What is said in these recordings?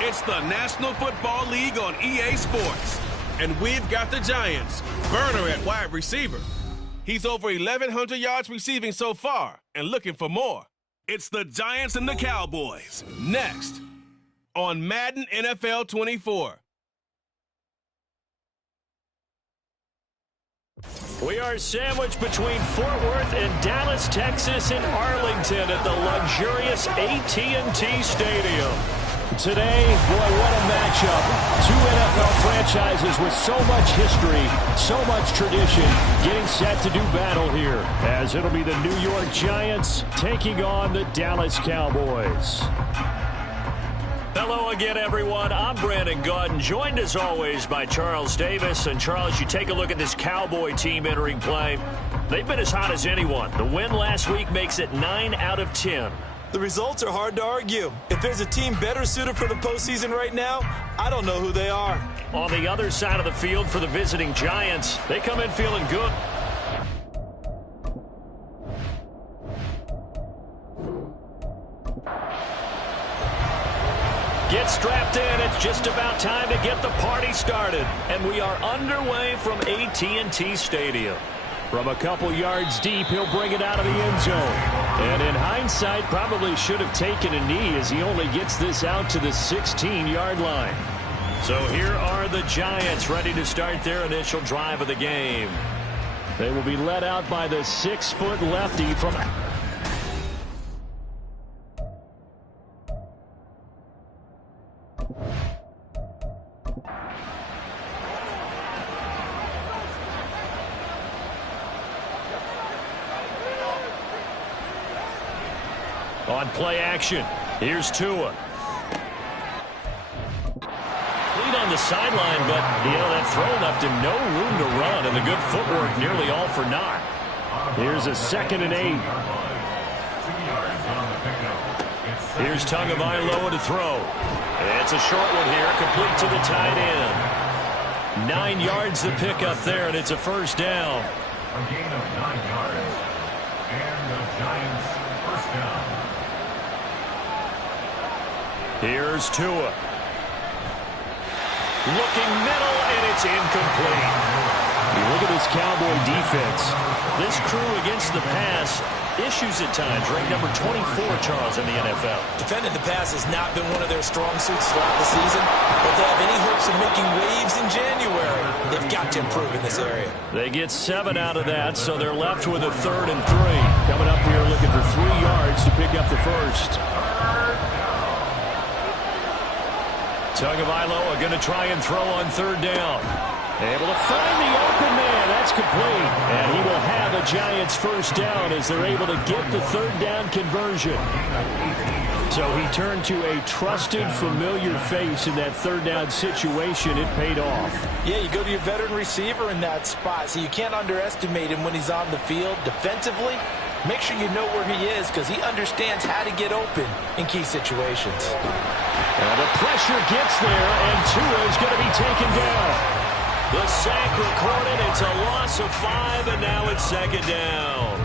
It's the National Football League on EA Sports. And we've got the Giants. Burner at wide receiver. He's over 1,100 yards receiving so far and looking for more. It's the Giants and the Cowboys. Next on Madden NFL 24. We are sandwiched between Fort Worth and Dallas, Texas, and Arlington at the luxurious AT&T Stadium. Today, boy, what a matchup. Two NFL franchises with so much history, so much tradition, getting set to do battle here, as it'll be the New York Giants taking on the Dallas Cowboys. Hello again, everyone. I'm Brandon Gaudin, joined as always by Charles Davis. And Charles, you take a look at this Cowboy team entering play. They've been as hot as anyone. The win last week makes it 9 out of 10. The results are hard to argue. If there's a team better suited for the postseason right now, I don't know who they are. On the other side of the field for the visiting Giants, they come in feeling good. Get strapped in. It's just about time to get the party started. And we are underway from AT&T Stadium. From a couple yards deep, he'll bring it out of the end zone. And in hindsight, probably should have taken a knee as he only gets this out to the 16-yard line. So here are the Giants ready to start their initial drive of the game. They will be led out by the 6-foot lefty from... On play action, here's Tua. Lead on the sideline, but, that throw left him no room to run, and the good footwork nearly all for naught. Here's a 2nd and 8. Here's Tagovailoa to throw. It's a short one here, complete to the tight end. 9 yards to pick up there, and it's a first down. A gain of 9 yards, and the Giants first down. Here's Tua. Looking middle, and it's incomplete. You look at this Cowboy defense. This crew against the pass, issues at times. Ranked number 24, Charles, in the NFL. Defending the pass has not been one of their strong suits throughout the season. But they have any hopes of making waves in January, they've got to improve in this area. They get 7 out of that, so they're left with a 3rd and 3. Coming up here looking for 3 yards to pick up the first. Tagovailoa going to try and throw on 3rd down. Able to find the open man. That's complete. And he will have a Giants first down as they're able to get the 3rd down conversion. So he turned to a trusted, familiar face in that 3rd down situation. It paid off. Yeah, you go to your veteran receiver in that spot, so you can't underestimate him when he's on the field. Defensively, make sure you know where he is because he understands how to get open in key situations. And the pressure gets there, and Tua is going to be taken down. The sack recorded. It's a loss of 5, and now it's 2nd down.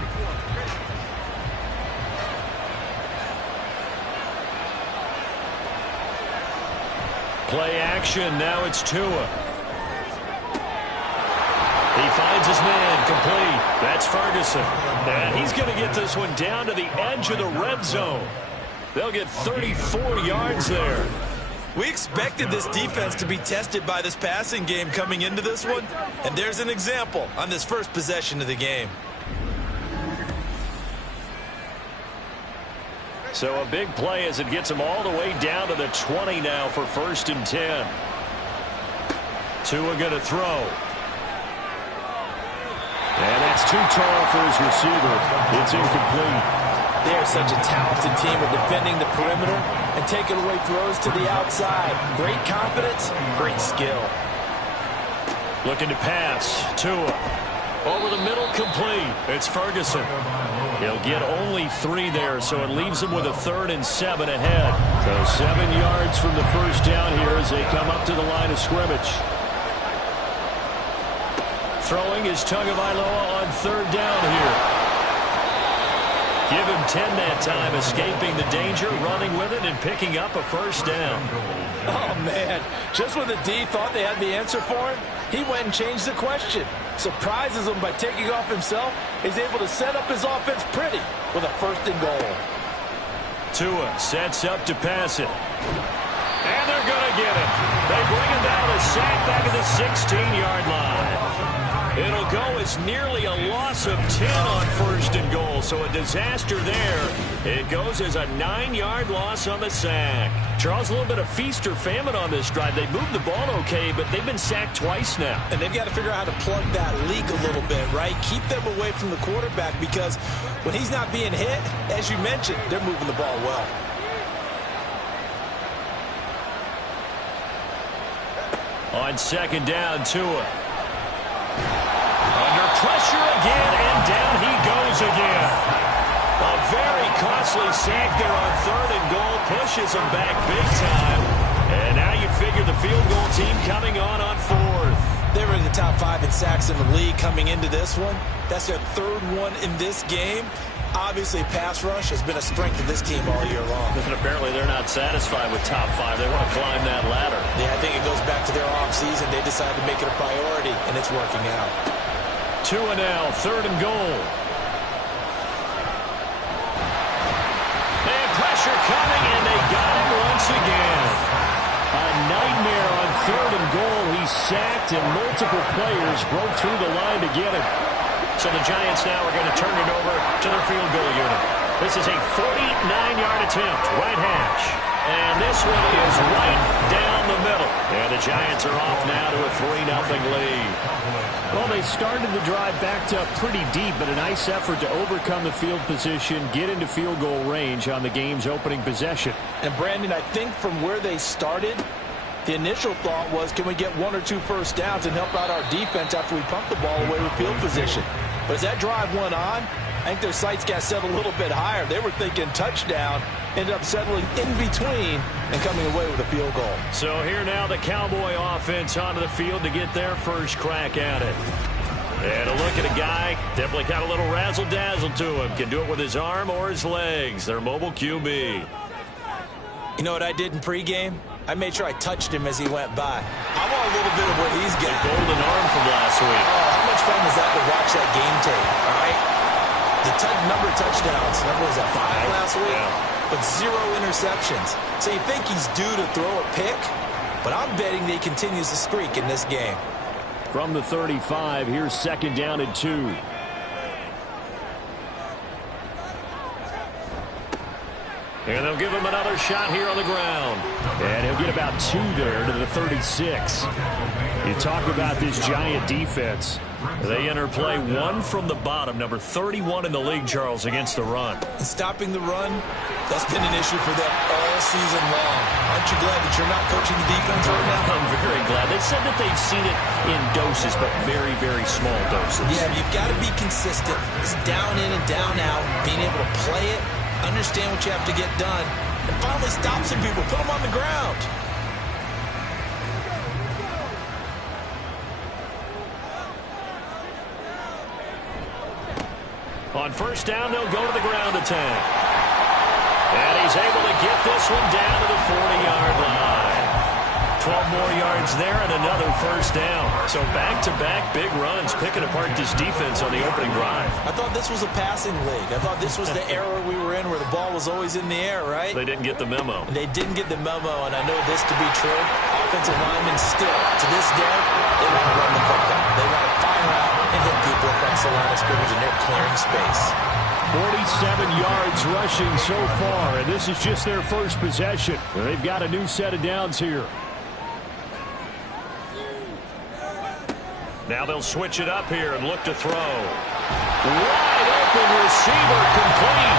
Play action. Now it's Tua. He finds his man, complete. That's Ferguson. And he's going to get this one down to the edge of the red zone. They'll get 34 yards there. We expected this defense to be tested by this passing game coming into this one, and there's an example on this first possession of the game. So a big play as it gets them all the way down to the 20 now for 1st and 10. Tua going to throw. And that's too tall for his receiver. It's incomplete. They are such a talented team at defending the perimeter and taking away throws to the outside. Great confidence, great skill. Looking to pass. Tua. Over the middle, complete. It's Ferguson. He'll get only 3 there, so it leaves him with a 3rd and 7 ahead. So 7 yards from the first down here as they come up to the line of scrimmage. Throwing is Tagovailoa on 3rd down here. Give him 10 that time, escaping the danger, running with it, and picking up a first down. Oh, man. Just when the D thought they had the answer for him, he went and changed the question. Surprises him by taking off himself. He's able to set up his offense pretty with a 1st and goal. Tua sets up to pass it. And they're going to get it. They bring him down a sack back at the 16-yard line. It'll go as nearly a loss of 10 on 1st and goal, so a disaster there. It goes as a 9-yard loss on the sack. Charles, a little bit of feast or famine on this drive. They moved the ball okay, but they've been sacked twice now. And they've got to figure out how to plug that leak a little bit, right? Keep them away from the quarterback because when he's not being hit, as you mentioned, they're moving the ball well. On 2nd down, Tua. Under pressure again, and down he goes again. A very costly sack there on 3rd and goal. Pushes him back big time. And now you figure the field goal team coming on 4th. They were in the top 5 in sacks in the league coming into this one. That's their 3rd one in this game. Obviously, pass rush has been a strength of this team all year long. And apparently they're not satisfied with top 5. They want to climb that ladder. Yeah, I think it goes back to their offseason. They decided to make it a priority, and it's working out. Tua now, 3rd and goal. And pressure coming, and they got him once again. A nightmare on 3rd and goal. He's sacked, and multiple players broke through the line to get him. So the Giants now are going to turn it over to their field goal unit. This is a 49-yard attempt, right hash. And this one is right down the middle. And the Giants are off now to a 3-0 lead. Well, they started the drive backed up pretty deep, but a nice effort to overcome the field position, get into field goal range on the game's opening possession. And, Brandon, I think from where they started, the initial thought was, can we get 1 or 2 first downs and help out our defense after we pump the ball away with field position? But as that drive went on, I think their sights got set a little bit higher. They were thinking touchdown, ended up settling in between and coming away with a field goal. So here now the Cowboy offense onto the field to get their first crack at it. And a look at a guy, definitely got a little razzle-dazzle to him. Can do it with his arm or his legs. Their mobile QB. You know what I did in pregame? I made sure I touched him as he went by. I want a little bit of what he's got. The golden arm from last week. Oh, how much fun was that to watch that game tape, all right? The number of touchdowns, number was that 5 last week? Yeah. But 0 interceptions. So you think he's due to throw a pick? But I'm betting that he continues to streak in this game. From the 35, here's 2nd down and 2. And they'll give him another shot here on the ground. And he'll get about 2 there to the 36. You talk about this Giant defense. They enter play 1 from the bottom, number 31 in the league, Charles, against the run. And stopping the run, that's been an issue for them all season long. Aren't you glad that you're not coaching the defense right now? I'm very glad. They said that they've seen it in doses, but very, very small doses. Yeah, you've got to be consistent. It's down in and down out, being able to play it, understand what you have to get done, and finally stop some people, put them on the ground. On 1st down, they'll go to the ground attack. And he's able to get this one down to the 40-yard line. 12 more yards there and another 1st down. So back-to-back big runs, picking apart this defense on the opening drive. I thought this was a passing league. I thought this was the era we were in where the ball was always in the air, right? They didn't get the memo. They didn't get the memo, and I know this to be true. Offensive linemen still, to this day, they want to run the football. They want to fire out and hit people across the line of scrimmage, and they're clearing space. 47 yards rushing so far, and this is just their first possession. They've got a new set of downs here. Now they'll switch it up here and look to throw. Wide open receiver complete.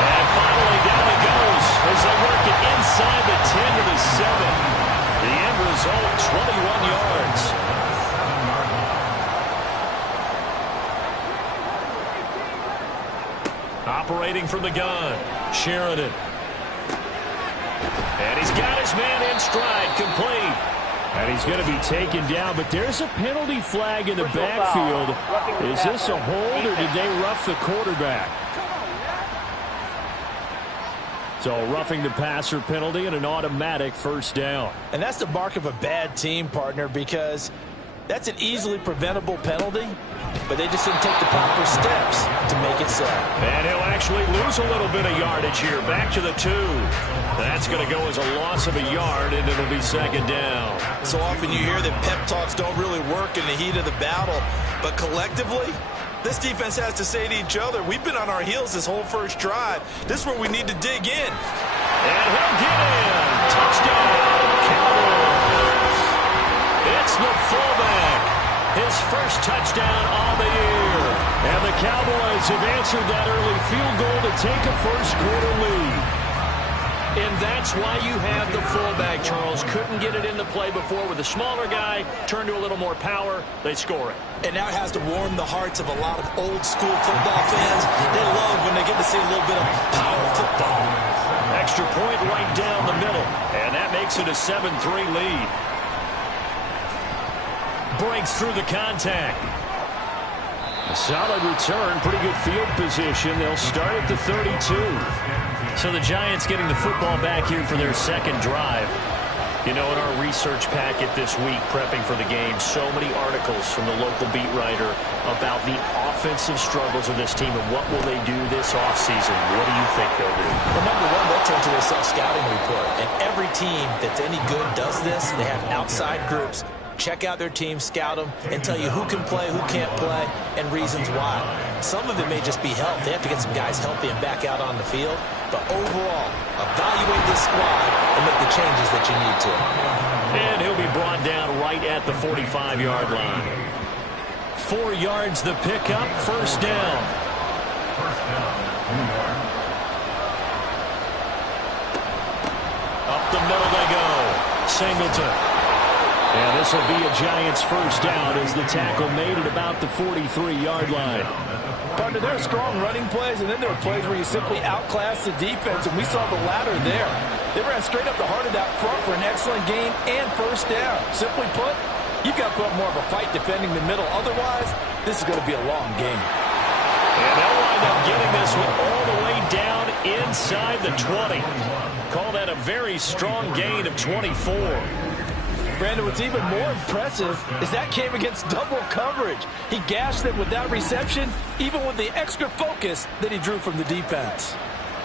And finally down it goes as they work it inside the 10 to the 7. The end result, 21 yards. Operating from the gun, Sheridan. And he's got his man in stride, complete. And he's going to be taken down, but there's a penalty flag in the backfield. Is this a hold, or did they rough the quarterback? So roughing the passer penalty and an automatic first down. And that's the mark of a bad team, partner, because that's an easily preventable penalty, but they just didn't take the proper steps to make it so. And he'll actually lose a little bit of yardage here. Back to the 2. That's going to go as a loss of a yard, and it'll be second down. So often you hear that pep talks don't really work in the heat of the battle, but collectively, this defense has to say to each other, we've been on our heels this whole first drive. This is where we need to dig in. And he'll get in. Touchdown, Cowboys. It's the fullback. His first touchdown on the year. And the Cowboys have answered that early field goal to take a first-quarter lead. And that's why you have the fullback, Charles. Couldn't get it into play before with a smaller guy. Turned to a little more power. They score it. And now it has to warm the hearts of a lot of old-school football fans. They love when they get to see a little bit of power football. Extra point right down the middle. And that makes it a 7-3 lead. Breaks through the contact. A solid return. Pretty good field position. They'll start at the 32. So the Giants getting the football back here for their second drive. You know, in our research packet this week, prepping for the game, so many articles from the local beat writer about the offensive struggles of this team and what will they do this offseason. What do you think they'll do? Well, number one, they'll turn to their self-scouting report. And every team that's any good does this. They have outside groups. Check out their team, scout them, and tell you who can play, who can't play, and reasons why. Some of it may just be health. They have to get some guys healthy and back out on the field. But overall, evaluate this squad and make the changes that you need to. And he'll be brought down right at the 45-yard line. 4 yards the pickup, first down. Up the middle they go. Singleton. And this will be a Giants first down as the tackle made at about the 43-yard line. Partner, there are strong running plays, and then there are plays where you simply outclass the defense, and we saw the latter there. They ran straight up the heart of that front for an excellent gain and first down. Simply put, you've got to put up more of a fight defending the middle. Otherwise, this is going to be a long game. And they'll wind up getting this one all the way down inside the 20. Call that a very strong gain of 24. Brandon, what's even more impressive is that came against double coverage. He gashed them with that reception, even with the extra focus that he drew from the defense.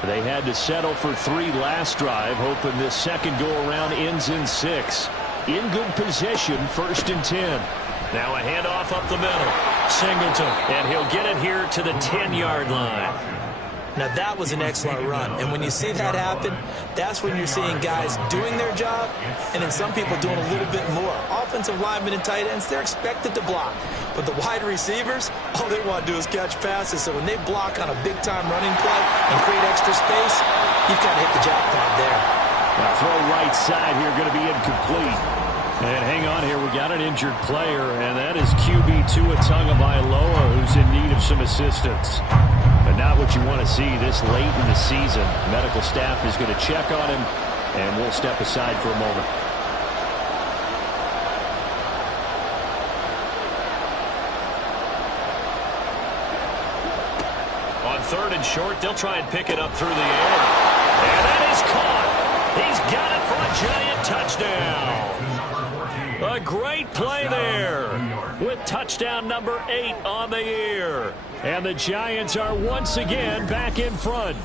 They had to settle for 3 last drive, hoping this second go-around ends in 6. In good position, 1st and 10. Now a handoff up the middle. Singleton, and he'll get it here to the 10-yard line. Now, that was an excellent run. And when you see that happen, that's when you're seeing guys doing their job and then some people doing a little bit more. Offensive linemen and tight ends, they're expected to block. But the wide receivers, all they want to do is catch passes. So when they block on a big-time running play and create extra space, you've got to hit the jackpot there. Now, throw right side here, going to be incomplete. And hang on here, we got an injured player, and that is QB Tua Tagovailoa, who's in need of some assistance. But not what you want to see this late in the season. Medical staff is going to check on him, and we'll step aside for a moment. On 3rd and short, they'll try and pick it up through the air. And that is caught. He's got it for a Giant touchdown. A great play there with touchdown number 8 on the year. And the Giants are once again back in front.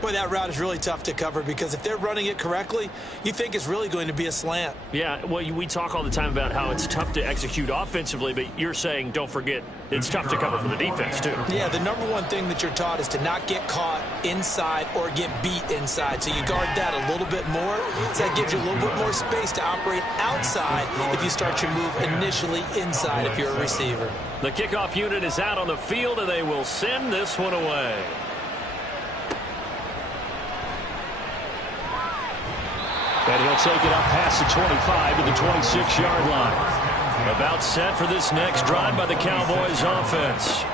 Boy, that route is really tough to cover because if they're running it correctly, you think it's really going to be a slant. Yeah, well, we talk all the time about how it's tough to execute offensively, but you're saying, don't forget, it's tough to cover for the defense, too. Yeah, the number one thing that you're taught is to not get caught inside or get beat inside. So you guard that a little bit more. So that gives you a little bit more space to operate outside if you start your move initially inside if you're a receiver. The kickoff unit is out on the field, and they will send this one away. And he'll take it up past the 25 to the 26-yard line. About set for this next drive by the Cowboys offense.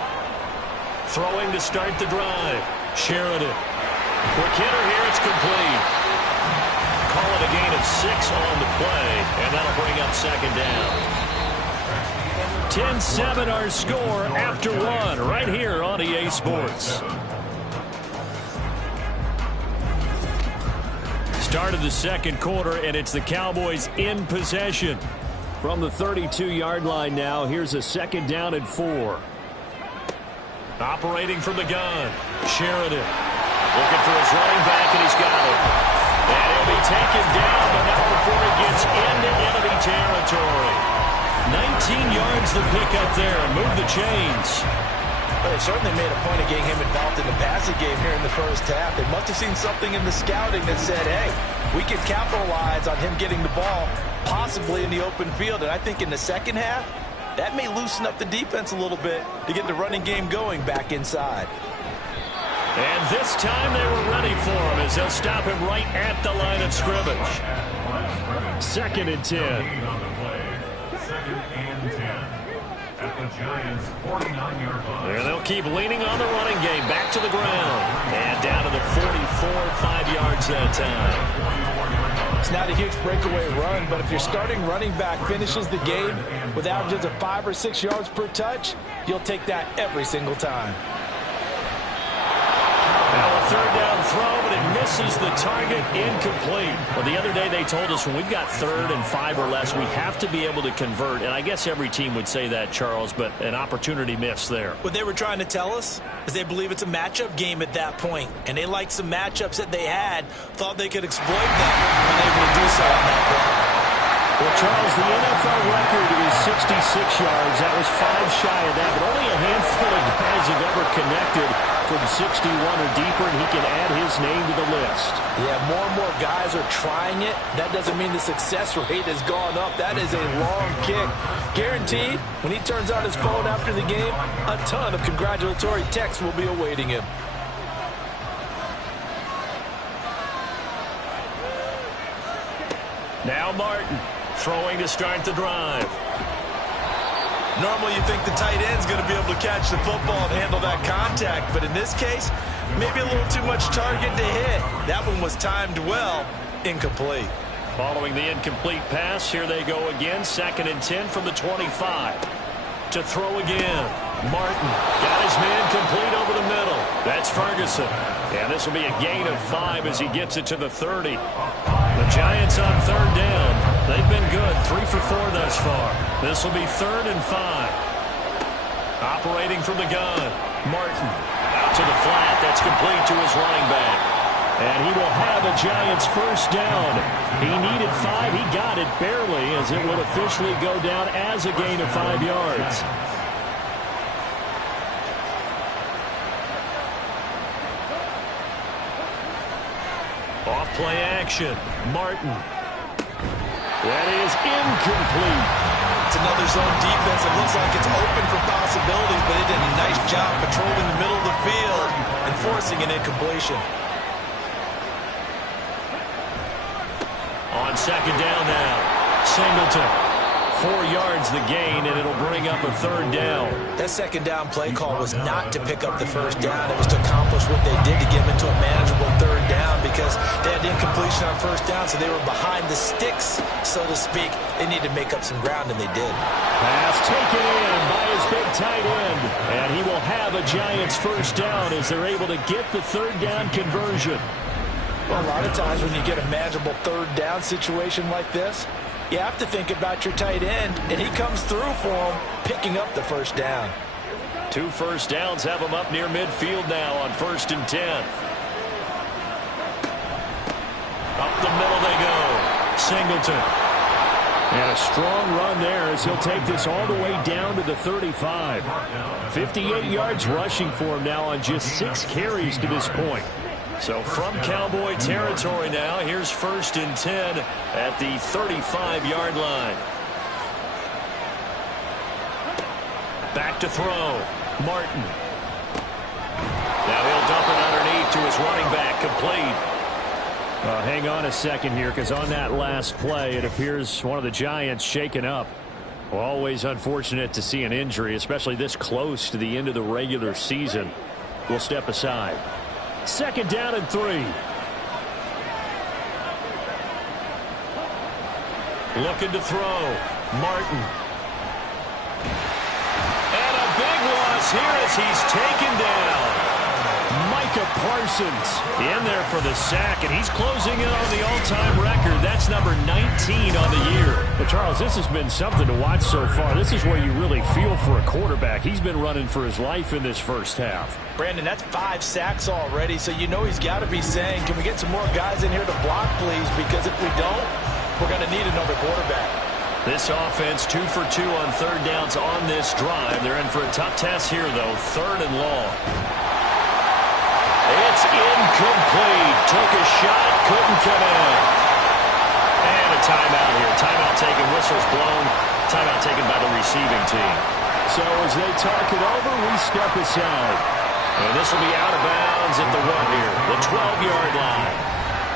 Throwing to start the drive. Sheridan. Quick hitter here. It's complete. Call it a gain of 6 on the play, and that'll bring up second down. 10-7 our score after 1 right here on EA Sports. Start of the second quarter, and it's the Cowboys in possession. From the 32-yard line now, here's a second down and 4. Operating from the gun, Sheridan. Looking for his running back, and he's got it. And he'll be taken down, but not before he gets into enemy territory. 19 yards the pick up there and move the chains. Well, they certainly made a point of getting him involved in the passing game here in the first half. They must have seen something in the scouting that said, hey, we can capitalize on him getting the ball, possibly in the open field. And I think in the second half, that may loosen up the defense a little bit to get the running game going back inside. And this time they were ready for him as they'll stop him right at the line of scrimmage. Second and 10. Second and 10 at the Giants' 49-yard line. And they'll keep leaning on the running game. Back to the ground. And down to the 44, 5 yards that time. It's not a huge breakaway run, but if your starting running back finishes the game with averages of 5 or 6 yards per touch, you'll take that every single time. Now a third down throw, but it misses the target, incomplete. Well, the other day they told us when we've got 3rd and 5 or less, we have to be able to convert. And I guess every team would say that, Charles, but an opportunity missed there. What they were trying to tell us is they believe it's a matchup game at that point, and they liked some matchups that they had, thought they could exploit them, unable to do so on that point. Well, Charles, the NFL record is 66 yards. That was 5 shy of that, but only a handful of guys have ever connected from 61 or deeper, and he can add his name to the list. Yeah, more and more guys are trying it. That doesn't mean the success rate has gone up. That is a long kick. Guaranteed, when he turns on his phone after the game, a ton of congratulatory texts will be awaiting him. Now Martin. Throwing to start the drive. Normally you think the tight end's going to be able to catch the football and handle that contact, but in this case, maybe a little too much target to hit. That one was timed well, incomplete. Following the incomplete pass, here they go again. 2nd and 10 from the 25. To throw again. Martin got his man complete over the middle. That's Ferguson. And this will be a gain of 5 as he gets it to the 30. The Giants on 3rd down. They've been good, 3 for 4 thus far. This will be 3rd and 5. Operating from the gun. Martin out to the flat. That's complete to his running back. And he will have a Giants first down. He needed 5. He got it barely as it would officially go down as a gain of 5 yards. Off play action. Martin. That is incomplete. It's another zone defense. It looks like it's open for possibilities, but they did a nice job patrolling the middle of the field and forcing an incompletion. On 2nd down now. Singleton. 4 yards the gain, and it'll bring up a 3rd down. That 2nd down play call was not to pick up the first down. It was to accomplish what they did to get them into a manageable 3rd down because they had incompletion on first down, so they were behind the sticks, so to speak. They needed to make up some ground, and they did. Pass taken in by his big tight end, and he will have a Giants first down as they're able to get the 3rd down conversion. Well, a lot of times when you get a manageable 3rd down situation like this, you have to think about your tight end, and he comes through for him, picking up the first down. 2 first downs have him up near midfield now on 1st and 10. Up the middle they go. Singleton. And a strong run there as he'll take this all the way down to the 35. 58 yards rushing for him now on just 6 carries to this point. So from Cowboy territory now, here's 1st and 10 at the 35-yard line. Back to throw. Martin. Now he'll dump it underneath to his running back, complete. Hang on a second here, because on that last play, it appears one of the Giants shaken up. Well, always unfortunate to see an injury, especially this close to the end of the regular season. We'll step aside. 2nd down and 3. Looking to throw. Martin. And a big loss here as he's taken down. Micah Parsons in there for the sack, and he's closing in on the all-time record. That's number 19 on the year. But, Charles, this has been something to watch so far. This is where you really feel for a quarterback. He's been running for his life in this first half. Brandon, that's 5 sacks already, so you know he's got to be saying, can we get some more guys in here to block, please? Because if we don't, we're going to need another quarterback. This offense 2 for 2 on 3rd downs on this drive. They're in for a tough test here, though. 3rd and long. It's incomplete. Took a shot, couldn't come in. And a timeout here. Timeout taken, whistles blown. Timeout taken by the receiving team. So as they talk it over, we step aside. And this will be out of bounds at the 1 here. The 12-yard line.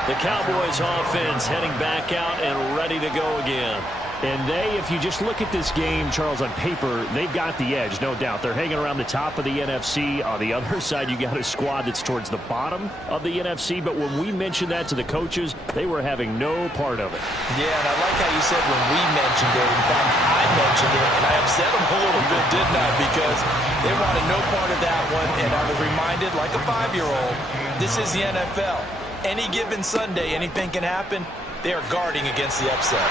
The Cowboys offense heading back out and ready to go again. And they, if you just look at this game, Charles, on paper, they've got the edge, no doubt. They're hanging around the top of the NFC. On the other side, you got a squad that's towards the bottom of the NFC. But when we mentioned that to the coaches, they were having no part of it. Yeah, and I like how you said when we mentioned it. In fact, I mentioned it, and I upset them a little bit, didn't I? Because they wanted no part of that one. And I was reminded, like a 5-year-old, this is the NFL. Any given Sunday, anything can happen. They are guarding against the upset.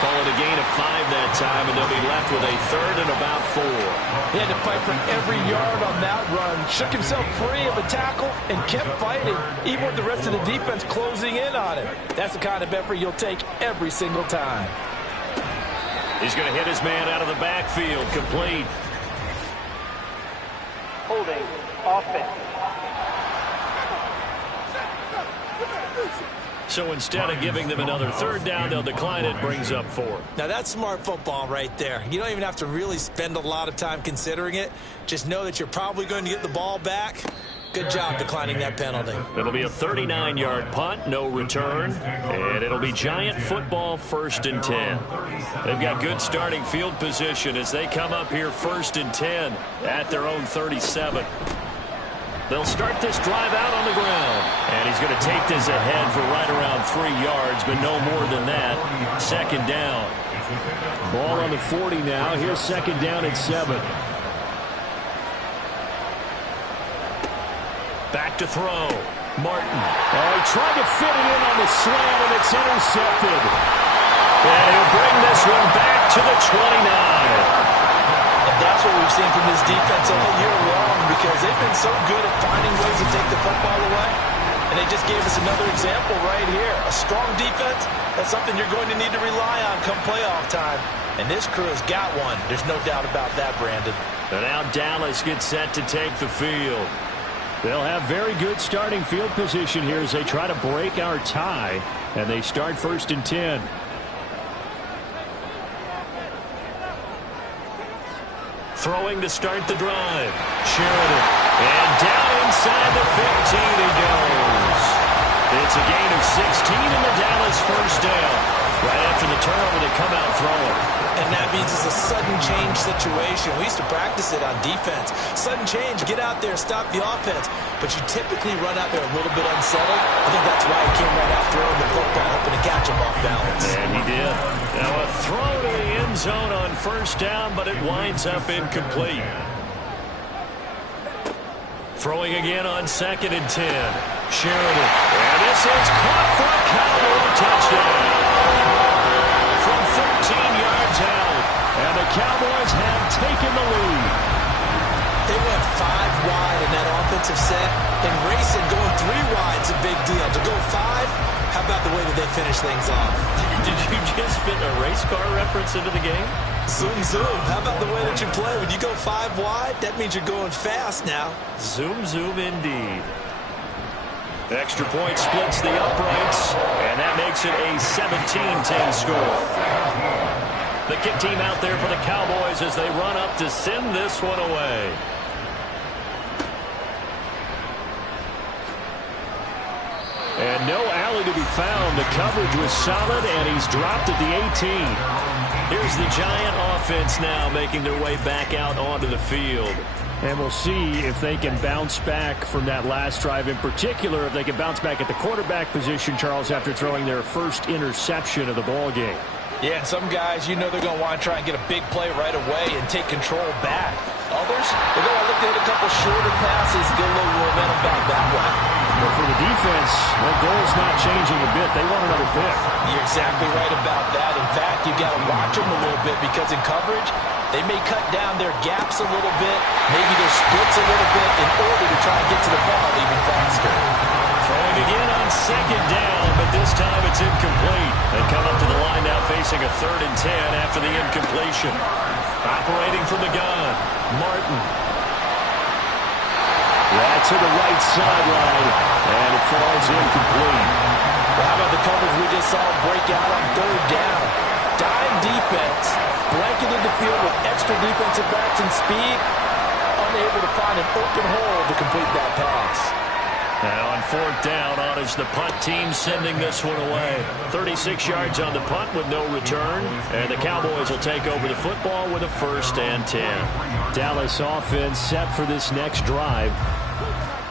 Call it a gain of 5 that time, and they'll be left with a 3rd and about 4. He had to fight for every yard on that run. Shook himself free of a tackle and kept fighting, even with the rest of the defense closing in on him. That's the kind of effort you'll take every single time. He's going to hit his man out of the backfield. Complete. Holding offense. So instead of giving them another 3rd down, they'll decline it, brings up 4. Now that's smart football right there. You don't even have to really spend a lot of time considering it. Just know that you're probably going to get the ball back. Good job declining that penalty. It'll be a 39-yard punt, no return, and it'll be Giant football 1st and 10. They've got good starting field position as they come up here 1st and 10 at their own 37. They'll start this drive out on the ground. And he's going to take this ahead for right around 3 yards, but no more than that. 2nd down. Ball on the 40 now. Here's 2nd down and 7. Back to throw. Martin. Oh, he tried to fit it in on the slant, and it's intercepted. And he'll bring this one back to the 29. That's what we've seen from this defense all year long, because they've been so good at finding ways to take the football away. And they just gave us another example right here. A strong defense, that's something you're going to need to rely on come playoff time. And this crew has got one. There's no doubt about that, Brandon. And now Dallas gets set to take the field. They'll have very good starting field position here as they try to break our tie. And they start 1st and 10. Throwing to start the drive. Sheridan. And down inside the 15 he goes. It's a gain of 16 in the Dallas 1st down. Right after the turnover, they come out throwing. And that means it's a sudden change situation. We used to practice it on defense. Sudden change, get out there, stop the offense. But you typically run out there a little bit unsettled. I think that's why he came right out throwing the football, hoping to catch him off balance. And he did. Now a throw to the end zone on 1st down, but it winds up incomplete. Throwing again on 2nd and 10. Sheridan. And this is caught for a Cowboy touchdown. From 13 yards out. And the Cowboys have taken the lead. They went 5 wide in that offensive set. And racing going 3 wide is a big deal. To go 5, how about the way that they finish things off? Did you just fit a race car reference into the game? Zoom, zoom. How about the way that you play? When you go 5 wide, that means you're going fast now. Zoom, zoom indeed. Extra point splits the uprights, and that makes it a 17-10 score. The kick team out there for the Cowboys as they run up to send this one away. And no alley to be found. The coverage was solid, and he's dropped at the 18. Here's the Giant offense now making their way back out onto the field. And we'll see if they can bounce back from that last drive. In particular, if they can bounce back at the quarterback position, Charles, after throwing their first interception of the ball game. Yeah, some guys, you know they're going to want to try and get a big play right away and take control back. Others, they're going to look to hit a couple shorter passes, get a little momentum back that way. But for the defense, their goal's not changing a bit. They want another pick. You're exactly right about that. In fact, you've got to watch them a little bit because in coverage, they may cut down their gaps a little bit, maybe their splits a little bit in order to try and get to the ball even faster. Throwing again on second down, but this time it's incomplete. They come up to the line now facing a 3rd and 10 after the incompletion. Operating from the gun, Martin. Right to the right sideline, and it falls incomplete. Well, how about the coverage we just saw break out on 3rd down? Dime defense, blanketed the field with extra defensive backs and speed, unable to find an open hole to complete that pass. Now on 4th down, on is the punt team sending this one away. 36 yards on the punt with no return, and the Cowboys will take over the football with a 1st and 10. Dallas offense set for this next drive.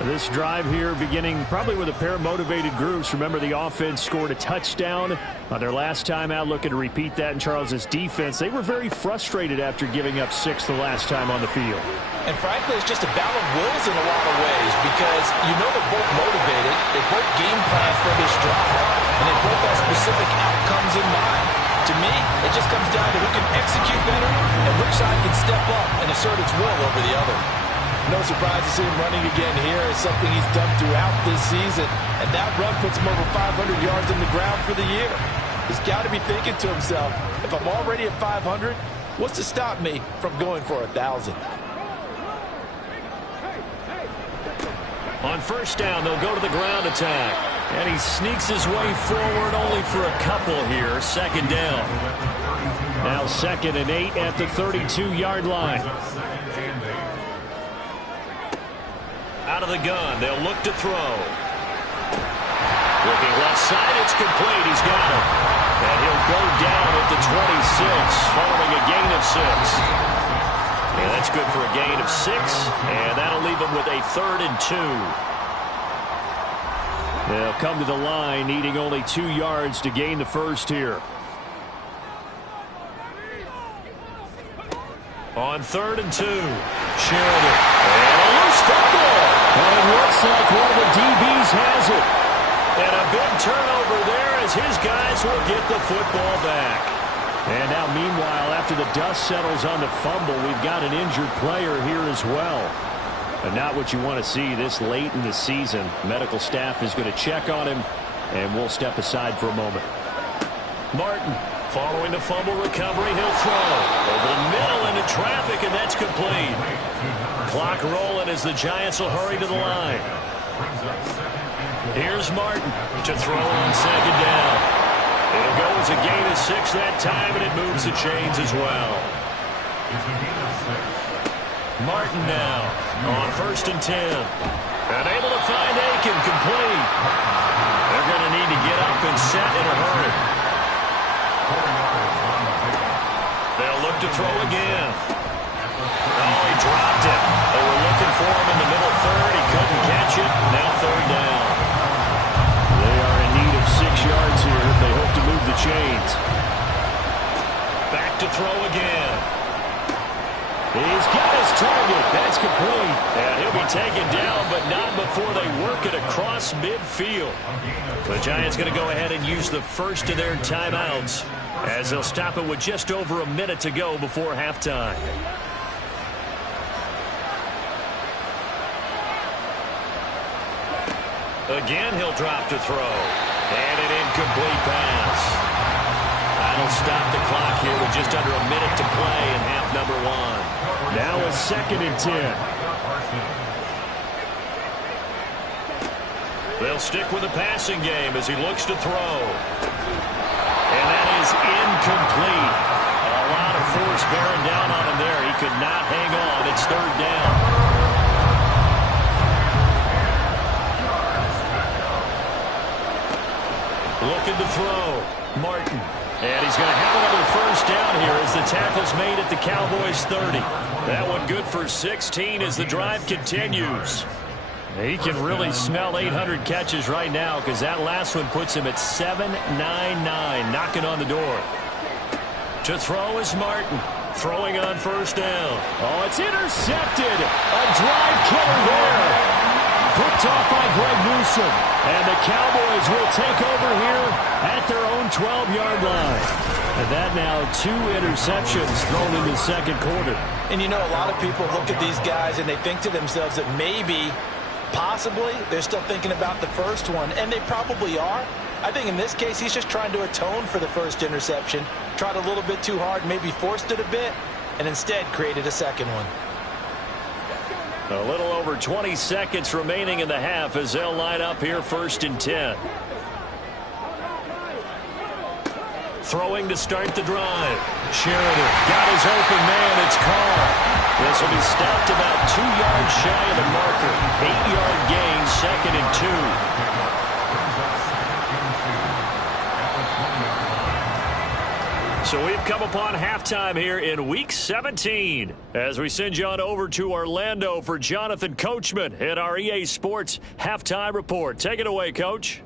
This drive here beginning probably with a pair of motivated groups. Remember, the offense scored a touchdown on their last time out, looking to repeat that in Charles's defense. They were very frustrated after giving up 6 the last time on the field. And frankly, it's just a battle of wills in a lot of ways because you know they're both motivated, they both game plan for this drive, and they both have specific outcomes in mind. To me, it just comes down to who can execute better and which side can step up and assert its will over the other. No surprise to see him running again here. It's something he's done throughout this season. And that run puts him over 500 yards on the ground for the year. He's got to be thinking to himself, if I'm already at 500, what's to stop me from going for 1,000? On 1st down, they'll go to the ground attack. And he sneaks his way forward only for a couple here. 2nd down. Now 2nd and 8 at the 32-yard line. Out of the gun, they'll look to throw. Looking left side, it's complete. He's got it. And he'll go down at the 26, following a gain of 6. And that's good for a gain of 6, and that'll leave him with a 3rd and 2. They'll come to the line, needing only 2 yards to gain the 1st here. On 3rd and 2, Sheridan. And a loose football. And it looks like one of the DBs has it. And a big turnover there as his guys will get the football back. And now, meanwhile, after the dust settles on the fumble, we've got an injured player here as well. And not what you want to see this late in the season. Medical staff is going to check on him, and we'll step aside for a moment. Martin, following the fumble recovery, he'll throw. Over the middle into traffic, and that's complete. Clock rolling as the Giants will hurry to the line. Here's Martin to throw on 2nd down. It'll go as a gain of 6 that time, and it moves the chains as well. Martin now on 1st and 10. And able to find Aiken, complete. They're going to need to get up and set in a hurry. They'll look to throw again. Oh, he dropped it. They were looking for him in the middle 3rd. He couldn't catch it. Now 3rd down. They are in need of 6 yards here if they hope to move the chains. Back to throw again. He's got his target. That's complete. And he'll be taken down, but not before they work it across midfield. The Giants going to go ahead and use the first of their timeouts as they'll stop it with just over a minute to go before halftime. Again, he'll drop to throw. And an incomplete pass. That'll stop the clock here with just under a minute to play in half number 1. Now a 2nd and 10. They'll stick with the passing game as he looks to throw. And that is incomplete. A lot of force bearing down on him there. He could not hang on. It's 3rd down. Looking to throw. Martin. And he's going to have another 1st down here the tackle's made at the Cowboys' 30. That one good for 16 as the drive continues. He can really smell 800 catches right now because that last one puts him at 799, knocking on the door. To throw is Martin. Throwing on first down. Oh, it's intercepted. A drive killer there. Picked off by Greg Newsome. And the Cowboys will take over here at their own 12-yard line. And that now 2 interceptions thrown in the second quarter. And you know, a lot of people look at these guys and they think to themselves that maybe, possibly, they're still thinking about the first one. And they probably are. I think in this case, he's just trying to atone for the first interception. Tried a little bit too hard, maybe forced it a bit, and instead created a second one. A little over 20 seconds remaining in the half as they'll line up here 1st and 10. Throwing to start the drive. Sheridan got his open man. It's Carr. This will be stopped about 2 yards shy of the marker. 8-yard gain, 2nd and 2. So we've come upon halftime here in Week 17 as we send you on over to Orlando for Jonathan Coachman at our EA Sports Halftime Report. Take it away, Coach.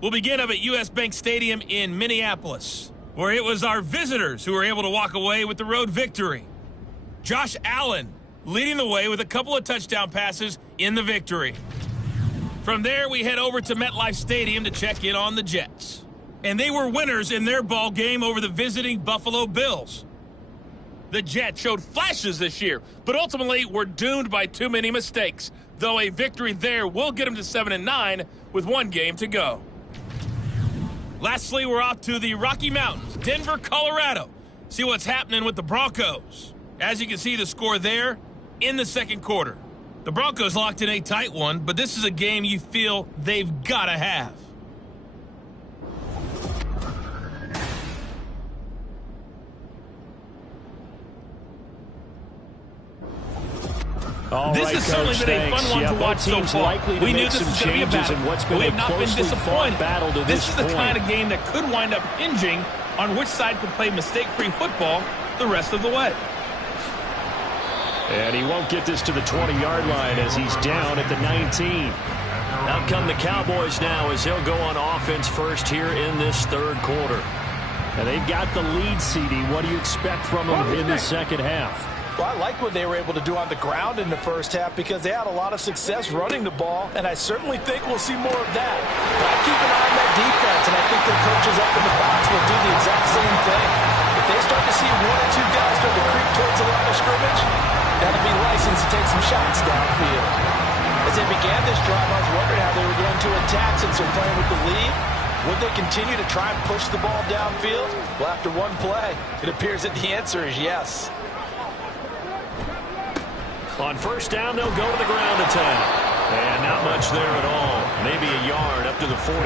We'll begin up at U.S. Bank Stadium in Minneapolis, where it was our visitors who were able to walk away with the road victory. Josh Allen leading the way with a couple of touchdown passes in the victory. From there, we head over to MetLife Stadium to check in on the Jets. And they were winners in their ball game over the visiting Buffalo Bills. The Jets showed flashes this year, but ultimately were doomed by too many mistakes, though a victory there will get them to 7-9 with 1 game to go. Lastly, we're off to the Rocky Mountains, Denver, Colorado. See what's happening with the Broncos. As you can see, the score there in the second quarter. The Broncos locked in a tight one, but this is a game you feel they've got to have. This has certainly been a fun one to watch so far. We knew this was going to be a battle, but we have not been disappointed. This is the kind of game that could wind up hinging on which side can play mistake-free football the rest of the way. And he won't get this to the 20-yard line as he's down at the 19. Out come the Cowboys now as they'll go on offense first here in this third quarter. And they've got the lead, CD. What do you expect from them in the second half? Well, I like what they were able to do on the ground in the first half because they had a lot of success running the ball, and I certainly think we'll see more of that. But I keep an eye on that defense, and I think their coaches up in the box will do the exact same thing. If they start to see 1 or 2 guys start to creep towards the line of scrimmage, that'll be license to take some shots downfield. As they began this drive, I was wondering how they were going to attack since they're playing with the lead. Would they continue to try and push the ball downfield? Well, after 1 play, it appears that the answer is yes. On first down, they'll go to the ground attack. And not much there at all. Maybe a yard up to the 43.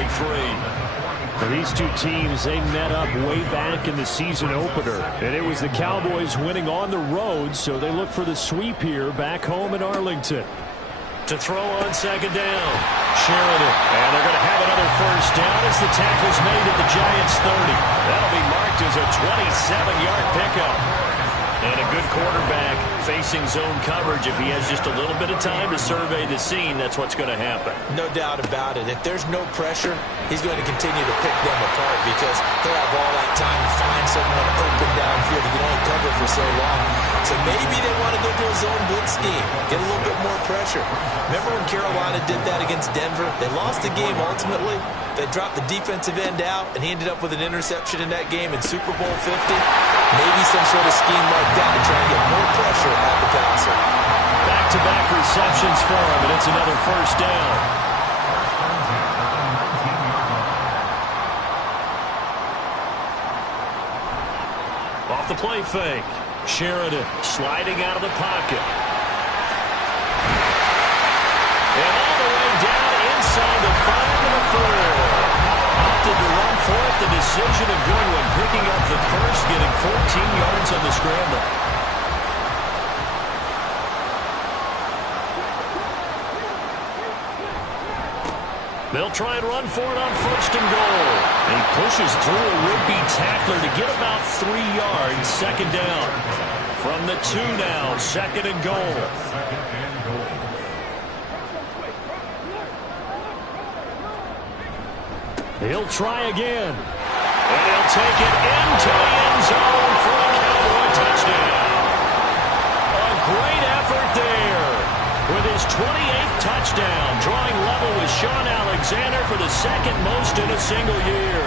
For these two teams, they met up way back in the season opener. And it was the Cowboys winning on the road, so they look for the sweep here back home in Arlington. To throw on second down. Sheridan. And they're going to have another first down as the tackle's made at the Giants' 30. That'll be marked as a 27-yard pickup. And a good quarterback facing zone coverage. If he has just a little bit of time to survey the scene, that's what's going to happen. No doubt about it. If there's no pressure, he's going to continue to pick them apart because he'll have all that time to find someone open downfield. He can only cover for so long. So maybe they want to go to a zone blitz scheme, get a little bit more pressure. Remember when Carolina did that against Denver? They lost the game ultimately. They dropped the defensive end out, and he ended up with an interception in that game in Super Bowl 50. Maybe some sort of scheme like that to try and get more pressure at the passer. Back-to-back receptions for him, and it's another first down. Off the play fake. Sheridan sliding out of the pocket. And all the way down inside the 5 of the 4. Opted to run for it. The decision a good one. Picking up the first, getting 14 yards on the scramble. They'll try and run for it on 1st and goal. He pushes through a would-be tackler to get about 3 yards, 2nd down. From the 2 now, 2nd and goal. He'll try again. And he'll take it into the end zone for a Cowboy touchdown. A great effort there. With his 28th touchdown, drawing level with Sean Alexander for the 2nd most in a single year.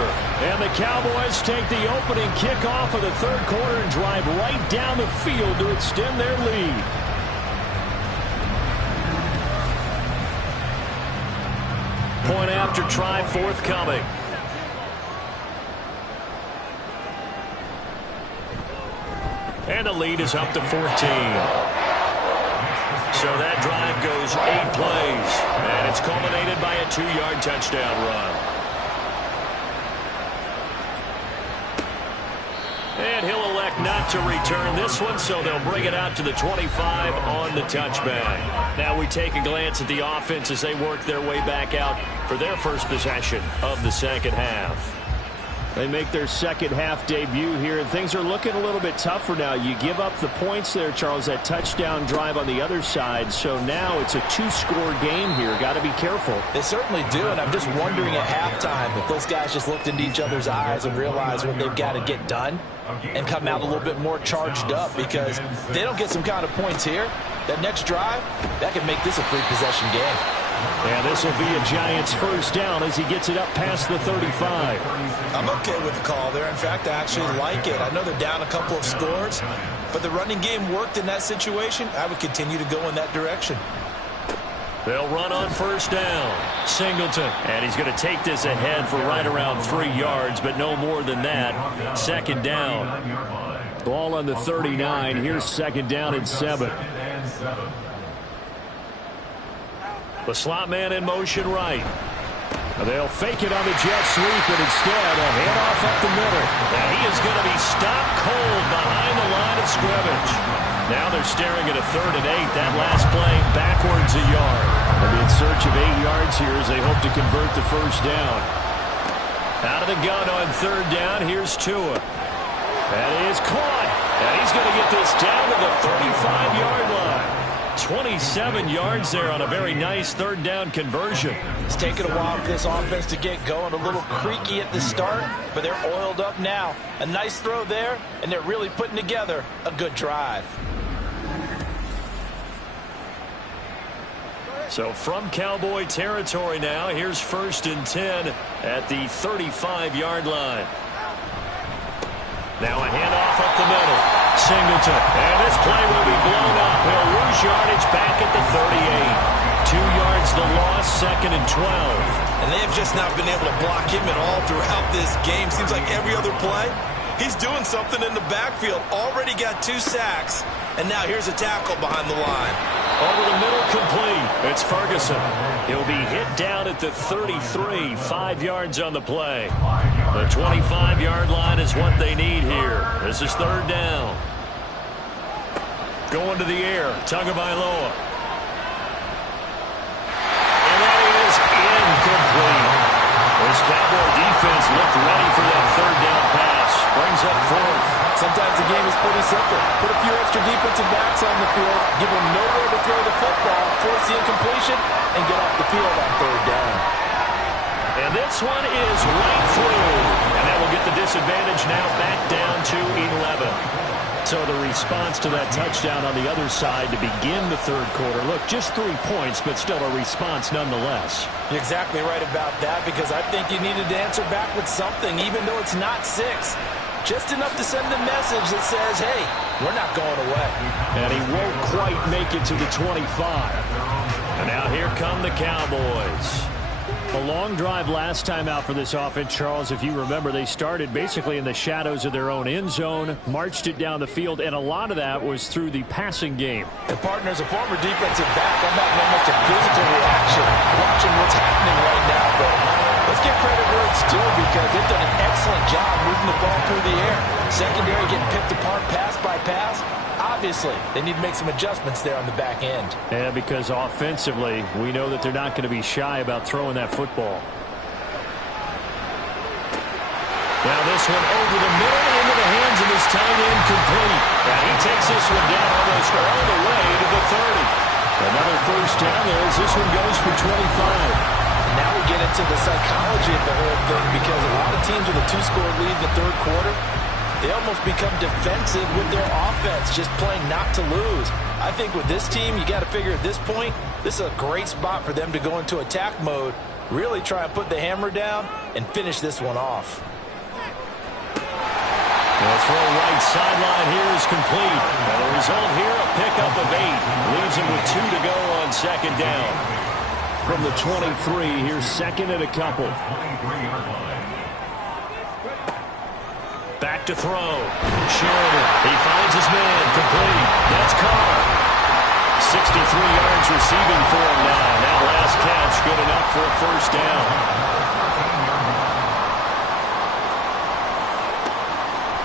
And the Cowboys take the opening kickoff of the 3rd quarter and drive right down the field to extend their lead. Point after try forthcoming. And the lead is up to 14. So that drive goes 8 plays, and it's culminated by a 2-yard touchdown run. And he'll elect not to return this one, so they'll bring it out to the 25 on the touchback. Now we take a glance at the offense as they work their way back out for their first possession of the 2nd half. They make their 2nd half debut here, and things are looking a little bit tougher now. You give up the points there, Charles, that touchdown drive on the other side. So now it's a 2-score game here. Got to be careful. They certainly do, and I'm just wondering at halftime if those guys just looked into each other's eyes and realized what they've got to get done and come out a little bit more charged up, because if they don't get some kind of points here, that next drive, that could make this a 3-possession game. And this will be a Giants 1st down as he gets it up past the 35. I'm okay with the call there. In fact, I actually like it. I know they're down a couple of scores, but the running game worked in that situation. I would continue to go in that direction. They'll run on 1st down. Singleton. And he's going to take this ahead for right around 3 yards, but no more than that. 2nd down. Ball on the 39. Here's 2nd down and 7. The slot man in motion right. They'll fake it on the jet sweep, and instead a handoff up the middle. And he is going to be stopped cold behind the line of scrimmage. Now they're staring at a 3rd and 8. That last play backwards a yard. They'll be in search of 8 yards here as they hope to convert the 1st down. Out of the gun on 3rd down. Here's Tua. That is caught. And he's going to get this down to the 35-yard line. 27 yards there on a very nice 3rd down conversion. It's taken a while for this offense to get going. A little creaky at the start, but they're oiled up now. A nice throw there, and they're really putting together a good drive. So from Cowboy territory now, here's 1st and 10 at the 35-yard line. Now a handoff up the middle. Singleton. And this play will be blown up. He'll lose yardage back at the 38. 2 yards the loss, 2nd and 12. And they have just not been able to block him at all throughout this game. Seems like every other play, he's doing something in the backfield. Already got 2 sacks. And now here's a tackle behind the line. Over the middle, complete. It's Ferguson. He'll be hit down at the 33, 5 yards on the play. The 25-yard line is what they need here. This is 3rd down. Going to the air, Tagovailoa. And that is incomplete. This Cowboy defense looked ready for that 3rd down pass. Brings up 4th. Sometimes the game is pretty simple. Put a few extra defensive backs on the field, give them nowhere to throw the football, force the incompletion, and get off the field on 3rd down. And this one is right through. And that will get the disadvantage now back down to 11. So the response to that touchdown on the other side to begin the 3rd quarter. Look, just 3 points, but still a response nonetheless. You're exactly right about that, because I think you needed to answer back with something, even though it's not 6. Just enough to send a message that says, hey, we're not going away. And he won't quite make it to the 25. And now here come the Cowboys. A long drive last time out for this offense, Charles. If you remember, they started basically in the shadows of their own end zone, marched it down the field, and a lot of that was through the passing game. And partner, as a former defensive back, I'm having almost a physical reaction watching what's happening right now. But let's give credit where it's due, because they've done an excellent job moving the ball through the air. Secondary getting picked apart pass by pass. obviously, they need to make some adjustments there on the back end. Yeah, because offensively, we know that they're not going to be shy about throwing that football. Now this one over the middle into the hands of his tight end, complete. Now he takes this one down almost all the way to the 30. Another first down there as this one goes for 25. Now we get into the psychology of the whole thing, because a lot of teams with a 2-score lead in the third quarter, they almost become defensive with their offense, just playing not to lose. I think with this team, you got to figure at this point, this is a great spot for them to go into attack mode, really try and put the hammer down and finish this one off. The throw right sideline here is complete. And the result here, a pickup of 8. Leaves him with 2 to go on second down. From the 23, here's second and a couple. Back to throw. Sheridan. He finds his man. Complete. That's Carr. 63 yards receiving for him now. That last catch good enough for a first down.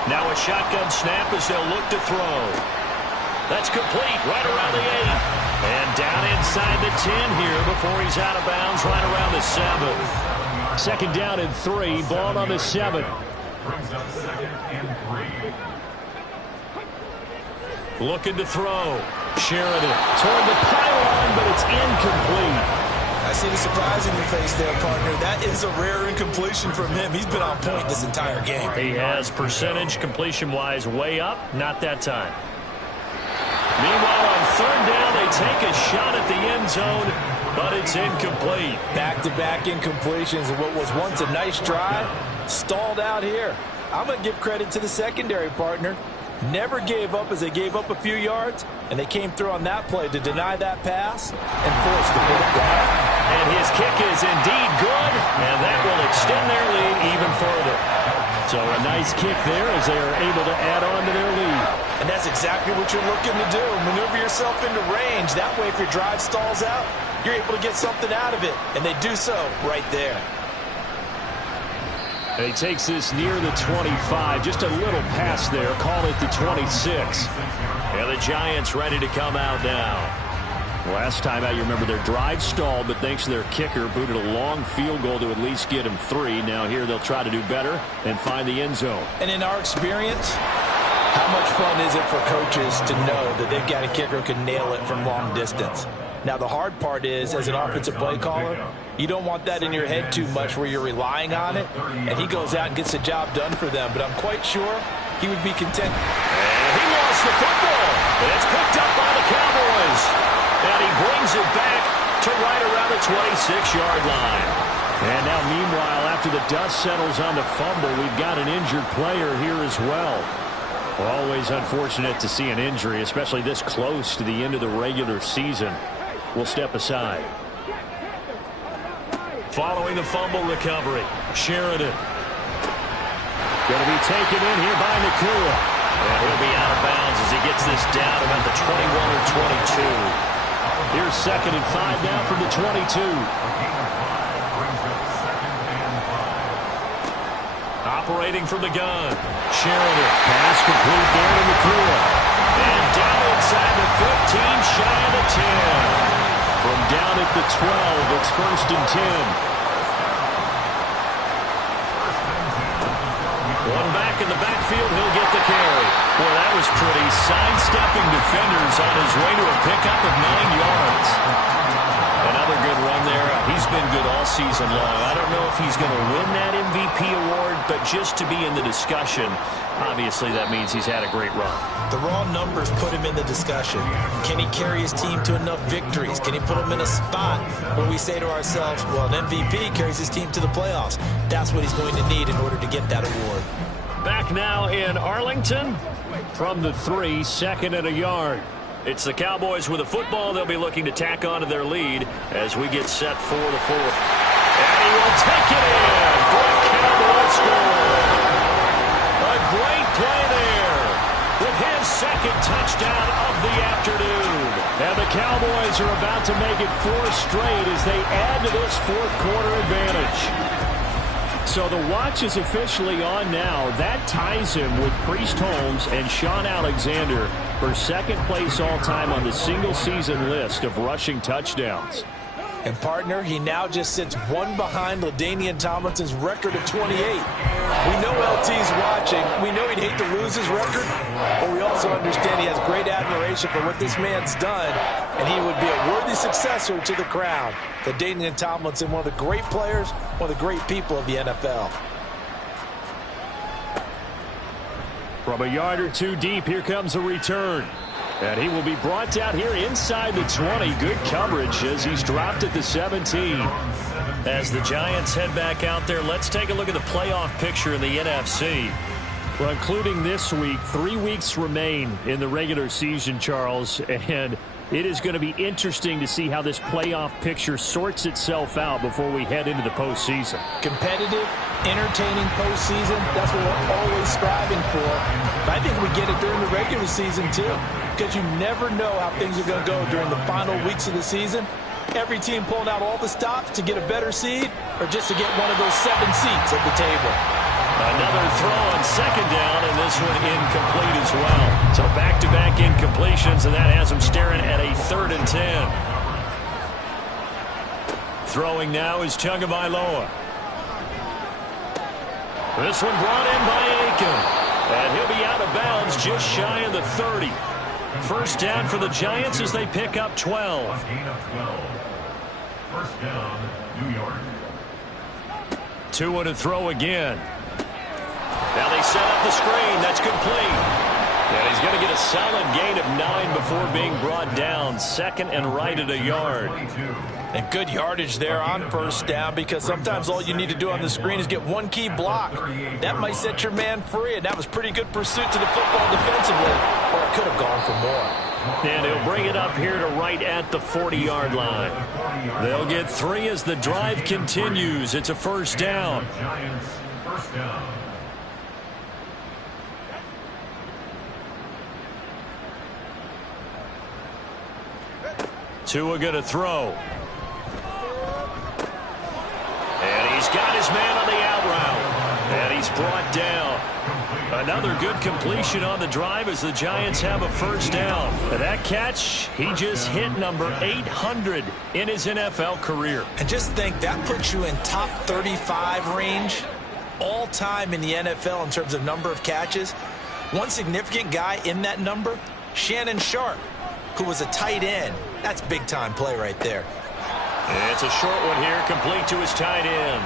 Now a shotgun snap as they'll look to throw. That's complete right around the 8. And down inside the 10 here before he's out of bounds right around the 7. Second down and 3, ball on the 7. Brings up second and 3. Looking to throw. Sheridan. Toward the pylon, but it's incomplete. I see the surprise in your face there, partner. That is a rare incompletion from him. He's been on point this entire game. He has percentage completion-wise way up. Not that time. Meanwhile, on third down, they take a shot at the end zone, but it's incomplete. Back-to-back incompletions of what was once a nice drive, stalled out here. I'm going to give credit to the secondary, partner. Never gave up as they gave up a few yards, and they came through on that play to deny that pass and force the fourth down. And his kick is indeed good, and that will extend their lead even further. So a nice kick there as they are able to add on to their lead. And that's exactly what you're looking to do. Maneuver yourself into range. That way, if your drive stalls out, you're able to get something out of it. And they do so right there. And he takes this near the 25. Just a little pass there. Call it the 26. And the Giants ready to come out now. Last time out, you remember their drive stalled, but thanks to their kicker, booted a long field goal to at least get him 3. Now here they'll try to do better and find the end zone. And in our experience, how much fun is it for coaches to know that they've got a kicker who can nail it from long distance? Now, the hard part is, as an offensive play caller, you don't want that in your head too much where you're relying on it, and he goes out and gets the job done for them. But I'm quite sure he would be content. And he lost the football, and it's picked up by the Cowboys. And he brings it back to right around the 26-yard line. And now, meanwhile, after the dust settles on the fumble, we've got an injured player here as well. Always unfortunate to see an injury, especially this close to the end of the regular season. We'll step aside. Following the fumble recovery, Sheridan. Going to be taken in here by Nakua. And he'll be out of bounds as he gets this down about the 21 or 22. Here's second and 5 now from the 22. Operating from the gun, Sheridan. Pass complete down to Nakua. And down inside the 15, shy of the 10. From down at the 12, it's first and 10. One back in the backfield, he'll get the carry. Boy, that was pretty. Sidestepping defenders on his way to a pickup of 9 yards. Another good run there. He's been good all season long. I don't know if he's going to win that MVP award, but just to be in the discussion, obviously that means he's had a great run. The raw numbers put him in the discussion. Can he carry his team to enough victories? Can he put them in a spot where we say to ourselves, well, an MVP carries his team to the playoffs. That's what he's going to need in order to get that award. Back now in Arlington from the 3, second and a yard. It's the Cowboys with a football. They'll be looking to tack on to their lead as we get set for the 4th. And he will take it in for a Cowboy score. A great play there with his second touchdown of the afternoon. And the Cowboys are about to make it 4 straight as they add to this fourth quarter advantage. So the watch is officially on now. That ties him with Priest Holmes and Sean Alexander for second place all-time on the single-season list of rushing touchdowns. And, partner, he now just sits one behind LaDainian Tomlinson's record of 28. We know LT's watching. We know he'd hate to lose his record, but we also understand he has great admiration for what this man's done, and he would be a worthy successor to the crown. LaDainian Tomlinson, one of the great players, one of the great people of the NFL. From a yard or two deep, here comes a return. And he will be brought out here inside the 20. Good coverage as he's dropped at the 17. As the Giants head back out there, let's take a look at the playoff picture in the NFC. Well, including this week, 3 weeks remain in the regular season, Charles, and it is going to be interesting to see how this playoff picture sorts itself out before we head into the postseason. Competitive, entertaining postseason, that's what we're always striving for. But I think we get it during the regular season, too, because you never know how things are going to go during the final weeks of the season. Every team pulling out all the stops to get a better seed or just to get one of those 7 seats at the table. Another throw on second down, and this one incomplete as well. So back-to-back incompletions, and that has him staring at a 3rd and 10. Throwing now is Tagovailoa. This one brought in by Aiken. And he'll be out of bounds just shy of the 30. First down for the Giants as they pick up 12. Gain of 12. First down, New York. Tua to throw again. Now they set up the screen. That's complete. And he's going to get a solid gain of 9 before being brought down. Second and right at a yard. And good yardage there on first down, because sometimes all you need to do on the screen is get one key block. That might set your man free, and that was pretty good pursuit to the football defensively, or it could have gone for more. And he'll bring it up here to right at the 40-yard line. They'll get 3 as the drive continues. It's a first down. Giants, first down. Tua going to throw. And he's got his man on the out route. And he's brought down. Another good completion on the drive as the Giants have a first down. And that catch, he just hit number 800 in his NFL career. And just think, that puts you in top 35 range all time in the NFL in terms of number of catches. One significant guy in that number, Shannon Sharp, who was a tight end. That's big-time play right there. It's a short one here, complete to his tight end.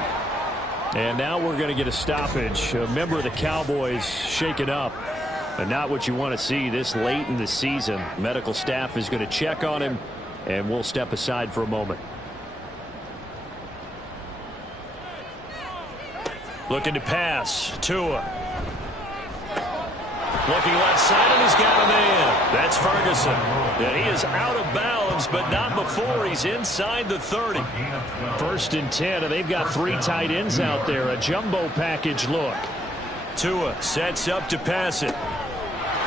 And now we're going to get a stoppage. A member of the Cowboys shaken up. And not what you want to see this late in the season. Medical staff is going to check on him, and we'll step aside for a moment. Looking to pass. Tua. Looking left side, and he's got a man. That's Ferguson. And he is out of bounds, but not before he's inside the 30. First and 10, and they've got 3 tight ends out there. A jumbo package look. Tua sets up to pass it.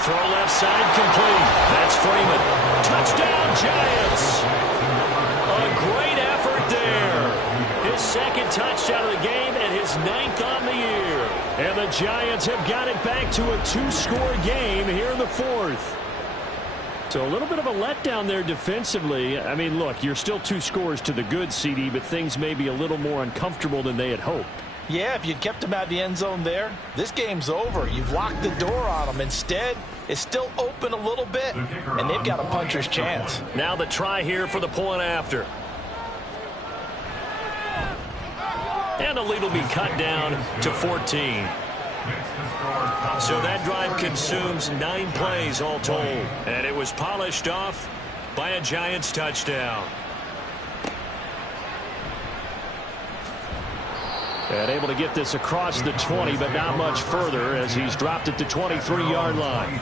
Throw left side complete. That's Freeman. Touchdown, Giants. A great effort there. His second touchdown of the game and his 9th on the year. And the Giants have got it back to a 2-score game here in the 4th. So a little bit of a letdown there defensively. I mean, look, you're still 2 scores to the good, CD, but things may be a little more uncomfortable than they had hoped. Yeah, if you'd kept him out of the end zone there, this game's over. You've locked the door on him. Instead, it's still open a little bit, and they've got a puncher's chance. Now the try here for the point after. And the lead will be cut down to 14. So that drive consumes 9 plays all told. And it was polished off by a Giants touchdown. And able to get this across the 20, but not much further as he's dropped it to 23-yard line.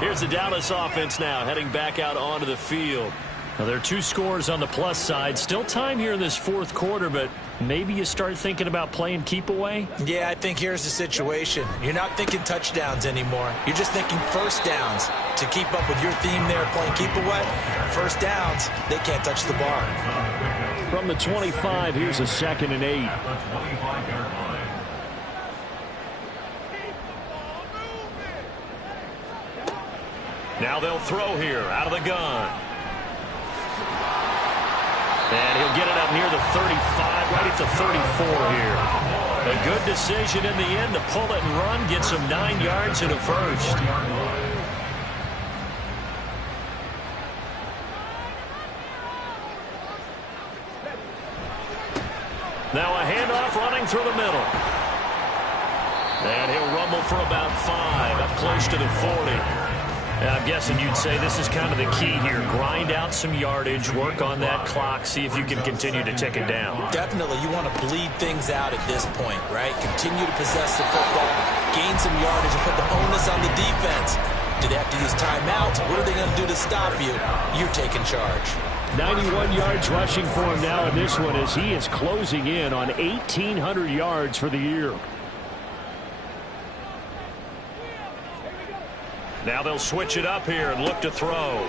Here's the Dallas offense now heading back out onto the field. Now, there are 2 scores on the plus side. Still time here in this 4th quarter, but maybe you start thinking about playing keep away? Yeah, I think here's the situation. You're not thinking touchdowns anymore. You're just thinking first downs. To keep up with your theme there, playing keep away, first downs, they can't touch the bar. From the 25, here's a 2nd and 8. Now they'll throw here out of the gun. And he'll get it up near the 35, right at the 34 here. A good decision in the end to pull it and run, get some 9 yards and a first. Now a handoff running through the middle. And he'll rumble for about 5, up close to the 40. Now, I'm guessing you'd say this is kind of the key here. Grind out some yardage, work on that clock, see if you can continue to tick it down. Definitely, you want to bleed things out at this point, right? Continue to possess the football, gain some yardage, and put the onus on the defense. Do they have to use timeouts? What are they going to do to stop you? You're taking charge. 91 yards rushing for him now in this one as he is closing in on 1,800 yards for the year. Now they'll switch it up here and look to throw.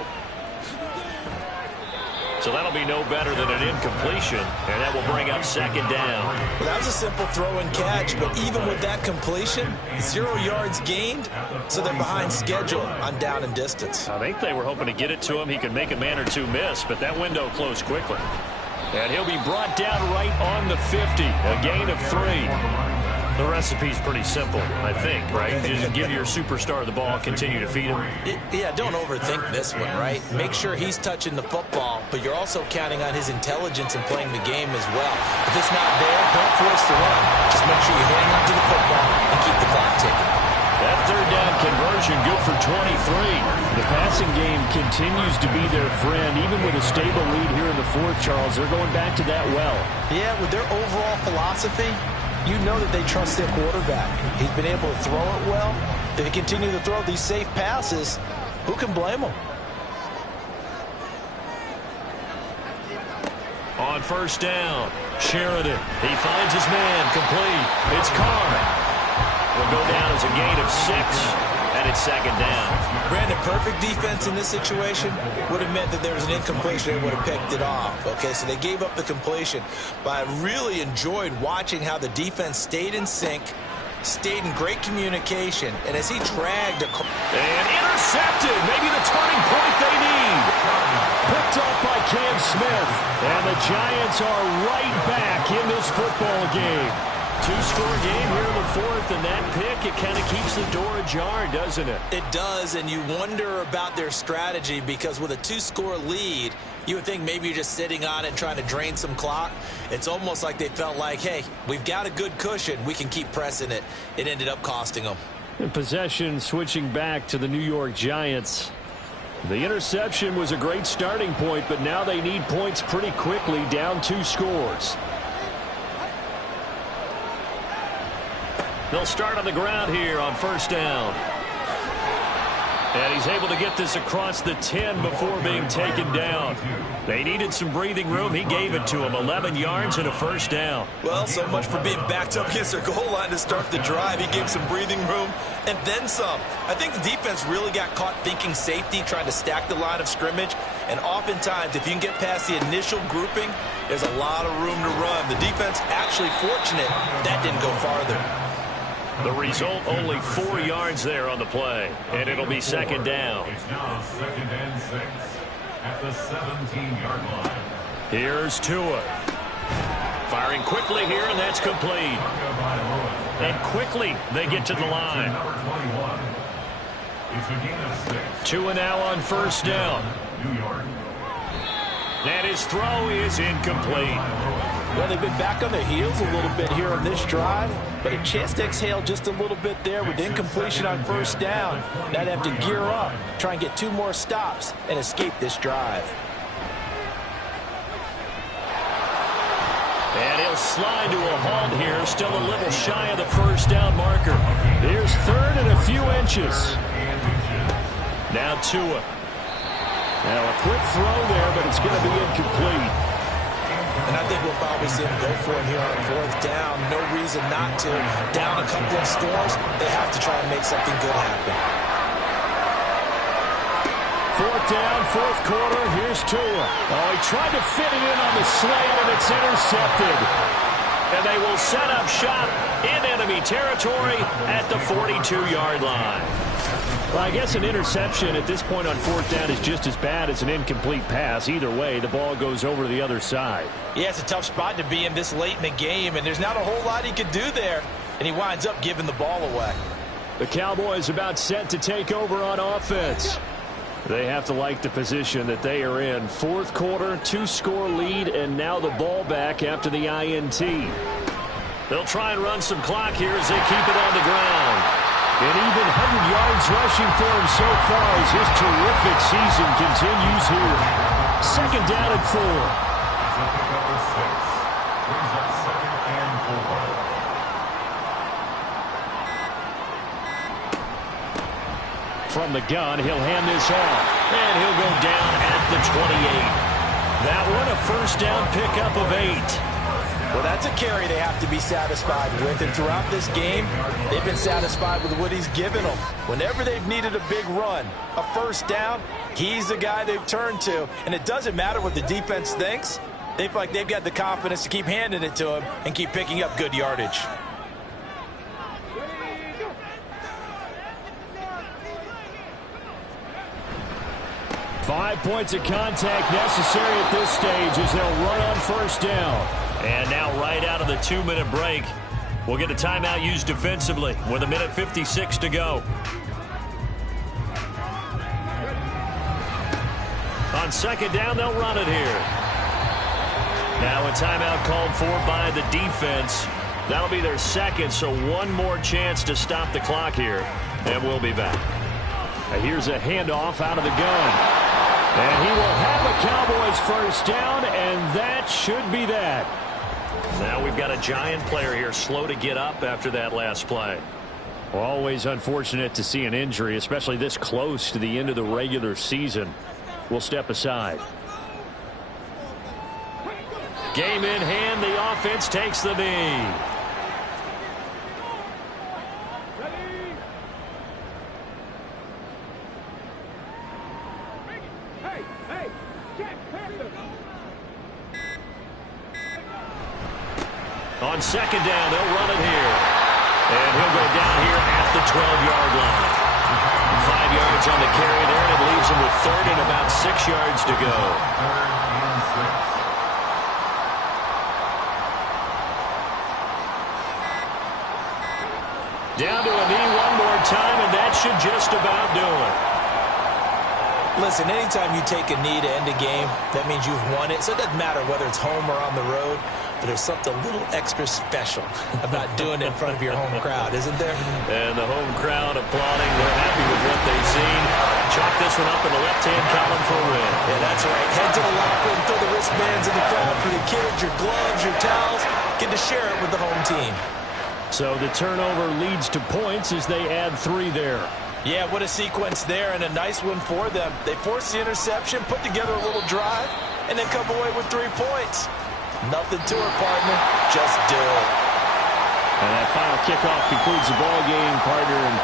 So that'll be no better than an incompletion, and that will bring up second down. Well, that was a simple throw and catch, but even with that completion, 0 yards gained, so they're behind schedule on down and distance. I think they were hoping to get it to him. He could make a man or two miss, but that window closed quickly. And he'll be brought down right on the 50, a gain of 3. The recipe's pretty simple, I think, right? Just give your superstar the ball, continue to feed him. Yeah, don't overthink this one, right? Make sure he's touching the football, but you're also counting on his intelligence in playing the game as well. If it's not there, don't force the run. Just make sure you hang on to the football and keep the clock ticking. That third down conversion good for 23. The passing game continues to be their friend. Even with a stable lead here in the fourth, Charles, they're going back to that well. Yeah, with their overall philosophy, you know that they trust their quarterback. He's been able to throw it well. If they continue to throw these safe passes, who can blame them? On first down, Sheridan. He finds his man, complete. It's Carr. Will go down as a gain of 6, and it's second down. Brandon, perfect defense in this situation would have meant that there was an incompletion. They would have picked it off. Okay, so they gave up the completion. But I really enjoyed watching how the defense stayed in sync, stayed in great communication, and as he dragged across. And intercepted, maybe the turning point they need. Picked up by Cam Smith. And the Giants are right back in this football game. 2-score game here in the fourth, and that pick, it kind of keeps the door ajar, doesn't it? It does, and you wonder about their strategy because with a 2-score lead, you would think maybe you're just sitting on it trying to drain some clock. It's almost like they felt like, hey, we've got a good cushion. We can keep pressing it. It ended up costing them. Possession switching back to the New York Giants. The interception was a great starting point, but now they need points pretty quickly, down 2 scores. They'll start on the ground here on first down. And he's able to get this across the 10 before being taken down. They needed some breathing room. He gave it to them. 11 yards and a first down. Well, so much for being backed up against their goal line to start the drive. He gave some breathing room and then some. I think the defense really got caught thinking safety, trying to stack the line of scrimmage. And oftentimes, if you can get past the initial grouping, there's a lot of room to run. The defense actually fortunate that didn't go farther. The result, only 4 yards there on the play. And it'll be second down. It's now 2nd and 6 at the 17-yard line. Here's Tua. Firing quickly here, and that's complete. And quickly, they get to the line. It's a gain of 6. Tua now on first down. New York. And his throw is incomplete. Well, they've been back on their heels a little bit here on this drive, but a chance to exhale just a little bit there with incompletion on first down. Now they have to gear up, try and get 2 more stops, and escape this drive. And he'll slide to a halt here, still a little shy of the first down marker. Here's third and a few inches. Now Tua. Now a quick throw there, but it's going to be incomplete. And I think we'll probably see him go for it here on fourth down. No reason not to. Down a couple of scores, they have to try and make something good happen. Fourth down, fourth quarter. Here's Tua. Oh, he tried to fit it in on the slant, and it's intercepted. And they will set up shop in enemy territory at the 42-yard line. Well, I guess an interception at this point on fourth down is just as bad as an incomplete pass. Either way, the ball goes over to the other side. Yeah, it's a tough spot to be in this late in the game, and there's not a whole lot he could do there, and he winds up giving the ball away. The Cowboys about set to take over on offense. They have to like the position that they are in. Fourth quarter, 2-score lead, and now the ball back after the INT. They'll try and run some clock here as they keep it on the ground. And even 100 yards rushing for him so far as his terrific season continues here. Second down and 4. Number 6 brings up 2nd and 4. From the gun, he'll hand this off. And he'll go down at the 28. That one a first down pickup of 8. Well, that's a carry they have to be satisfied with. And throughout this game, they've been satisfied with what he's given them. Whenever they've needed a big run, a first down, he's the guy they've turned to. And it doesn't matter what the defense thinks. They feel like they've got the confidence to keep handing it to him and keep picking up good yardage. Five points of contact necessary at this stage as they'll run on first down. And now right out of the 2-minute break, we'll get a timeout used defensively with 1:56 to go. On second down, they'll run it here. Now a timeout called for by the defense. That'll be their second, so one more chance to stop the clock here. And we'll be back. Here's a handoff out of the gun. And he will have a Cowboys first down, and that should be that. Now we've got a Giant player here slow to get up after that last play. Well, always unfortunate to see an injury, especially this close to the end of the regular season. We'll step aside. Game in hand, the offense takes the knee. On second down, they'll run it here. And he'll go down here at the 12-yard line. 5 yards on the carry there, and it leaves him with third and about 6 yards to go. 3rd and 6. Down to a knee one more time, and that should just about do it. Listen, anytime you take a knee to end a game, that means you've won it. So it doesn't matter whether it's home or on the road, but there's something a little extra special about doing it in front of your home crowd, isn't there? And the home crowd applauding. They're happy with what they've seen. Chalk this one up in the left-hand column for a win. Yeah, that's right. Head to the locker room, throw the wristbands in the crowd for your kids, your gloves, your towels. Get to share it with the home team. So the turnover leads to points as they add 3 there. Yeah, what a sequence there, and a nice one for them. They forced the interception, put together a little drive, and then come away with 3 points. Nothing to it, partner. Just do it. And that final kickoff concludes the ball game, partner. And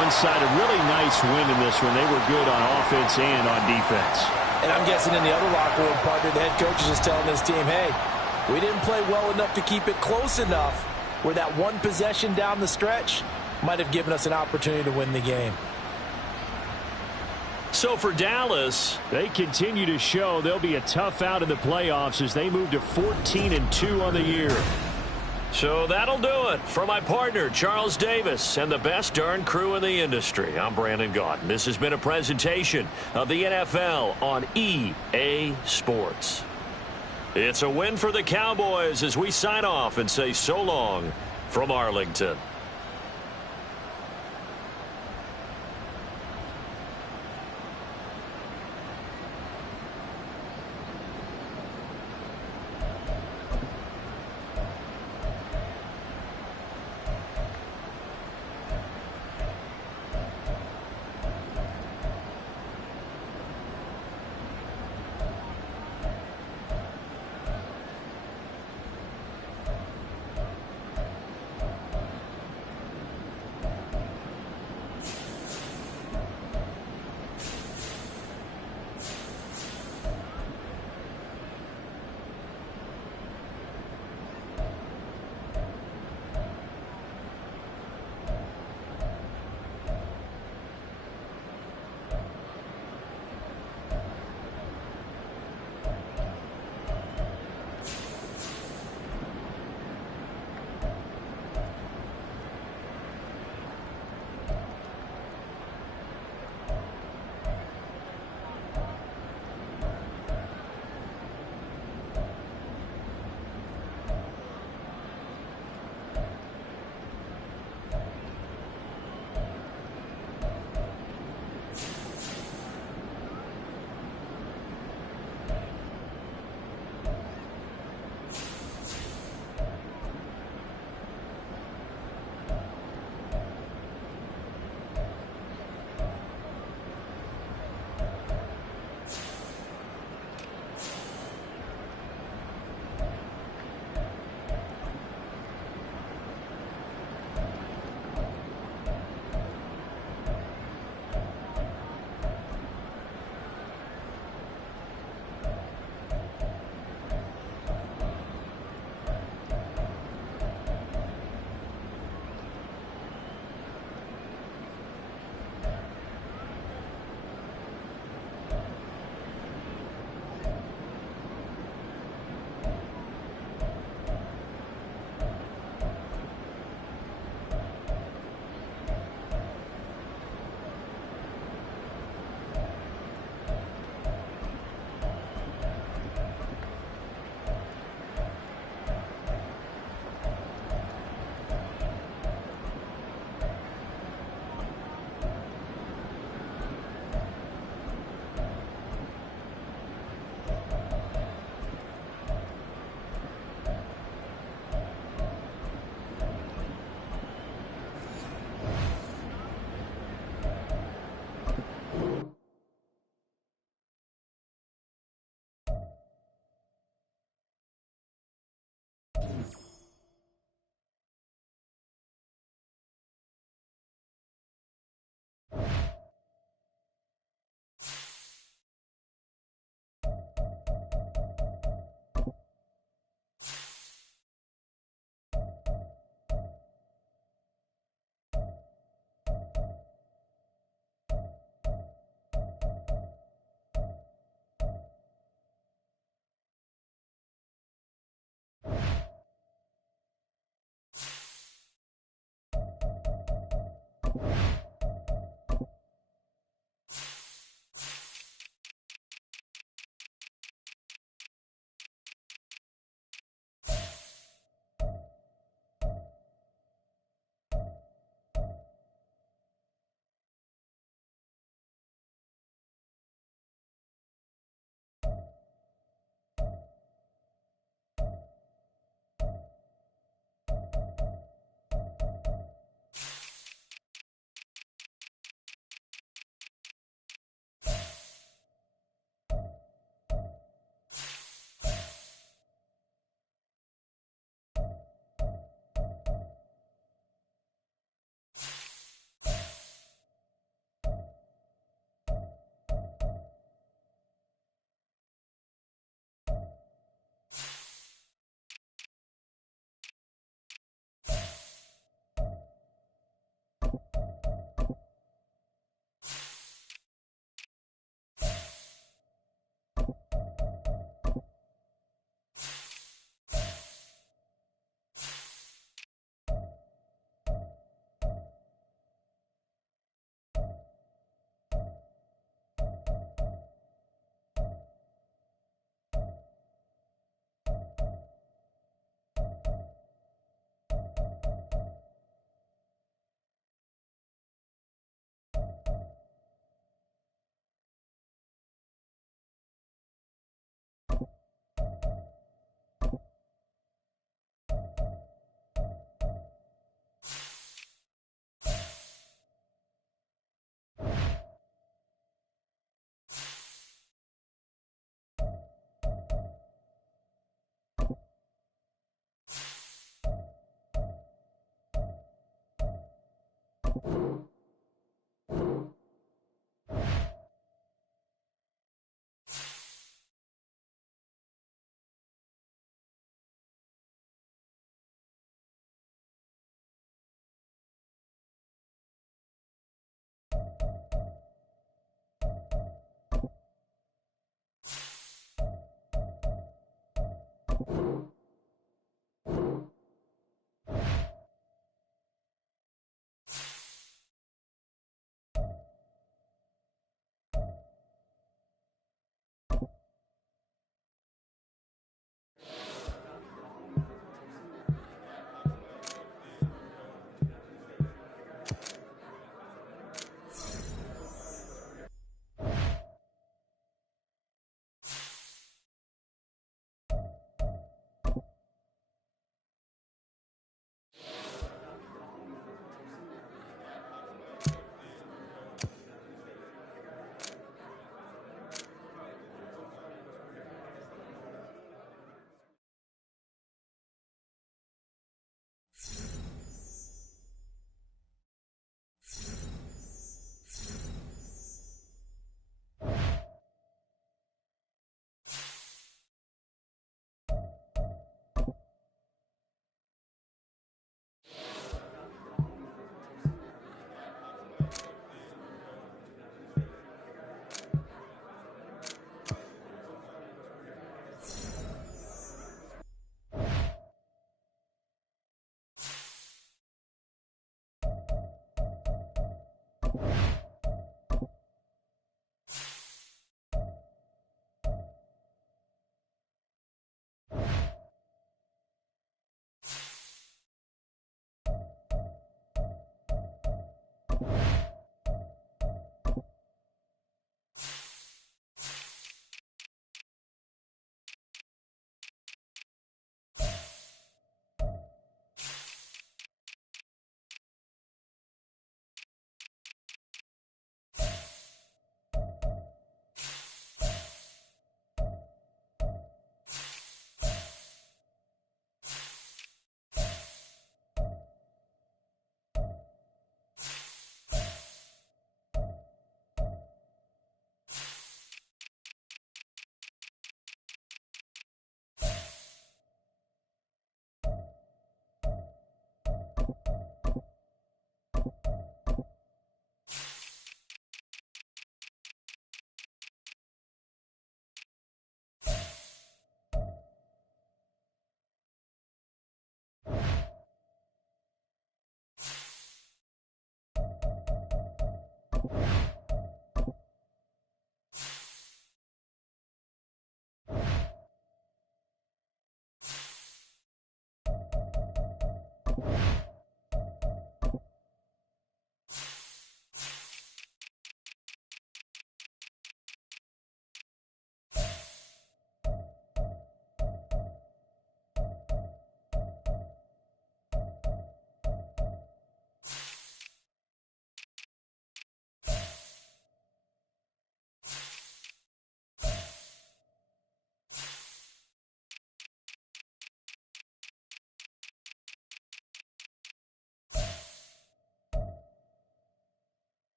one side, a really nice win in this one. They were good on offense and on defense. And I'm guessing in the other locker room, partner, the head coach is just telling his team, hey, we didn't play well enough to keep it close enough where that one possession down the stretch might have given us an opportunity to win the game. So for Dallas, they continue to show they'll be a tough out in the playoffs as they move to 14-2 on the year. So that'll do it for my partner, Charles Davis, and the best darn crew in the industry. I'm Brandon Gaudin. This has been a presentation of the NFL on EA Sports. It's a win for the Cowboys as we sign off and say so long from Arlington.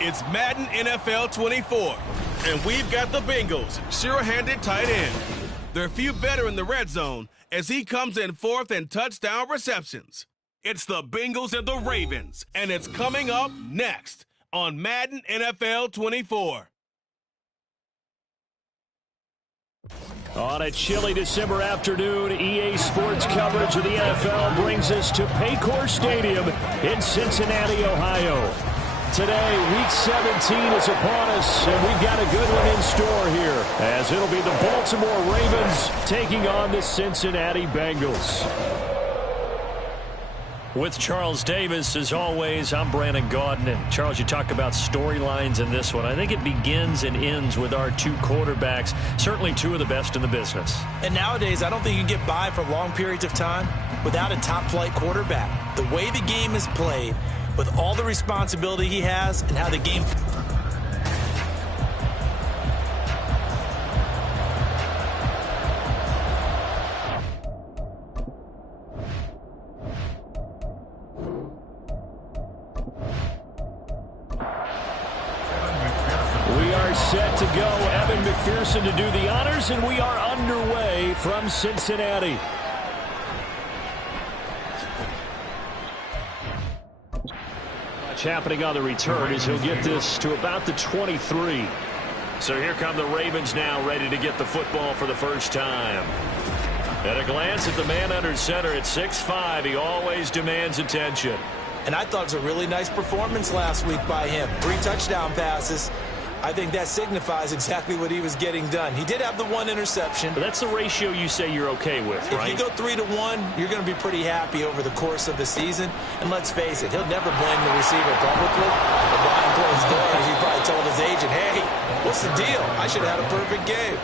It's Madden NFL 24, and we've got the Bengals, sure-handed tight end. They're few better in the red zone as he comes in fourth in touchdown receptions. It's the Bengals and the Ravens, and it's coming up next on Madden NFL 24. On a chilly December afternoon, EA Sports coverage of the NFL brings us to Paycor Stadium in Cincinnati, Ohio. Today, Week 17 is upon us, and we've got a good one in store here, as it'll be the Baltimore Ravens taking on the Cincinnati Bengals. With Charles Davis, as always, I'm Brandon Gaudin. And Charles, you talk about storylines in this one. I think it begins and ends with our two quarterbacks, certainly two of the best in the business. And nowadays, I don't think you can get by for long periods of time without a top-flight quarterback. The way the game is played, with all the responsibility he has and how the game... We are set to go. Evan McPherson to do the honors, and we are underway from Cincinnati. What's happening on the return is he'll get this to about the 23. So here come the Ravens now, ready to get the football for the first time. At a glance at the man under center at 6'5", he always demands attention. And I thought it was a really nice performance last week by him. 3 touchdown passes. I think that signifies exactly what he was getting done. He did have the 1 interception. But that's the ratio you say you're okay with, right? If you go 3-to-1, you're going to be pretty happy over the course of the season. And let's face it, he'll never blame the receiver publicly. But behind closed doors, he probably told his agent, hey, what's the deal? I should have had a perfect game.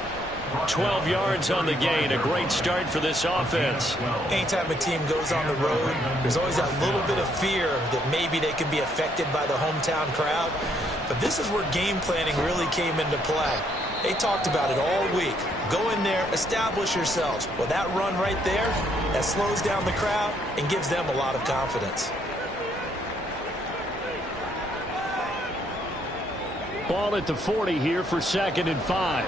12 yards on the gain, a great start for this offense. Anytime a team goes on the road, there's always that little bit of fear that maybe they can be affected by the hometown crowd. But this is where game planning really came into play. They talked about it all week. Go in there, establish yourselves. Well, that run right there, that slows down the crowd and gives them a lot of confidence. Ball at the 40 here for 2nd and 5.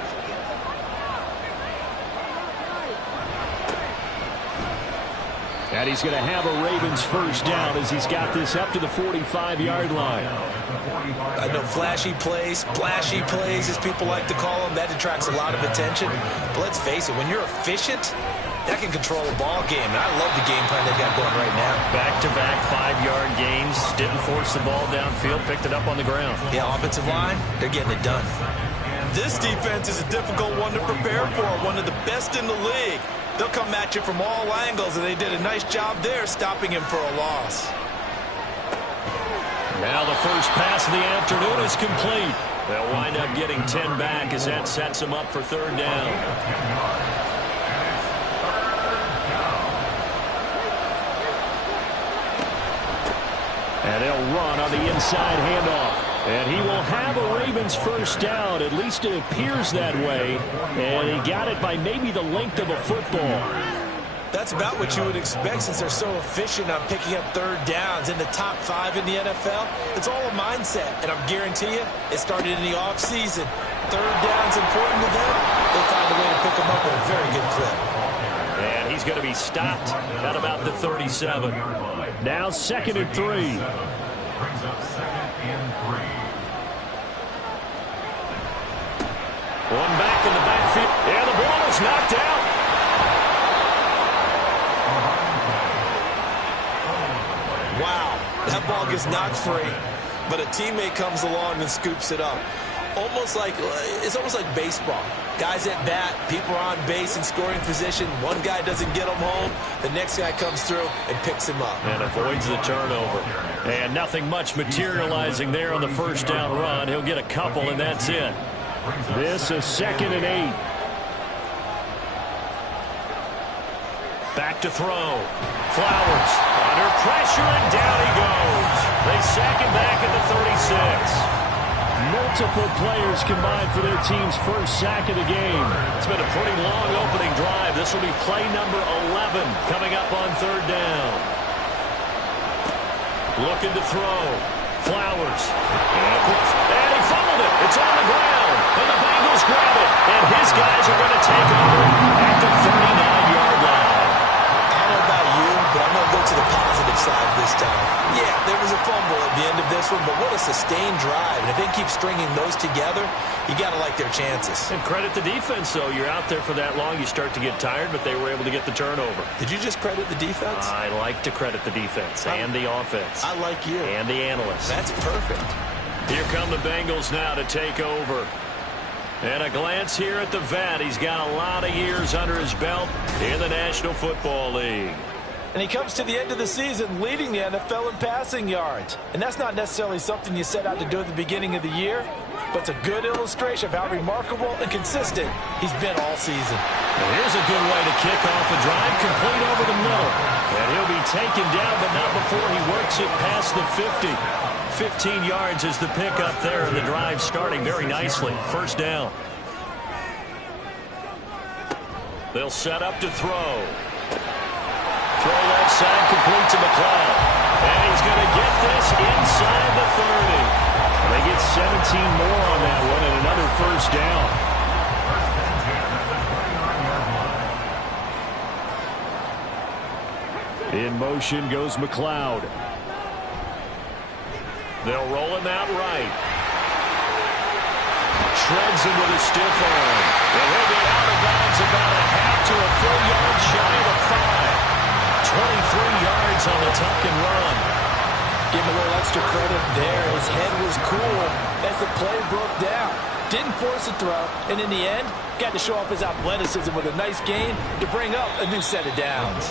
And he's going to have a Ravens first down as he's got this up to the 45-yard line. I know flashy plays, splashy plays, as people like to call them, that attracts a lot of attention. But let's face it, when you're efficient, that can control a ball game. And I love the game plan they got going right now. Back-to-back 5-yard gains, didn't force the ball downfield, picked it up on the ground. Yeah, offensive line, they're getting it done. This defense is a difficult one to prepare for, one of the best in the league. They'll come at you from all angles, and they did a nice job there stopping him for a loss. Now the first pass of the afternoon is complete. They'll wind up getting 10 back as that sets them up for 3rd down. And they'll run on the inside handoff. And he will have a Ravens first down. At least it appears that way. And he got it by maybe the length of a football. That's about what you would expect since they're so efficient on picking up 3rd downs in the top 5 in the NFL. It's all a mindset, and I guarantee you it started in the offseason. 3rd down's important to them. They find a way to pick them up with a very good clip. And he's going to be stopped at about the 37. Now 2nd and 3. Brings up 2nd and 3. One back in the backfield. And the ball is knocked out. Wow, that ball gets knocked free, but a teammate comes along and scoops it up. It's almost like baseball. Guys at bat, people are on base in scoring position. One guy doesn't get him home. The next guy comes through and picks him up. And avoids the turnover. And nothing much materializing there on the first down run. He'll get a couple, and that's it. This is 2nd and 8. Back to throw. Flowers under pressure, and down he goes. They sack him back at the 36. Multiple players combined for their team's first sack of the game. It's been a pretty long opening drive. This will be play number 11 coming up on 3rd down. Looking to throw. Flowers. And he fumbled it. It's on the ground. And the Bengals grab it. And his guys are going to take over at the 39-yard line. I don't know about you, but I'm going to go to the positive side this time. Yeah, there was a fumble at the end of this one, but what a sustained drive. And if they keep stringing those together, you got to like their chances. And credit the defense, though. You're out there for that long, you start to get tired, but they were able to get the turnover. Did you just credit the defense? I like to credit the defense and the offense. I like you. And the analysts. That's perfect. Here come the Bengals now to take over. And a glance here at the vet. He's got a lot of years under his belt in the National Football League. And he comes to the end of the season leading the NFL in passing yards. And that's not necessarily something you set out to do at the beginning of the year, but it's a good illustration of how remarkable and consistent he's been all season. Well, here's a good way to kick off a drive, complete over the middle. And he'll be taken down, but not before he works it past the 50. 15 yards is the pickup there, and the drive starting very nicely. First down. They'll set up to throw. Throw left side, complete to McLeod. And he's going to get this inside the 30. And they get 17 more on that one and another first down. In motion goes McLeod. They'll roll him out right. Shreds him with a stiff arm. And he'll be out of bounds about a half to a full yard shy of the 5. 23 yards on the tuck and run. Give him a little extra credit there. His head was cool as the play broke down. Didn't force a throw, and in the end, got to show off his athleticism with a nice gain to bring up a new set of downs.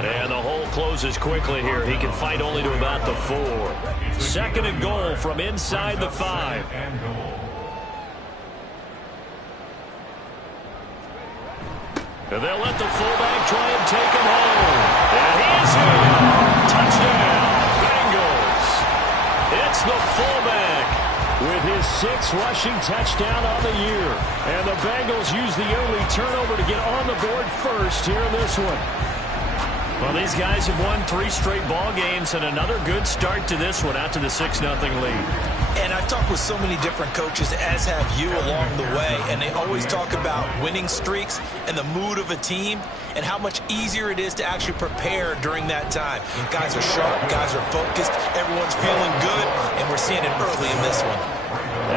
And the hole closes quickly here. He can fight only to about the 4. Second and goal from inside the 5. And they'll let the fullback try and take him home. And he's in. Touchdown, Bengals. It's the fullback with his 6th rushing touchdown on the year. And the Bengals use the early turnover to get on the board first here in this one. Well, these guys have won 3 straight ball games and another good start to this one out to the 6-0 lead. And I've talked with so many different coaches, as have you along the way, and they always talk about winning streaks and the mood of a team and how much easier it is to actually prepare during that time. Guys are sharp, guys are focused, everyone's feeling good, and we're seeing it early in this one.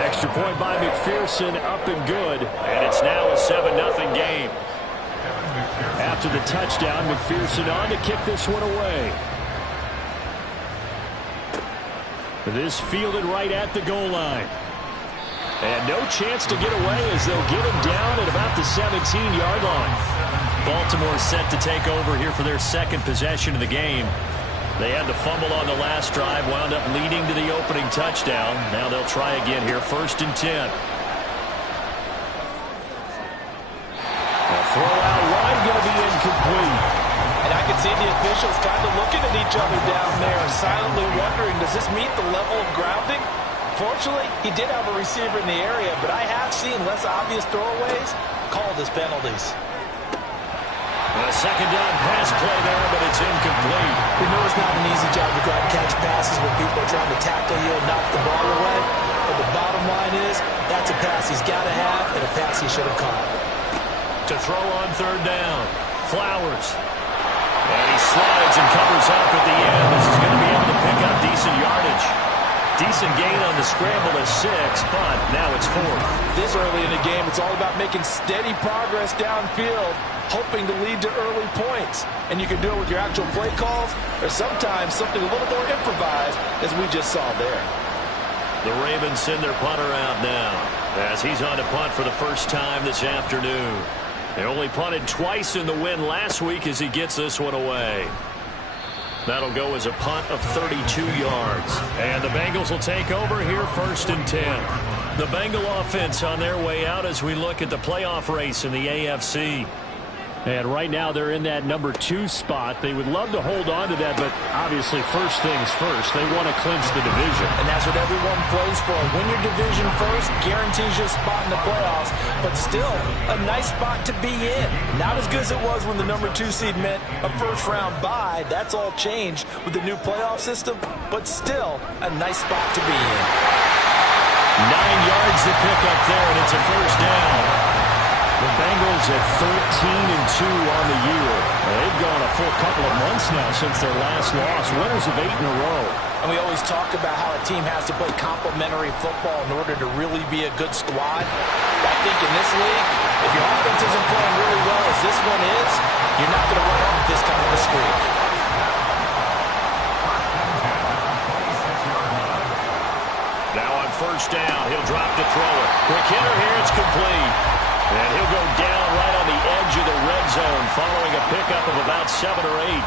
Extra point by McPherson, up and good, and it's now a 7-0 game. After the touchdown, McPherson on to kick this one away. This fielded right at the goal line. And no chance to get away as they'll get him down at about the 17-yard line. Baltimore set to take over here for their second possession of the game. They had the fumble on the last drive, wound up leading to the opening touchdown. Now they'll try again here, 1st and 10. Throw out wide, going to be incomplete. And I can see the officials kind of looking at each other down there, silently wondering, does this meet the level of grounding? Fortunately, he did have a receiver in the area, but I have seen less obvious throwaways called as penalties. A second down pass play there, but it's incomplete. We know it's not an easy job to go out and catch passes when people are trying to tackle you and knock the ball away. But the bottom line is, that's a pass he's got to have and a pass he should have caught. To throw on 3rd down, Flowers. And he slides and covers up at the end. This is going to be able to pick up decent yardage. Decent gain on the scramble at 6, but now it's 4th. This early in the game, it's all about making steady progress downfield, hoping to lead to early points. And you can do it with your actual play calls, or sometimes something a little more improvised, as we just saw there. The Ravens send their punter out now, as he's on to punt for the first time this afternoon. They only punted twice in the win last week as he gets this one away. That'll go as a punt of 32 yards. And the Bengals will take over here, 1st and 10. The Bengal offense on their way out as we look at the playoff race in the AFC. And right now they're in that number 2 spot. They would love to hold on to that, but obviously first things first. They want to clinch the division. And that's what everyone plays for. Win your division first, guarantees you a spot in the playoffs, but still a nice spot to be in. Not as good as it was when the number 2 seed meant a first-round bye. That's all changed with the new playoff system, but still a nice spot to be in. 9 yards to pick up there, and it's a first down. The Bengals at 13-2 on the year. They've gone a full couple of months now since their last loss. Winners of 8 in a row. And we always talk about how a team has to play complementary football in order to really be a good squad. I think in this league, if your offense isn't playing really well as this one is, you're not going to run off this kind of a streak. Now on first down, he'll drop to throw it. Quick hitter here, it's complete. And he'll go down right on the edge of the red zone following a pickup of about 7 or 8.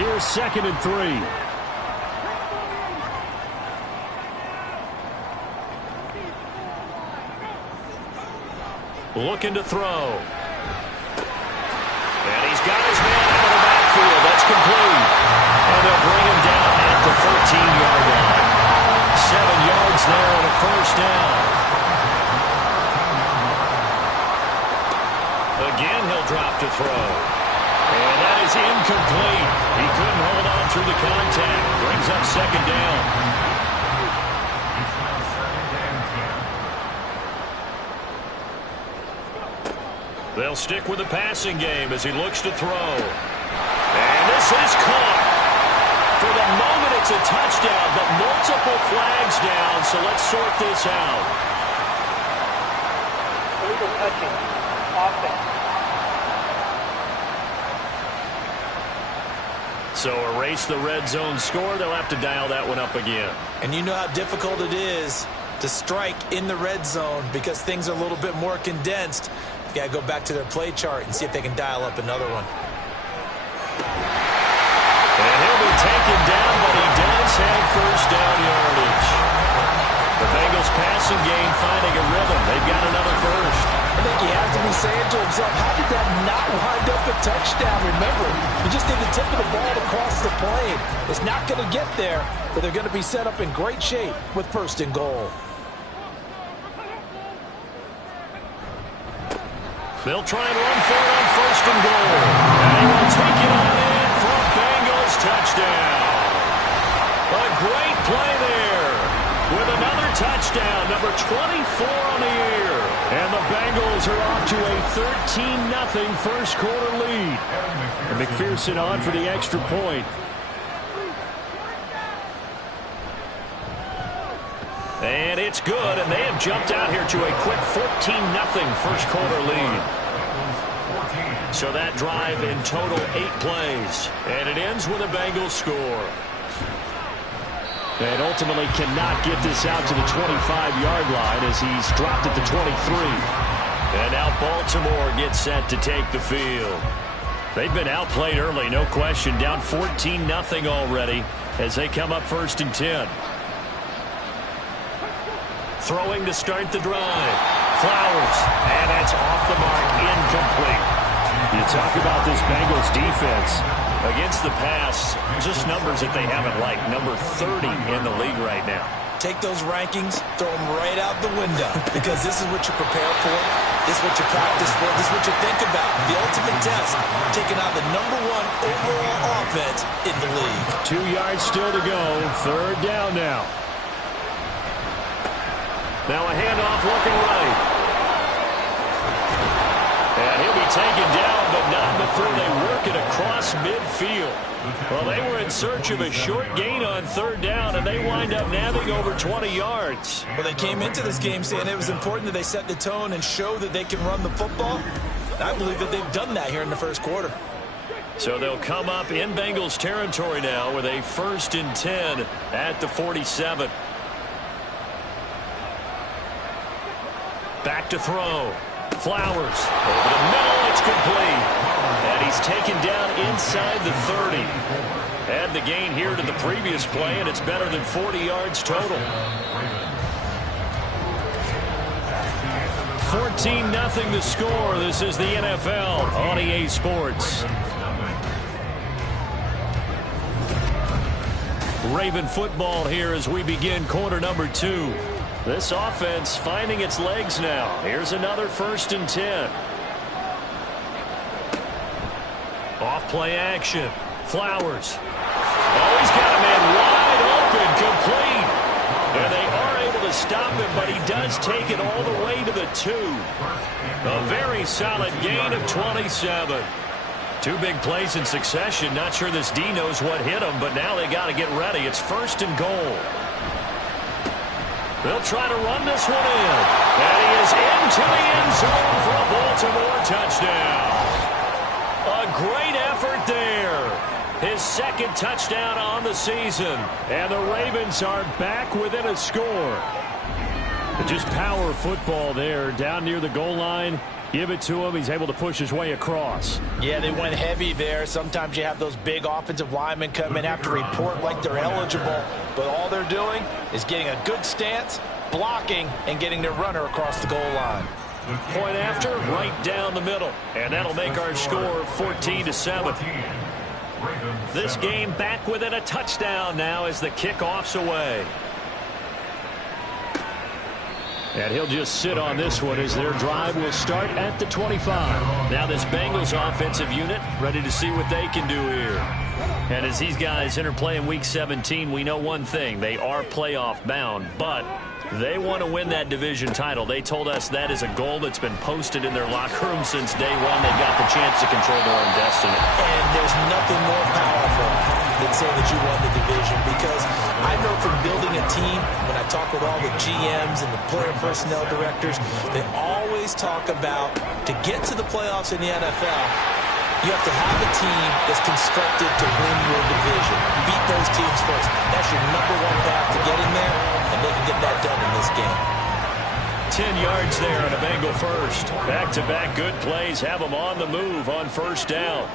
Here's 2nd and 3. Looking to throw. And he's got his man out of the backfield. That's complete. And they'll bring him down at the 14-yard line. 7 yards there and a first down. Again, he'll drop to throw. And that is incomplete. He couldn't hold on through the contact. Brings up 2nd down. It's now 2nd and 10. They'll stick with the passing game as he looks to throw. And this is caught. For the moment, it's a touchdown, but multiple flags down, so let's sort this out. Illegal touching. Offense. So erase the red zone score. They'll have to dial that one up again. And you know how difficult it is to strike in the red zone because things are a little bit more condensed. You got to go back to their play chart and see if they can dial up another one. And he'll be taken down, but he does have first down yardage. The Bengals passing game finding a rhythm. They've got another first. I think he has to be saying to himself, how did that not wind up a touchdown? Remember, you just need the tip of the ball to cross the plane. It's not going to get there, but they're going to be set up in great shape with 1st and goal. They'll try and run for it on 1st and goal. And he will take it on in for a Bengals touchdown. A great play there with another touchdown, number 24 on the year. And the Bengals are off to a 13-0 first quarter lead. And McPherson on for the extra point. And it's good, and they have jumped out here to a quick 14-0 first quarter lead. So that drive in total 8 plays. And it ends with a Bengals score. And ultimately cannot get this out to the 25-yard line as he's dropped at the 23. And now Baltimore gets set to take the field. They've been outplayed early, no question. Down 14-0 already as they come up 1st and 10. Throwing to start the drive. Flowers. And that's off the mark. Incomplete. You talk about this Bengals defense. Against the pass, just numbers that they haven't liked. Number 30 in the league right now. Take those rankings, throw them right out the window because this is what you prepare for. This is what you practice for. This is what you think about. The ultimate test, taking out the number 1 overall offense in the league. 2 yards still to go. 3rd down now. Now a handoff looking right. And he'll be taken down, but not before they work it across midfield. Well, they were in search of a short gain on 3rd down, and they wind up nabbing over 20 yards. Well, they came into this game saying it was important that they set the tone and show that they can run the football. I believe that they've done that here in the first quarter. So they'll come up in Bengals territory now with a 1st and 10 at the 47. Back to throw. Flowers over the middle. It's complete. And he's taken down inside the 30. Add the gain here to the previous play, and it's better than 40 yards total. 14 14-0 the score. This is the NFL on EA Sports. Raven football here as we begin quarter number 2. This offense finding its legs now. Here's another 1st and 10. Off play action. Flowers. Oh, he's got a man wide open, complete. And they are able to stop him, but he does take it all the way to the 2. A very solid gain of 27. 2 big plays in succession. Not sure this D knows what hit him, but now they got to get ready. It's 1st and goal. They'll try to run this one in. And he is into the end zone for a Baltimore touchdown. A great effort there. His 2nd touchdown on the season. And the Ravens are back within a score. Just power football there down near the goal line. Give it to him. He's able to push his way across. Yeah, they went heavy there. Sometimes you have those big offensive linemen come in, have to report like they're eligible. But all they're doing is getting a good stance, blocking, and getting their runner across the goal line. Point after, right down the middle. And that'll make our score 14-7. This game back within a touchdown now as the kickoff's away. And he'll just sit on this one as their drive will start at the 25. Now this Bengals offensive unit ready to see what they can do here. And as these guys interplay in Week 17, we know one thing. They are playoff bound, but they want to win that division title. They told us that is a goal that's been posted in their locker room since day one. They got the chance to control their own destiny. And there's nothing more powerful than saying that you won the division, because I know from building a team, when I talk with all the GMs and the player personnel directors, they always talk about, to get to the playoffs in the NFL, you have to have a team that's constructed to win your division. Beat those teams first. That's your #1 path to getting there, and they can get that done in this game. 10 yards there on a Bengal first. Back-to-back good plays have them on the move on 1st down.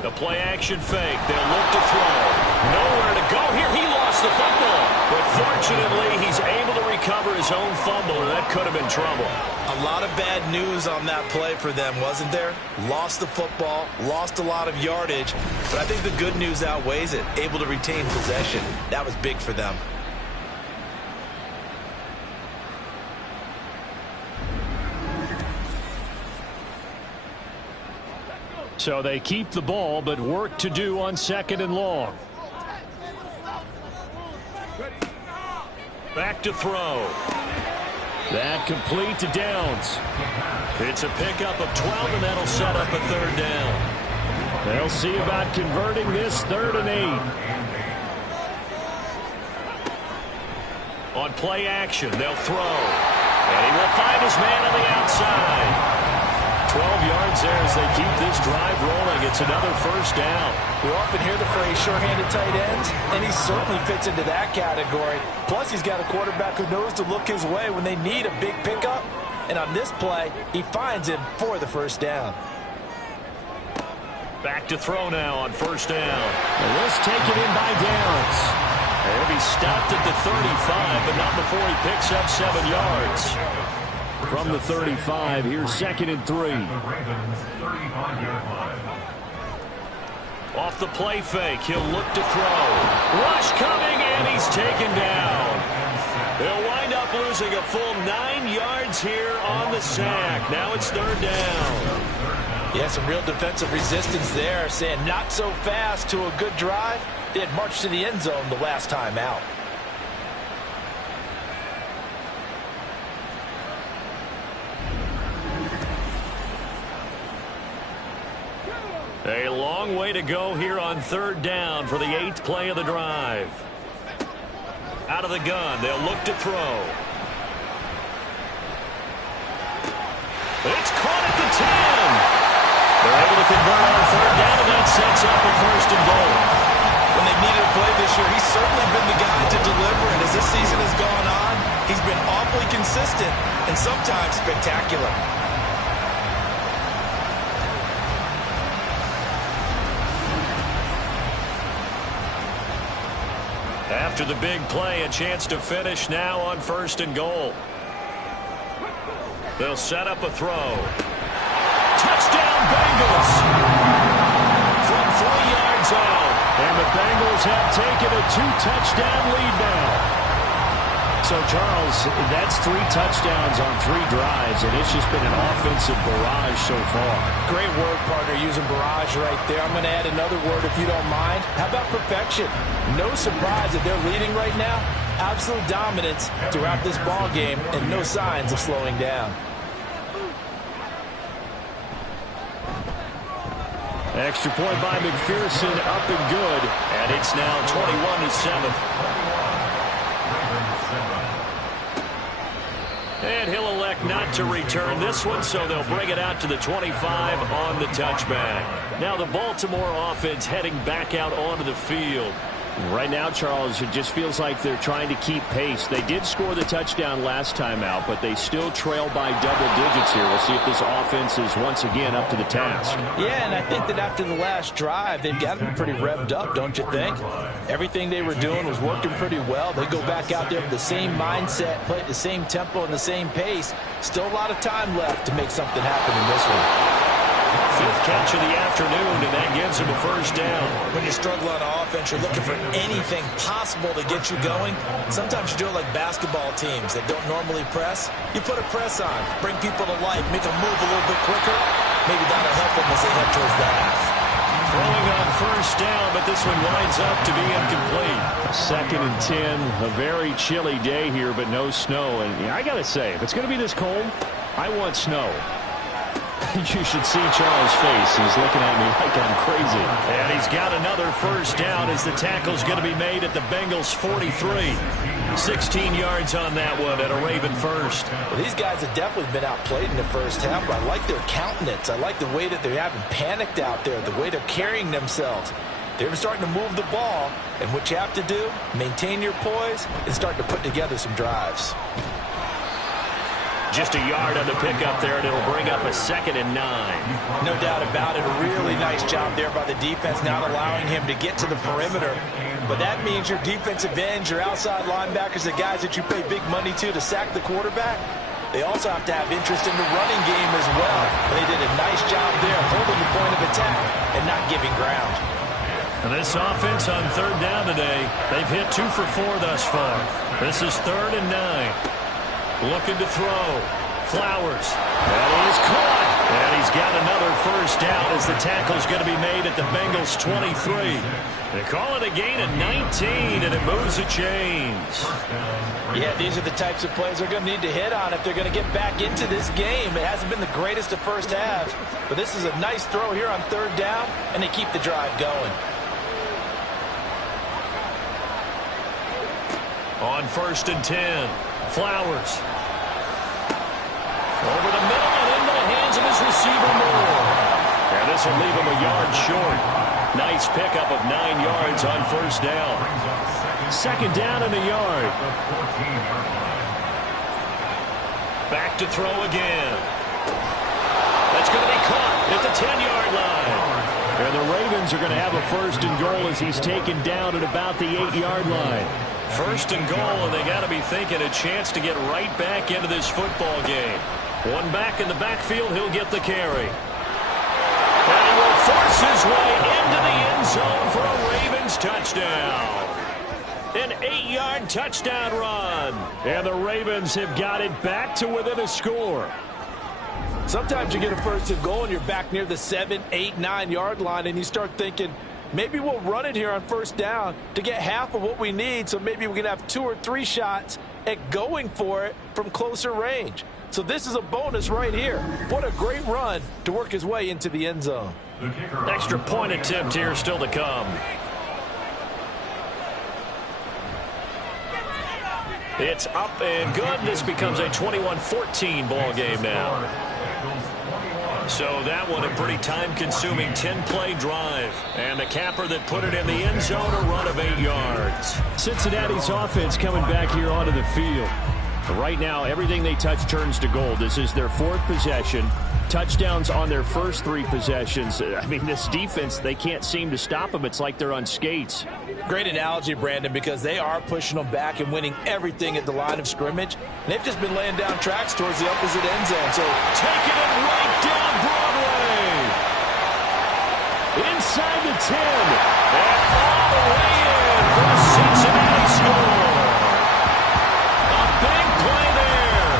The play action fake. They'll look to throw. Nowhere to go here. He lost the football. But fortunately, he's able to recover his own fumble, or that could have been trouble. A lot of bad news on that play for them, wasn't there? Lost the football, lost a lot of yardage. But I think the good news outweighs it. Able to retain possession. That was big for them. So they keep the ball, but work to do on 2nd and long. Back to throw. That complete to Downs. It's a pickup of 12, and that'll set up a 3rd down. They'll see about converting this 3rd and 8. On play action, they'll throw. And he will find his man on the outside. 12 yards there as they keep this drive rolling. It's another 1st down. We often hear the phrase sure-handed tight ends, and he certainly fits into that category. Plus, he's got a quarterback who knows to look his way when they need a big pickup. And on this play, he finds him for the 1st down. Back to throw now on 1st down. And let's take it in by Downs. He'll be stopped at the 35, but not before he picks up 7 yards. From the 35, here's 2nd and 3. Off the play fake, he'll look to throw. Rush coming, and he's taken down. They'll wind up losing a full 9 yards here on the sack. Now it's 3rd down. Yeah, some real defensive resistance there, saying not so fast to a good drive. They had marched to the end zone the last time out. A long way to go here on 3rd down for the 8th play of the drive. Out of the gun, they'll look to throw. It's caught at the 10. They're able to convert on 3rd down, and that sets up a 1st and goal. When they needed a play this year, he's certainly been the guy to deliver, and as this season has gone on, he's been awfully consistent and sometimes spectacular. After the big play, a chance to finish now on 1st and goal. They'll set up a throw. Touchdown, Bengals! From 3 yards out. And the Bengals have taken a 2-touchdown lead now. So, Charles, that's 3 touchdowns on 3 drives, and it's just been an offensive barrage so far. Great word, partner, using barrage right there. I'm going to add another word if you don't mind. How about perfection? No surprise that they're leading right now. Absolute dominance throughout this ball game and no signs of slowing down. Extra point by McPherson, up and good, and it's now 21-7. And he'll elect not to return this one, so they'll bring it out to the 25 on the touchback. Now the Baltimore offense heading back out onto the field. Right now, Charles, it just feels like they're trying to keep pace. They did score the touchdown last time out, but they still trail by double digits here. We'll see if this offense is once again up to the task. Yeah, and I think that after the last drive, they've got to be pretty revved up, don't you think? Everything they were doing was working pretty well. They go back out there with the same mindset, play at the same tempo and the same pace. Still a lot of time left to make something happen in this one. 5th catch of the afternoon, and that gives him a first down. When you struggle on offense, you're looking for anything possible to get you going. Sometimes you do it like basketball teams that don't normally press. You put a press on, bring people to life, make them move a little bit quicker. Maybe that'll help them as they head towards the half. Throwing on first down, but this one winds up to be incomplete. 2nd and 10, a very chilly day here, but no snow. And I got to say, if it's going to be this cold, I want snow. You should see Charles' face. He's looking at me like I'm crazy. And he's got another first down as the tackle's going to be made at the Bengals' 43. 16 yards on that one at a Raven first. Well, these guys have definitely been outplayed in the first half, but I like their countenance. I like the way that they haven't panicked out there, the way they're carrying themselves. They're starting to move the ball, and what you have to do, maintain your poise and start to put together some drives. Just a yard on the pickup there, and it'll bring up a 2nd and 9. No doubt about it. A really nice job there by the defense, not allowing him to get to the perimeter. But that means your defensive ends, your outside linebackers, the guys that you pay big money to sack the quarterback, they also have to have interest in the running game as well. They did a nice job there, holding the point of attack and not giving ground. And this offense on 3rd down today, they've hit 2 for 4 thus far. This is 3rd and 9. Looking to throw. Flowers. That is caught. And he's got another first down as the tackle's going to be made at the Bengals' 23. They call it a gain of 19, and it moves the chains. Yeah, these are the types of plays they're going to need to hit on if they're going to get back into this game. It hasn't been the greatest of first halves, but this is a nice throw here on 3rd down, and they keep the drive going. On 1st and 10. Flowers. Over the middle and into the hands of his receiver Moore. And this will leave him a yard short. Nice pickup of 9 yards on first down. 2nd down and a yard. Back to throw again. That's going to be caught at the 10-yard line. And the Ravens are going to have a 1st and goal as he's taken down at about the 8-yard line. 1st and goal, and they got to be thinking a chance to get right back into this football game. One back in the backfield, he'll get the carry. And he will force his way into the end zone for a Ravens touchdown. An 8-yard touchdown run. And the Ravens have got it back to within a score. Sometimes you get a 1st and goal and you're back near the 7, 8, 9-yard line, and you start thinking, maybe we'll run it here on 1st down to get half of what we need, so maybe we can have 2 or 3 shots at going for it from closer range. So this is a bonus right here. What a great run to work his way into the end zone. Extra point attempt here still to come. It's up and good. This becomes a 21-14 ball game now. So that one a pretty time-consuming 10-play drive. And the capper that put it in the end zone, a run of 8 yards. Cincinnati's offense coming back here onto the field. Right now, everything they touch turns to gold. This is their 4th possession. touchdowns on their first 3 possessions. I mean, this defense, they can't seem to stop them. It's like they're on skates. Great analogy, Brandon, because they are pushing them back and winning everything at the line of scrimmage. And they've just been laying down tracks towards the opposite end zone. So taking it right down Broadway. Inside the 10. And all the way in for the Cincinnati score. A big play there.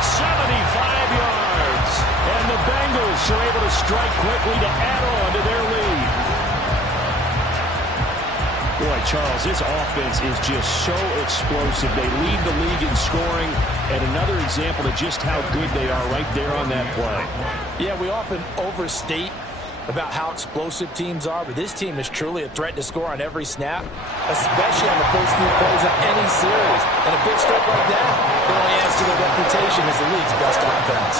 75 yards. And the Bengals are able to strike quickly to add on to their lead. Boy, Charles, this offense is just so explosive. They lead the league in scoring, and another example of just how good they are right there on that play. Yeah, we often overstate about how explosive teams are, but this team is truly a threat to score on every snap, especially on the first few plays of any series. And a big stroke like that, it only adds to their reputation as the league's best offense.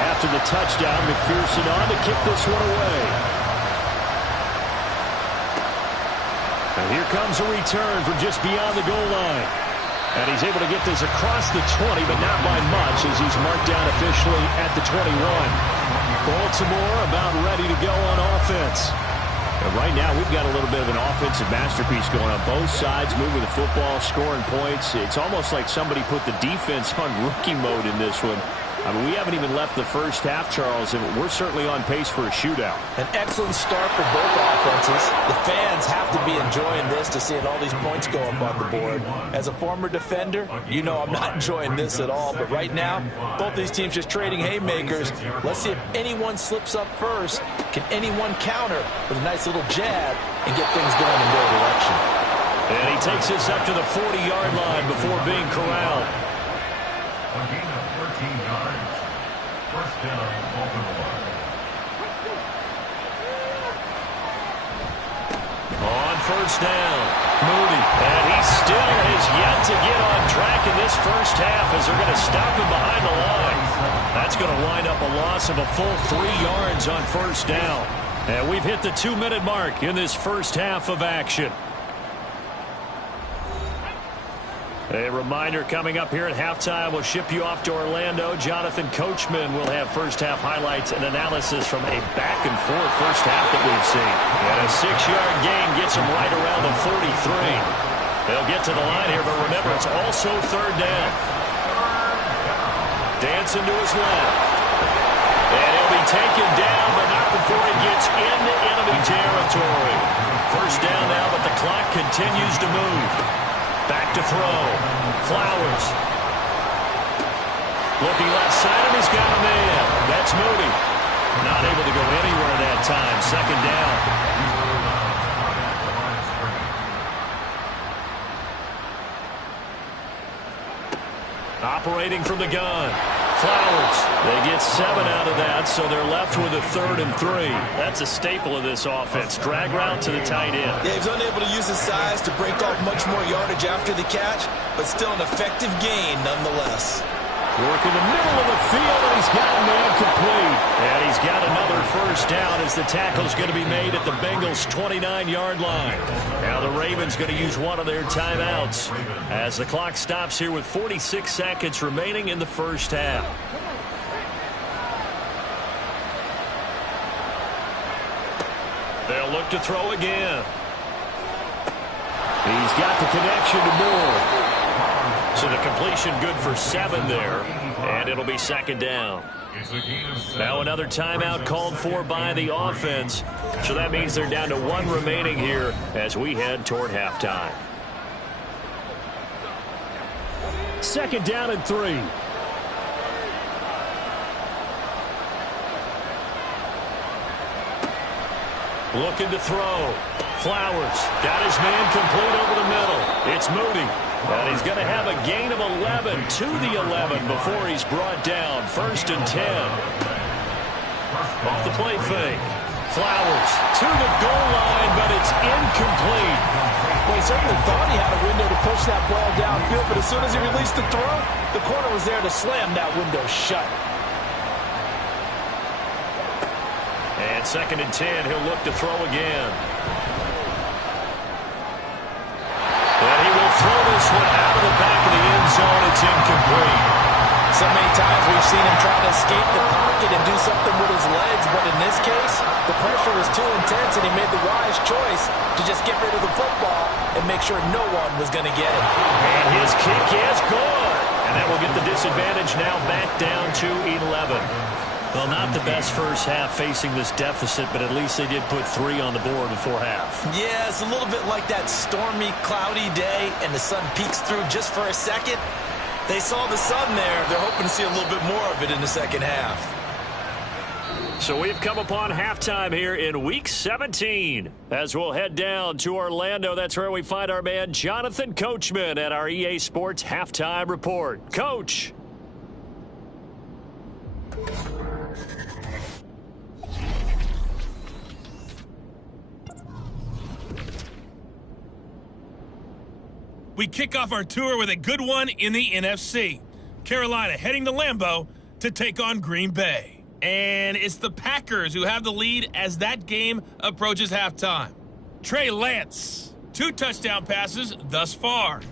After the touchdown, McPherson on to kick this one away. And here comes a return from just beyond the goal line. And he's able to get this across the 20, but not by much, as he's marked down officially at the 21. Baltimore about ready to go on offense. And right now, we've got a little bit of an offensive masterpiece going on both sides, moving the football, scoring points. It's almost like somebody put the defense on rookie mode in this one. I mean, we haven't even left the first half, Charles, and we're certainly on pace for a shootout. An excellent start for both offenses. The fans have to be enjoying this to seeing all these points go up on the board. As a former defender, you know I'm not enjoying this at all. But right now, both these teams just trading haymakers. Let's see if anyone slips up first. Can anyone counter with a nice little jab and get things going in their direction? And he takes this up to the 40-yard line before being corralled. A gain of 13 yards. First down, Baltimore. On first down, Moody. And he still has yet to get on track in this first half as they're going to stop him behind the line. That's going to wind up a loss of a full 3 yards on first down. And we've hit the 2-minute mark in this first half of action. A reminder coming up here at halftime, we'll ship you off to Orlando. Jonathan Coachman will have first-half highlights and analysis from a back-and-forth first half that we've seen. And a 6-yard gain gets him right around the 43. They'll get to the line here, but remember, it's also third down. Dancing to his left. And he'll be taken down, but not before he gets into enemy territory. First down now, but the clock continues to move. Back to throw. Flowers. Looking left side, and he's got a man. That's Moody. Not able to go anywhere that time. Second down. Operating from the gun. Flowers. They get 7 out of that, so they're left with a 3rd and 3. That's a staple of this offense. Drag route to the tight end. Yeah, he's unable to use his size to break off much more yardage after the catch, but still an effective gain nonetheless. Work in the middle of the field, and he's got a man complete. And he's got another first down as the tackle's going to be made at the Bengals' 29-yard line. Now the Ravens going to use one of their timeouts as the clock stops here with 46 seconds remaining in the first half. They'll look to throw again. He's got the connection to Moore. So the completion good for 7 there, and it'll be second down. Now another timeout called for by the offense. So that means they're down to 1 remaining here as we head toward halftime. Second down and 3. Looking to throw. Flowers got his man complete over the middle. It's Moody. And he's going to have a gain of 11 to the 11 before he's brought down. First and 10. Off the play fake. Flowers to the goal line, but it's incomplete. Well, he certainly thought he had a window to push that ball downfield, but as soon as he released the throw, the corner was there to slam that window shut. And second and 10, he'll look to throw again. And he will throw this one out of the back of the end zone. It's incomplete. So many times we've seen him try to escape the pocket and do something with his legs, but in this case, the pressure was too intense and he made the wise choice to just get rid of the football and make sure no one was going to get it. And his kick is good. And that will get the disadvantage now back down to 11. Well, not the best first half facing this deficit, but at least they did put 3 on the board before half. Yeah, it's a little bit like that stormy, cloudy day, and the sun peeks through just for a second. They saw the sun there. They're hoping to see a little bit more of it in the second half. So we've come upon halftime here in Week 17. As we'll head down to Orlando, that's where we find our man Jonathan Coachman at our EA Sports Halftime Report. Coach. We kick off our tour with a good one in the NFC. Carolina heading to Lambeau to take on Green Bay. And it's the Packers who have the lead as that game approaches halftime. Trey Lance, 2 touchdown passes thus far.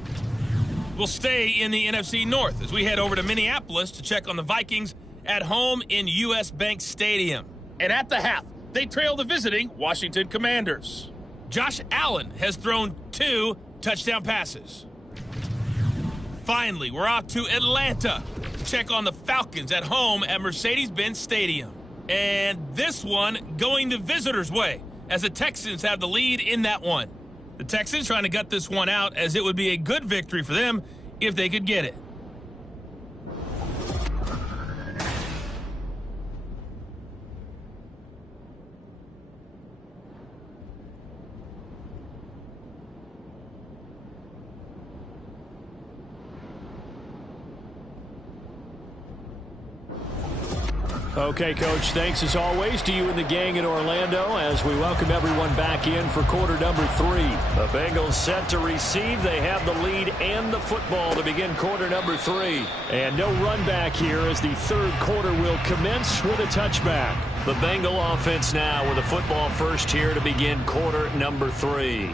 We'll stay in the NFC North as we head over to Minneapolis to check on the Vikings at home in US Bank Stadium. And at the half, they trail the visiting Washington Commanders. Josh Allen has thrown 2 touchdown passes. Finally, we're off to Atlanta to check on the Falcons at home at Mercedes-Benz Stadium. And this one going the visitors' way as the Texans have the lead in that one. The Texans trying to gut this one out as it would be a good victory for them if they could get it. Okay, Coach, thanks as always to you and the gang in Orlando as we welcome everyone back in for quarter number 3. The Bengals set to receive. They have the lead and the football to begin quarter number 3. And no run back here as the third quarter will commence with a touchback. The Bengal offense now with a football first here to begin quarter number 3.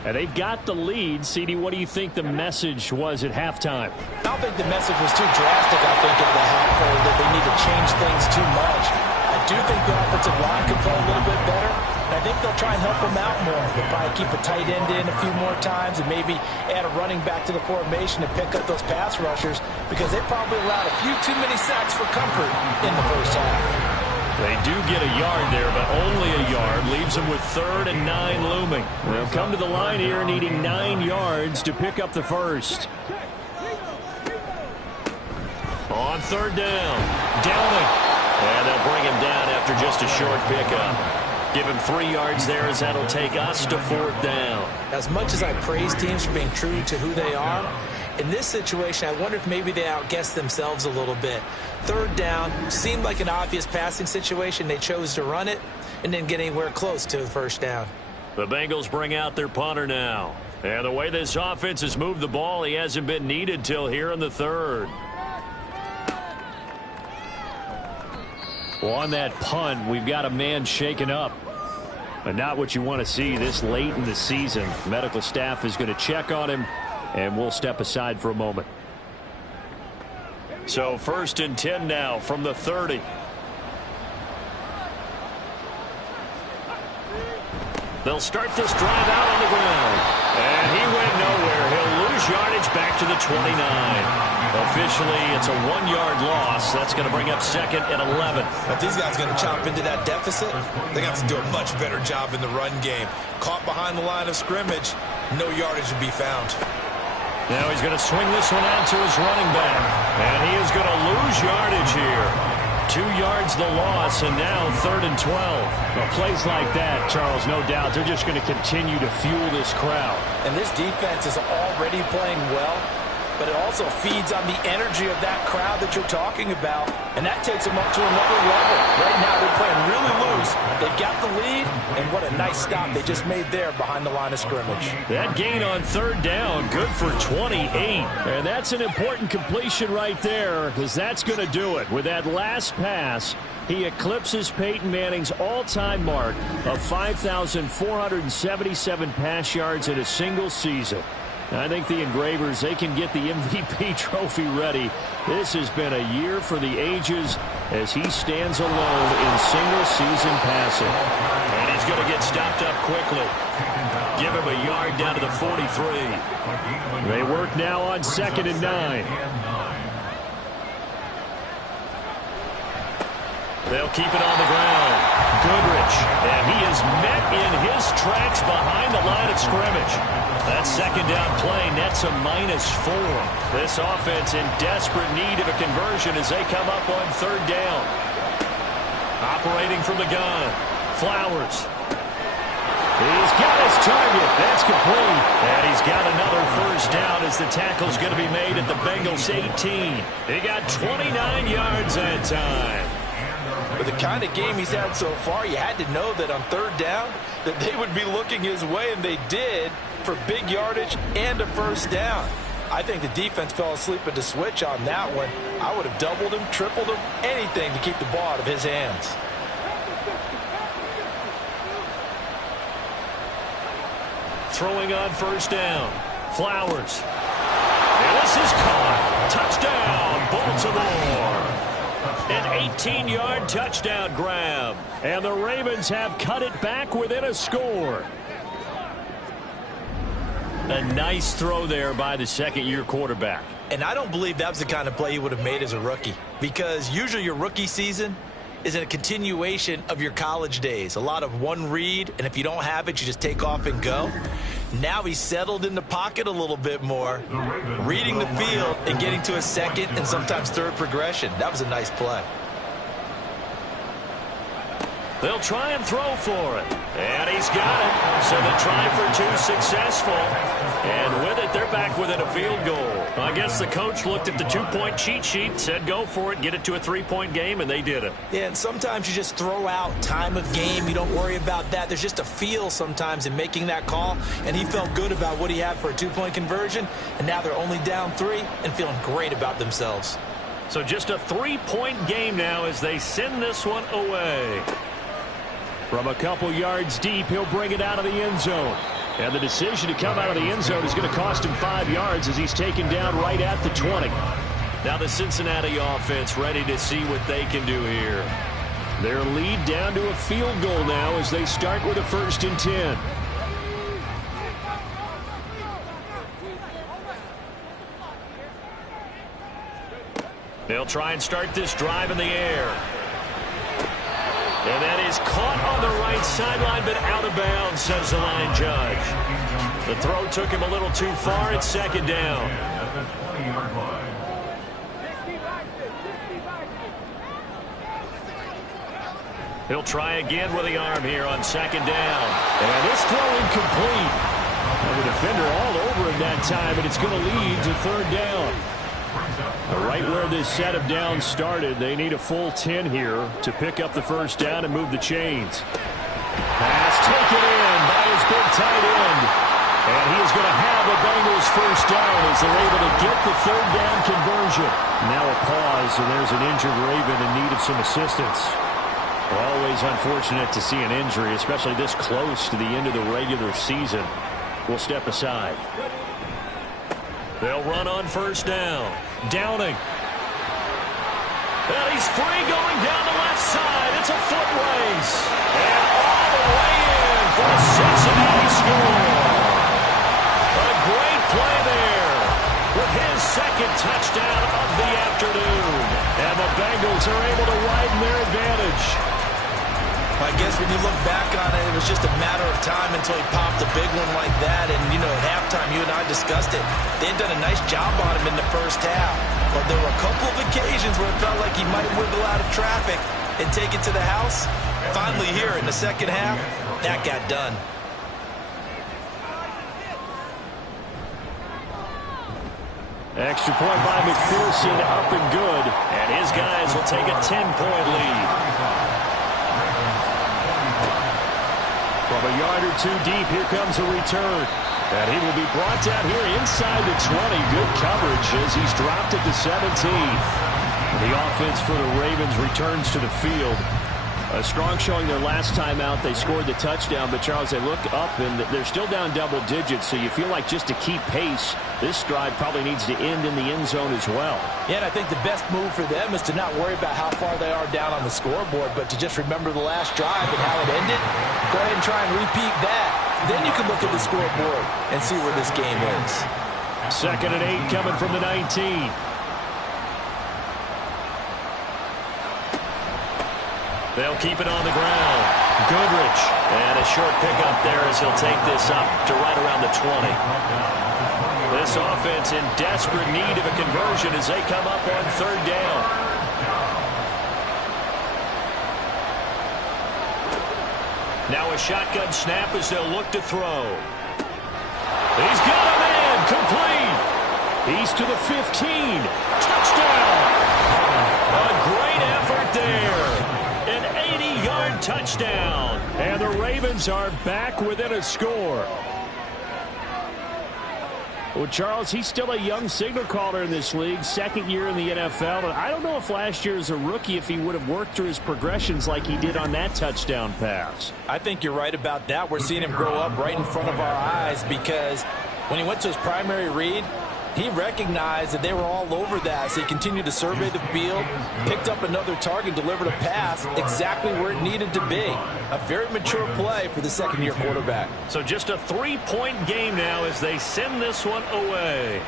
And they've got the lead. CD, what do you think the message was at halftime? I don't think the message was too drastic, I think, at the half, or that they need to change things too much. I do think the offensive line could play a little bit better. And I think they'll try and help them out more. They'll probably keep a tight end in a few more times and maybe add a running back to the formation to pick up those pass rushers because they probably allowed a few too many sacks for comfort in the first half. They do get a yard there, but only a yard. Leaves them with 3rd and 9 looming. They'll come to the line here needing 9 yards to pick up the first. On 3rd down. Downing. And they'll bring him down after just a short pickup. Give him 3 yards there as that'll take us to 4th down. As much as I praise teams for being true to who they are, in this situation, I wonder if maybe they outguessed themselves a little bit. 3rd down seemed like an obvious passing situation. They chose to run it and didn't get anywhere close to the first down. The Bengals bring out their punter now. And the way this offense has moved the ball, he hasn't been needed till here in the 3rd. Well, on that punt, we've got a man shaken up. But not what you want to see this late in the season. Medical staff is going to check on him, and we'll step aside for a moment. So 1st and 10 now from the 30. They'll start this drive out on the ground. And he went nowhere. He'll lose yardage back to the 29. Officially, it's a 1-yard loss. That's going to bring up 2nd and 11. If these guys are going to chop into that deficit, they have to do a much better job in the run game. Caught behind the line of scrimmage, no yardage to be found. Now he's going to swing this one out to his running back. And he is going to lose yardage here. 2 yards the loss, and now 3rd and 12. Well, plays like that, Charles, no doubt, they're just going to continue to fuel this crowd. And this defense is already playing well, but it also feeds on the energy of that crowd that you're talking about, and that takes them up to another level. Right now they're playing really loose. They've got the lead, and what a nice stop they just made there behind the line of scrimmage. That gain on 3rd down, good for 28. And that's an important completion right there, because that's going to do it. With that last pass, he eclipses Peyton Manning's all-time mark of 5,477 pass yards in a single season. I think the Engravers, they can get the MVP trophy ready. This has been a year for the ages as he stands alone in single-season passing. And he's going to get stopped up quickly. Give him a yard down to the 43. They work now on 2nd and 9. They'll keep it on the ground. Goodrich, and he is met in his tracks behind the line of scrimmage. That second down play nets a -4. This offense in desperate need of a conversion as they come up on 3rd down. Operating from the gun, Flowers. He's got his target. That's complete. And he's got another 1st down as the tackle's going to be made at the Bengals 18. He got 29 yards that time. With the kind of game he's had so far, you had to know that on 3rd down that they would be looking his way, and they did, for big yardage and a 1st down. I think the defense fell asleep at the switch on that one. I would have doubled him, tripled him, anything to keep the ball out of his hands. Throwing on 1st down. Flowers. And this is caught. Touchdown, Baltimore. An 18-yard touchdown grab. And the Ravens have cut it back within a score. A nice throw there by the 2nd-year quarterback. And I don't believe that was the kind of play he would have made as a rookie, because usually your rookie season is a continuation of your college days. A lot of one read, and if you don't have it, you just take off and go. Now he's settled in the pocket a little bit more, reading the field and getting to a 2nd and sometimes 3rd progression. That was a nice play. They'll try and throw for it. And he's got it. So the try for 2 successful. And with it, they're back within a field goal. I guess the coach looked at the 2-point cheat sheet, said go for it, get it to a 3-point game, and they did it. Yeah, and sometimes you just throw out time of game. You don't worry about that. There's just a feel sometimes in making that call. And he felt good about what he had for a 2-point conversion. And now they're only down 3 and feeling great about themselves. So just a 3-point game now as they send this one away. From a couple yards deep, he'll bring it out of the end zone. And the decision to come out of the end zone is going to cost him 5 yards as he's taken down right at the 20. Now the Cincinnati offense ready to see what they can do here. Their lead down to a field goal now as they start with a 1st and 10. They'll try and start this drive in the air. And that is caught on the right sideline, but out of bounds, says the line judge. The throw took him a little too far. It's 2nd down. He'll try again with the arm here on 2nd down. And this throw incomplete. And the defender all over him that time, and it's going to lead to 3rd down. Right where this set of downs started, they need a full 10 here to pick up the 1st down and move the chains. Pass taken in by his big tight end. And he is going to have a Bengals 1st down as they're able to get the 3rd down conversion. Now a pause, and there's an injured Raven in need of some assistance. Always unfortunate to see an injury, especially this close to the end of the regular season. We'll step aside. They'll run on 1st down. Downing. And he's free going down the left side. It's a foot race. And all the way in for a Cincinnati score. A great play there with his 2nd touchdown of the afternoon. And the Bengals are able to widen their advantage. I guess when you look back on it, it was just a matter of time until he popped a big one like that. And, you know, at halftime, you and I discussed it. They had done a nice job on him in the 1st half. But there were a couple of occasions where it felt like he might wiggle out of traffic and take it to the house. Finally here in the 2nd half, that got done. Extra point by McPherson, up and good. And his guys will take a 10-point lead. From a yard or 2 deep, here comes a return. And he will be brought down here inside the 20. Good coverage as he's dropped at the 17. The offense for the Ravens returns to the field. A strong showing their last time out. They scored the touchdown, but Charles, they look up and they're still down double digits, so you feel like just to keep pace, this drive probably needs to end in the end zone as well. Yeah, and I think the best move for them is to not worry about how far they are down on the scoreboard, but to just remember the last drive and how it ended. Go ahead and try and repeat that. Then you can look at the scoreboard and see where this game is. 2nd and 8 coming from the 19. They'll keep it on the ground. Goodrich. And a short pickup there as he'll take this up to right around the 20. This offense in desperate need of a conversion as they come up on 3rd down. Now a shotgun snap as they'll look to throw. He's got a man. Complete. He's to the 15. Touchdown. A great effort there. An 80-yard touchdown. And the Ravens are back within a score. Well, Charles, he's still a young signal caller in this league, 2nd year in the NFL. And I don't know if last year as a rookie if he would have worked through his progressions like he did on that touchdown pass. I think you're right about that. We're seeing him grow up right in front of our eyes because when he went to his primary read, he recognized that they were all over that, so he continued to survey the field, picked up another target, delivered a pass exactly where it needed to be. A very mature play for the 2nd-year quarterback. So just a 3-point game now as they send this one away.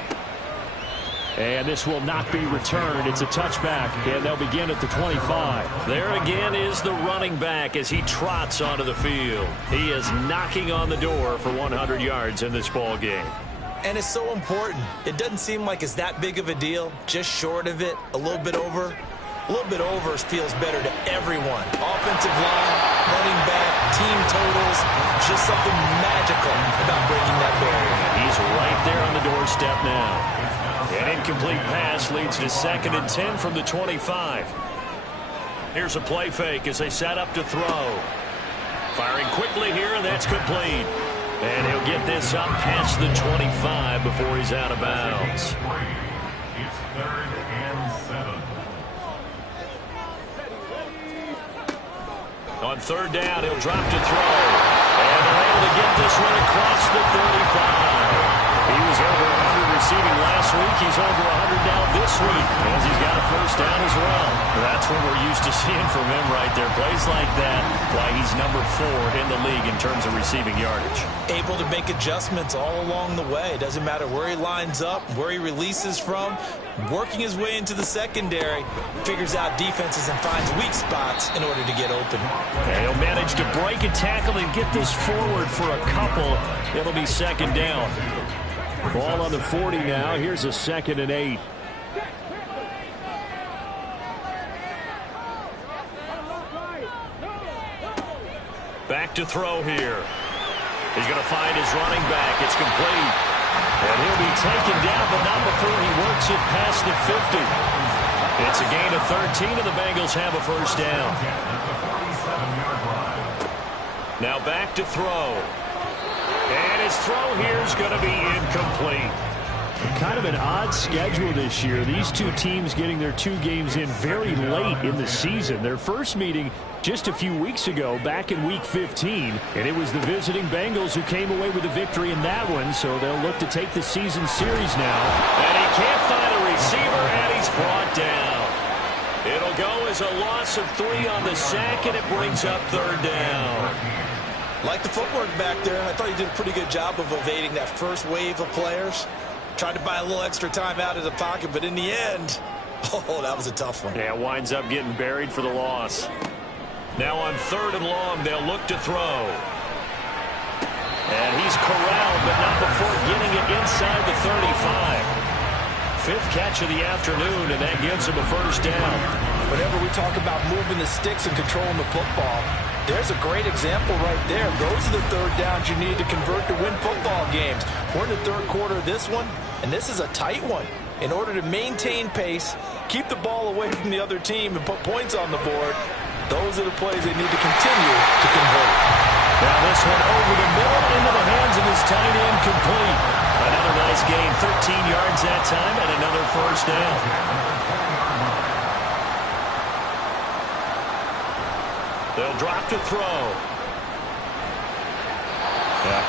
And this will not be returned. It's a touchback, and they'll begin at the 25. There again is the running back as he trots onto the field. He is knocking on the door for 100 yards in this ball game. And it's so important. It doesn't seem like it's that big of a deal. Just short of it, a little bit over. A little bit over feels better to everyone. Offensive line, running back, team totals. Just something magical about breaking that barrier. He's right there on the doorstep now. An incomplete pass leads to 2nd and 10 from the 25. Here's a play fake as they set up to throw. Firing quickly here, and that's complete. And he'll get this up past the 25 before he's out of bounds. It's 3rd and 7. On 3rd down, he'll drop to throw. And they're able to get this one across the 35. He was over 100 receiving last week. He's over 100 now this week as he's got a 1st down as well. That's what we're used to seeing from him right there. Plays like that, why he's number 4 in the league in terms of receiving yardage. Able to make adjustments all along the way. Doesn't matter where he lines up, where he releases from. Working his way into the secondary, figures out defenses and finds weak spots in order to get open. And he'll manage to break a tackle and get this forward for a couple. It'll be 2nd down. Ball on the 40 now. Here's a 2nd and 8. Back to throw here. He's going to find his running back. It's complete. And he'll be taken down, but not before he works it past the 50. It's a gain of 13, and the Bengals have a 1st down. Now back to throw. And his throw here is going to be incomplete. Kind of an odd schedule this year. These two teams getting their 2 games in very late in the season. Their first meeting just a few weeks ago, back in Week 15. And it was the visiting Bengals who came away with a victory in that one, so they'll look to take the season series now. And he can't find a receiver, and he's brought down. It'll go as a loss of 3 on the sack, and it brings up 3rd down. Like the footwork back there, I thought he did a pretty good job of evading that first wave of players. Tried to buy a little extra time out of the pocket, but in the end, oh, that was a tough one. Yeah, winds up getting buried for the loss. Now on 3rd and long, they'll look to throw. And he's corralled, but not before getting it inside the 35. 5th catch of the afternoon, and that gives him a 1st down. Whenever we talk about moving the sticks and controlling the football, there's a great example right there. Those are the 3rd downs you need to convert to win football games. We're in the 3rd quarter of this one, and this is a tight one. In order to maintain pace, keep the ball away from the other team, and put points on the board, those are the plays they need to continue to convert. Now this one over the middle into the hands of his tight end, complete. Another nice gain, 13 yards that time, and another 1st down. They'll drop to throw.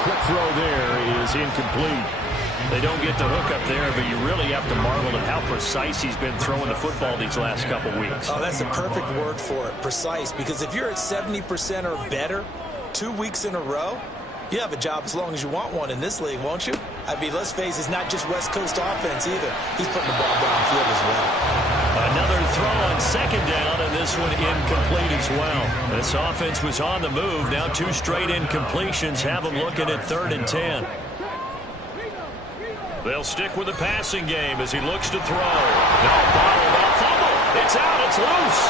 Quick throw there is incomplete. They don't get the hook up there, but you really have to marvel at how precise he's been throwing the football these last couple weeks. Oh, that's the perfect word for it, precise, because if you're at 70% or better 2 weeks in a row, you have a job as long as you want one in this league, won't you? I mean, let's face it, it's not just West Coast offense either. He's putting the ball downfield as well. Another throw on second down, and this one incomplete as well. This offense was on the move. Now 2 straight incompletions have them looking at 3rd and 10. They'll stick with the passing game as he looks to throw. No, bottled up, fumble. It's out, it's loose.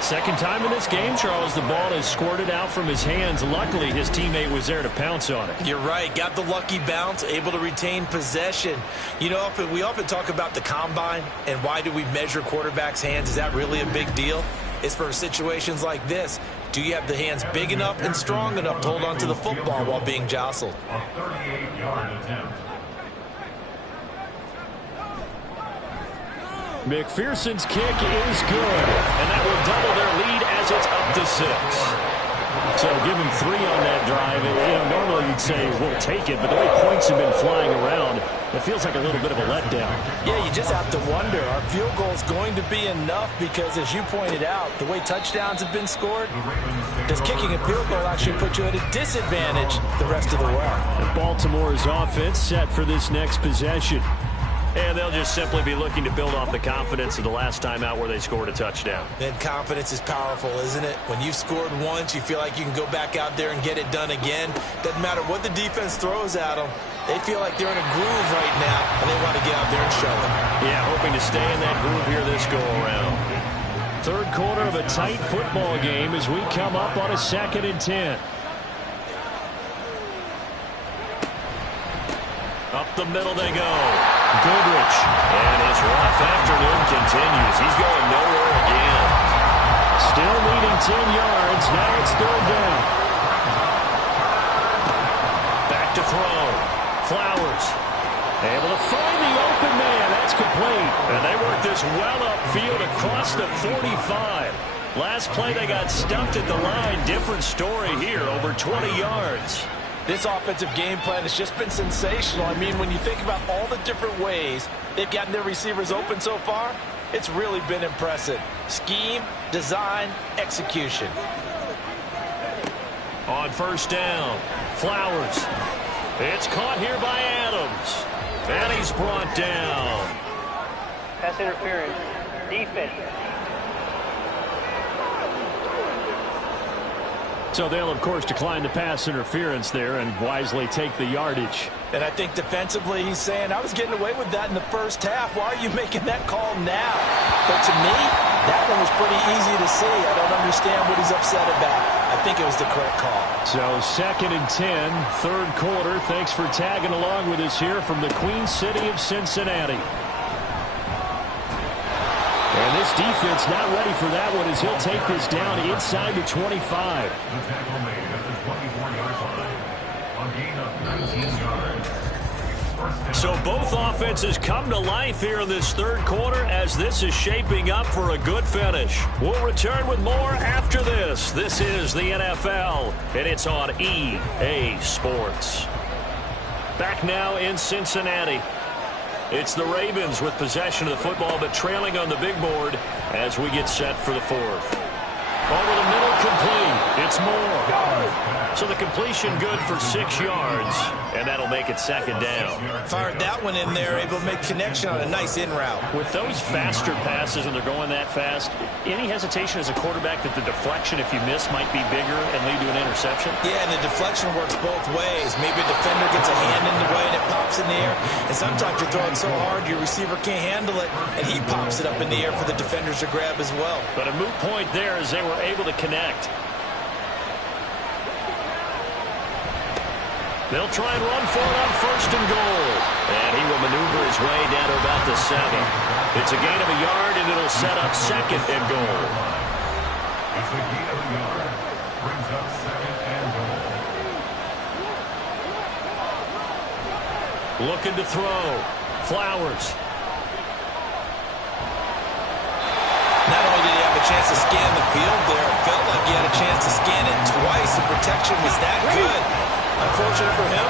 Second time in this game, Charles, the ball is squirted out from his hands. Luckily, his teammate was there to pounce on it. You're right. Got the lucky bounce, able to retain possession. You know, we often talk about the combine and why do we measure quarterbacks' hands. Is that really a big deal? It's for situations like this. Do you have the hands big enough and strong enough to hold on to the football while being jostled? A 38-yard attempt. McPherson's kick is good, and that will double their lead as it's up to 6. So give him 3 on that drive. You know, normally you'd say we'll take it, but the way points have been flying around, it feels like a little bit of a letdown. Yeah, you just have to wonder, are field goals going to be enough? Because as you pointed out, the way touchdowns have been scored, does kicking a field goal actually put you at a disadvantage the rest of the way? And Baltimore's offense set for this next possession. And they'll just simply be looking to build off the confidence of the last time out where they scored a touchdown. And confidence is powerful, isn't it? When you've scored once, you feel like you can go back out there and get it done again. Doesn't matter what the defense throws at them. They feel like they're in a groove right now, and they want to get out there and show it. Yeah, hoping to stay in that groove here this go-around. Third quarter of a tight football game as we come up on a 2nd and 10. Up the middle they go. Goodrich. And his rough afternoon continues. He's going nowhere again. Still leading 10 yards. Now it's 3rd down. Back to throw. Flowers. Able to find the open man. That's complete. And they work this well upfield across the 45. Last play they got stuffed at the line. Different story here. Over 20 yards. This offensive game plan has just been sensational. I mean, when you think about all the different ways they've gotten their receivers open so far, it's really been impressive. Scheme, design, execution. On 1st down, Flowers. It's caught here by Adams. And he's brought down. Pass interference. Defense. So they'll, of course, decline the pass interference there and wisely take the yardage. And I think defensively he's saying, I was getting away with that in the first half. Why are you making that call now? But to me, that one was pretty easy to see. I don't understand what he's upset about. I think it was the correct call. So 2nd and 10, 3rd quarter. Thanks for tagging along with us here from the Queen City of Cincinnati. And this defense not ready for that one as he'll take this down inside the 25. The tackle made at the 24-yard line. A gain of 19 yards. So both offenses come to life here in this 3rd quarter as this is shaping up for a good finish. We'll return with more after this. This is the NFL, and it's on EA Sports. Back now in Cincinnati. It's the Ravens with possession of the football, but trailing on the big board as we get set for the 4th. Over the middle, complete. It's Moore. So the completion good for 6 yards, and that'll make it 2nd down. Fired that one in there, able to make connection on a nice in route. With those faster passes and they're going that fast, any hesitation as a quarterback that the deflection, if you miss, might be bigger and lead to an interception? Yeah, and the deflection works both ways. Maybe a defender gets a hand in the way and it pops in the air. And sometimes you're throwing so hard your receiver can't handle it, and he pops it up in the air for the defenders to grab as well. But a moot point there as they were able to connect. They'll try and run for it on 1st and goal. And he will maneuver his way down to about the 7. It's a gain of a yard, and it'll set up 2nd and goal. It's a gain of a yard. Brings up 2nd and goal. Looking to throw. Flowers. chance to scan the field there. It felt like he had a chance to scan it twice. The protection was that good. Unfortunate for him,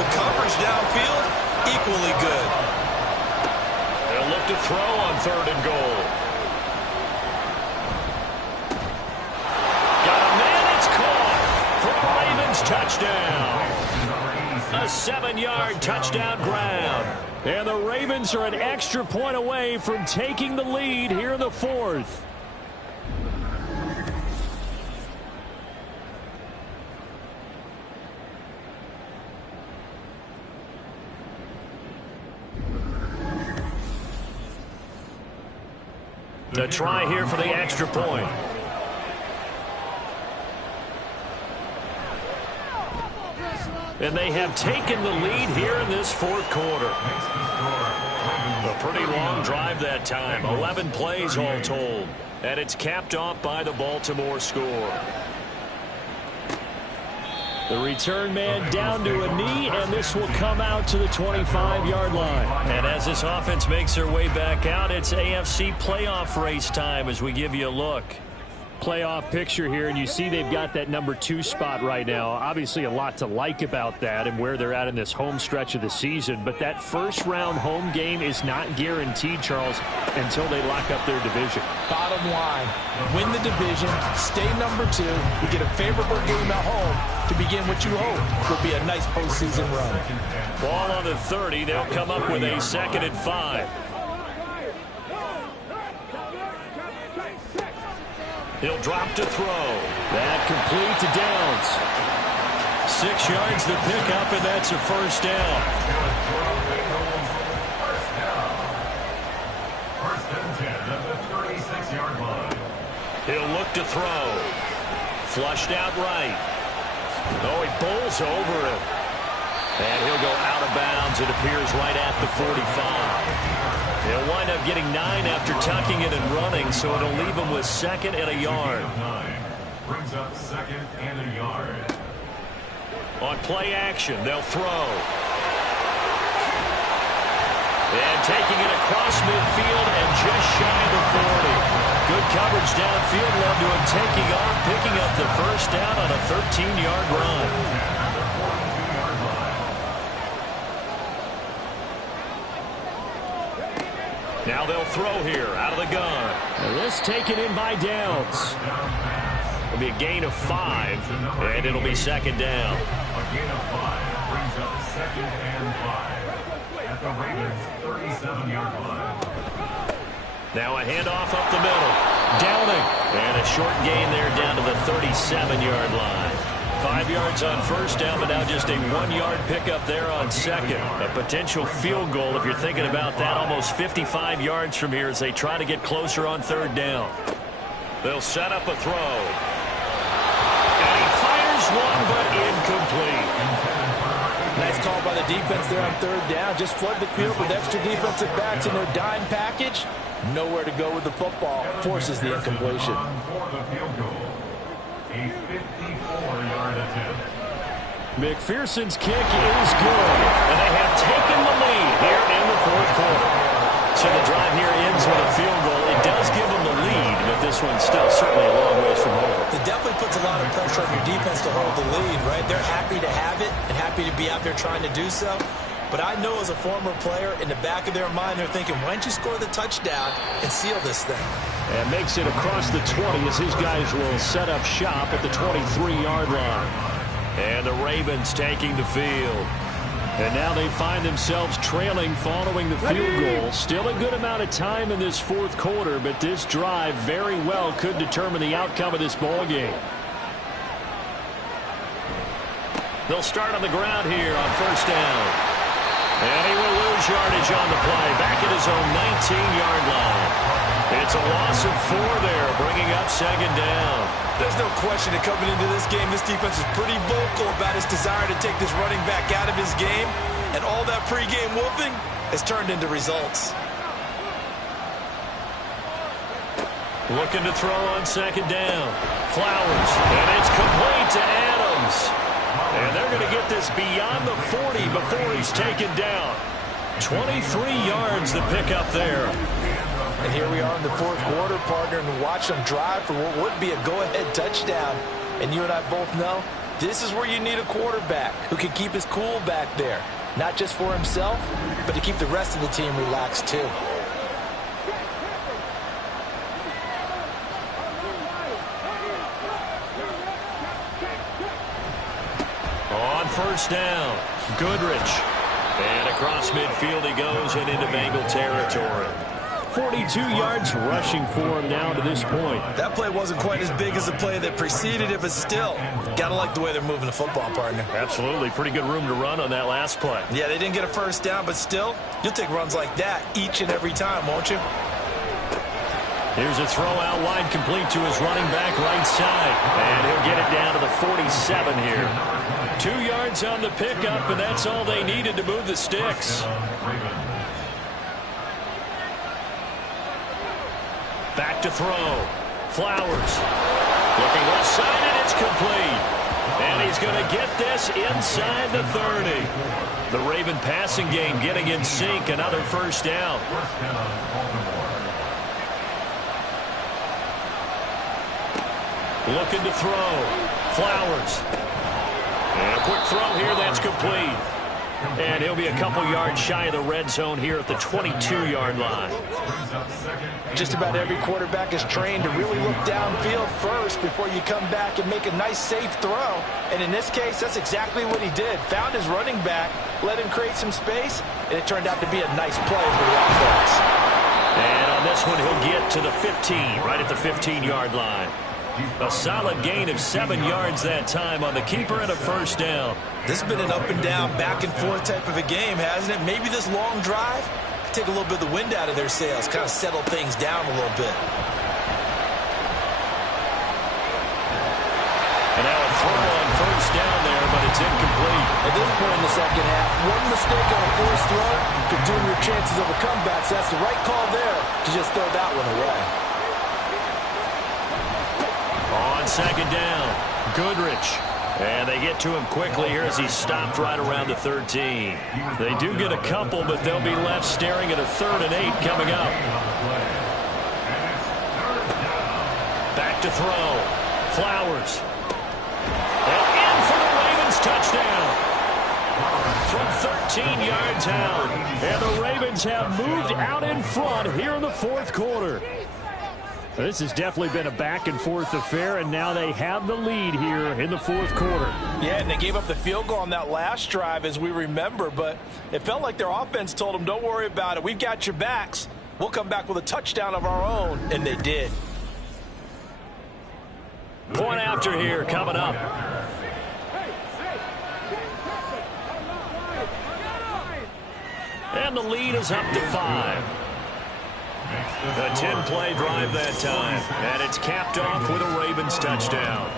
the coverage downfield, equally good. They'll look to throw on 3rd and goal. Got a man, it's caught for a Ravens touchdown. A 7-yard touchdown grab. And the Ravens are an extra point away from taking the lead here in the 4th. The try here for the extra point. And they have taken the lead here in this 4th quarter. A pretty long drive that time. 11 plays all told. And it's capped off by the Baltimore score. The return man down to a knee, and this will come out to the 25-yard line. And as this offense makes their way back out, it's AFC playoff race time as we give you a look. Playoff picture here, and you see they've got that number 2 spot right now. Obviously a lot to like about that and where they're at in this home stretch of the season, but that first-round home game is not guaranteed, Charles, until they lock up their division. Bottom line, win the division, stay number 2, you get a favorable game at home to begin what you hope will be a nice postseason run. Ball on the 30, they'll come up with a 2nd and 5. He'll drop to throw. That complete to Downs. 6 yards the pickup, and that's a first down. First and 10 at the 36-yard line. He'll look to throw. Flushed out right. Oh, he bowls over it. And he'll go out of bounds, it appears, right at the 45. He'll wind up getting 9 after tucking it and running, so it'll leave him with 2nd and a yard. 9 brings up 2nd and a yard. On play action, they'll throw. And taking it across midfield and just shy of the 40. Good coverage downfield, led to him taking off, picking up the first down on a 13-yard run. Now they'll throw here out of the gun. And this taken in by Downs. It'll be a gain of 5, and it'll be 2nd down. A gain of 5 brings up 2nd and 5 at the Ravens' 37-yard line. Now a handoff up the middle. Downing. And a short gain there down to the 37-yard line. 5 yards on first down, but now just a 1-yard pickup there on 2nd. A potential field goal, if you're thinking about that, almost 55 yards from here as they try to get closer on 3rd down. They'll set up a throw. And he fires one, but incomplete. Nice call by the defense there on 3rd down. Just flood the field with extra defensive backs in their dime package. Nowhere to go with the football. Forces the incompletion. For the field goal. A 54-yard attempt. McPherson's kick is good. And they have taken the lead here in the 4th quarter. So the drive here ends with a field goal. It does give them the lead, but this one's still certainly a long ways from over. It definitely puts a lot of pressure on your defense to hold the lead, right? They're happy to have it and happy to be out there trying to do so. But I know as a former player, in the back of their mind, they're thinking, why don't you score the touchdown and seal this thing? And makes it across the 20 as his guys will set up shop at the 23-yard line. And the Ravens taking the field. And now they find themselves trailing following the field goal. Still a good amount of time in this 4th quarter, but this drive very well could determine the outcome of this ball game. They'll start on the ground here on first down. And he will lose yardage on the play, back at his own 19-yard line. It's a loss of 4 there, bringing up 2nd down. There's no question that coming into this game, this defense is pretty vocal about its desire to take this running back out of his game. And all that pregame whooping has turned into results. Looking to throw on 2nd down. Flowers, and it's complete to Adams. And they're going to get this beyond the 40 before he's taken down. 23 yards to pick up there. And here we are in the fourth quarter, partner, and watch them drive for what would be a go-ahead touchdown. And you and I both know this is where you need a quarterback who can keep his cool back there. Not just for himself, but to keep the rest of the team relaxed too. On first down, Goodrich. And across midfield he goes and into Bengal territory. 42 yards rushing for him now to this point. That play wasn't quite as big as the play that preceded it, but still, gotta like the way they're moving the football, partner. Absolutely. Pretty good room to run on that last play. Yeah, they didn't get a first down, but still, you'll take runs like that each and every time, won't you? Here's a throw out wide, complete to his running back right side. And he'll get it down to the 47 here. 2 yards on the pickup, and that's all they needed to move the sticks. Back to throw. Flowers. Looking left side, and it's complete. And he's going to get this inside the 30. The Raven passing game getting in sync. Another first down. Looking to throw. Flowers. And a quick throw here, that's complete. And he'll be a couple yards shy of the red zone here at the 22-yard line. Just about every quarterback is trained to really look downfield first before you come back and make a nice, safe throw. And in this case, that's exactly what he did. Found his running back, let him create some space, and it turned out to be a nice play for the offense. And on this one, he'll get to the 15, right at the 15-yard line. A solid gain of 7 yards that time on the keeper and a first down. This has been an up-and-down, back-and-forth type of a game, hasn't it? Maybe this long drive take a little bit of the wind out of their sails, kind of settle things down a little bit. And now a throw on first down there, but it's incomplete. At this point in the second half, one mistake on a forced throw could doom your chances of a comeback. So that's the right call there to just throw that one away. On second down, Goodrich. And they get to him quickly here as he stopped right around the 13. They do get a couple, but they'll be left staring at a 3rd and 8 coming up. Back to throw. Flowers. And in for the Ravens touchdown. From 13 yards out. And the Ravens have moved out in front here in the fourth quarter. This has definitely been a back-and-forth affair, and now they have the lead here in the fourth quarter. Yeah, and they gave up the field goal on that last drive, as we remember, but it felt like their offense told them, don't worry about it. We've got your backs. We'll come back with a touchdown of our own, and they did. Point after here coming up. And the lead is up to 5. A 10-play drive that time, and it's capped off with a Ravens touchdown.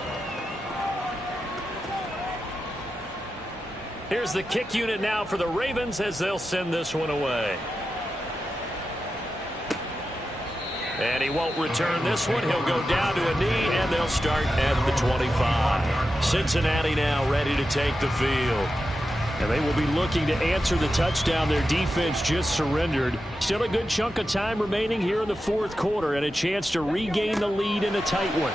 Here's the kick unit now for the Ravens as they'll send this one away. And he won't return this one. He'll go down to a knee, and they'll start at the 25. Cincinnati now ready to take the field. And they will be looking to answer the touchdown their defense just surrendered. Still a good chunk of time remaining here in the fourth quarter and a chance to regain the lead in a tight one.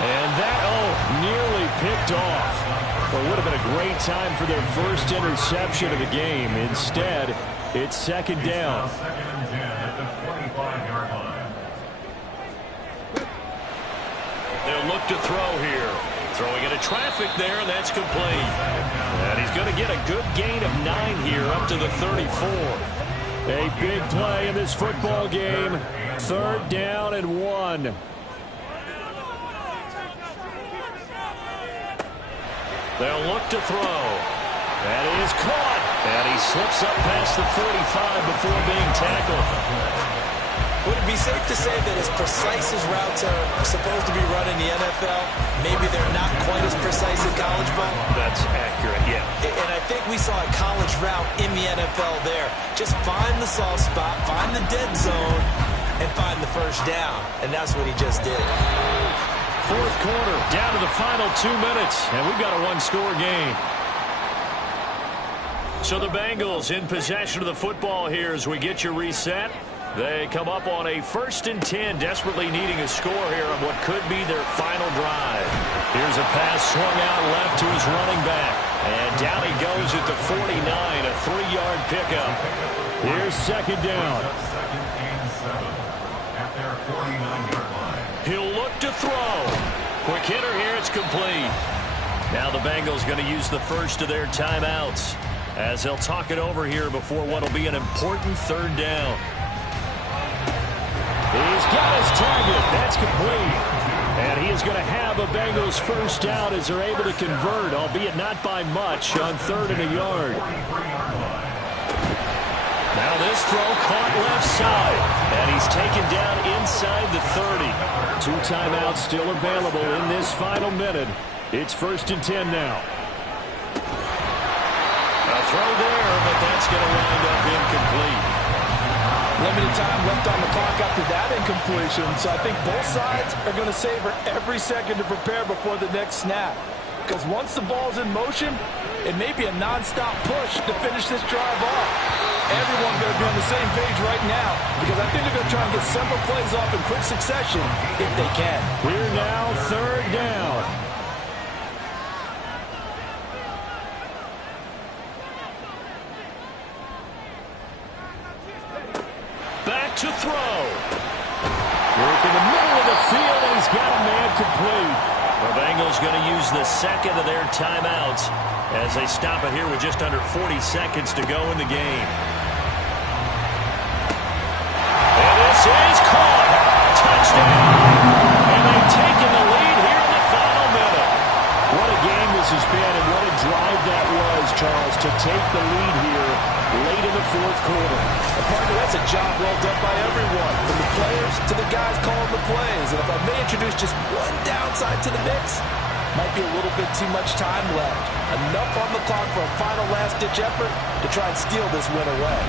And that, nearly picked off. Well, it would have been a great time for their first interception of the game. Instead, it's second down. They'll look to throw here. Throwing into traffic there, and that's complete. And he's going to get a good gain of 9 here up to the 34. A big play in this football game. 3rd down and 1. They'll look to throw. That is caught. And he slips up past the 45 before being tackled. Would it be safe to say that as precise as routes are supposed to be run in the NFL, maybe they're not quite as precise in college ball? That's accurate, yeah. And I think we saw a college route in the NFL there. Just find the soft spot, find the dead zone, and find the first down. And that's what he just did. Fourth quarter, down to the final 2 minutes, and we've got a one-score game. So the Bengals in possession of the football here as we get you reset. They come up on a 1st and 10, desperately needing a score here on what could be their final drive. Here's a pass swung out left to his running back. And down he goes at the 49, a 3-yard pickup. Here's 2nd down. 2nd and 7 at their 49-yard line. He'll look to throw. Quick hitter here, it's complete. Now the Bengals going to use the first of their timeouts as they'll talk it over here before what will be an important 3rd down. He's got his target. That's complete. And he is going to have a Bengals 1st down as they're able to convert, albeit not by much, on 3rd and a yard. Now this throw caught left side, and he's taken down inside the 30. 2 timeouts still available in this final minute. It's 1st and 10 now. A throw there, but that's going to wind up incomplete. Limited time left on the clock after that incompletion, so I think both sides are going to savor every second to prepare before the next snap. Because once the ball's in motion, it may be a non-stop push to finish this drive off. Everyone's going to be on the same page right now because I think they're going to try and get several plays off in quick succession if they can. We're now 3rd down. Back to throw. Work in the middle of the field, and he's got a man complete. The Bengals going to use the 2nd of their timeouts as they stop it here with just under 40 seconds to go in the game. And this is caught. Touchdown. And they've taken the lead here in the final minute. What a game this has been, and what a drive that was, Charles, to take the lead here late in the 4th quarter. Partner, that's a job well done by everyone, from the players to the guys calling the plays. And if I may introduce just one downside to the mix, might be a little bit too much time left. Enough on the clock for a final last-ditch effort to try and steal this win away.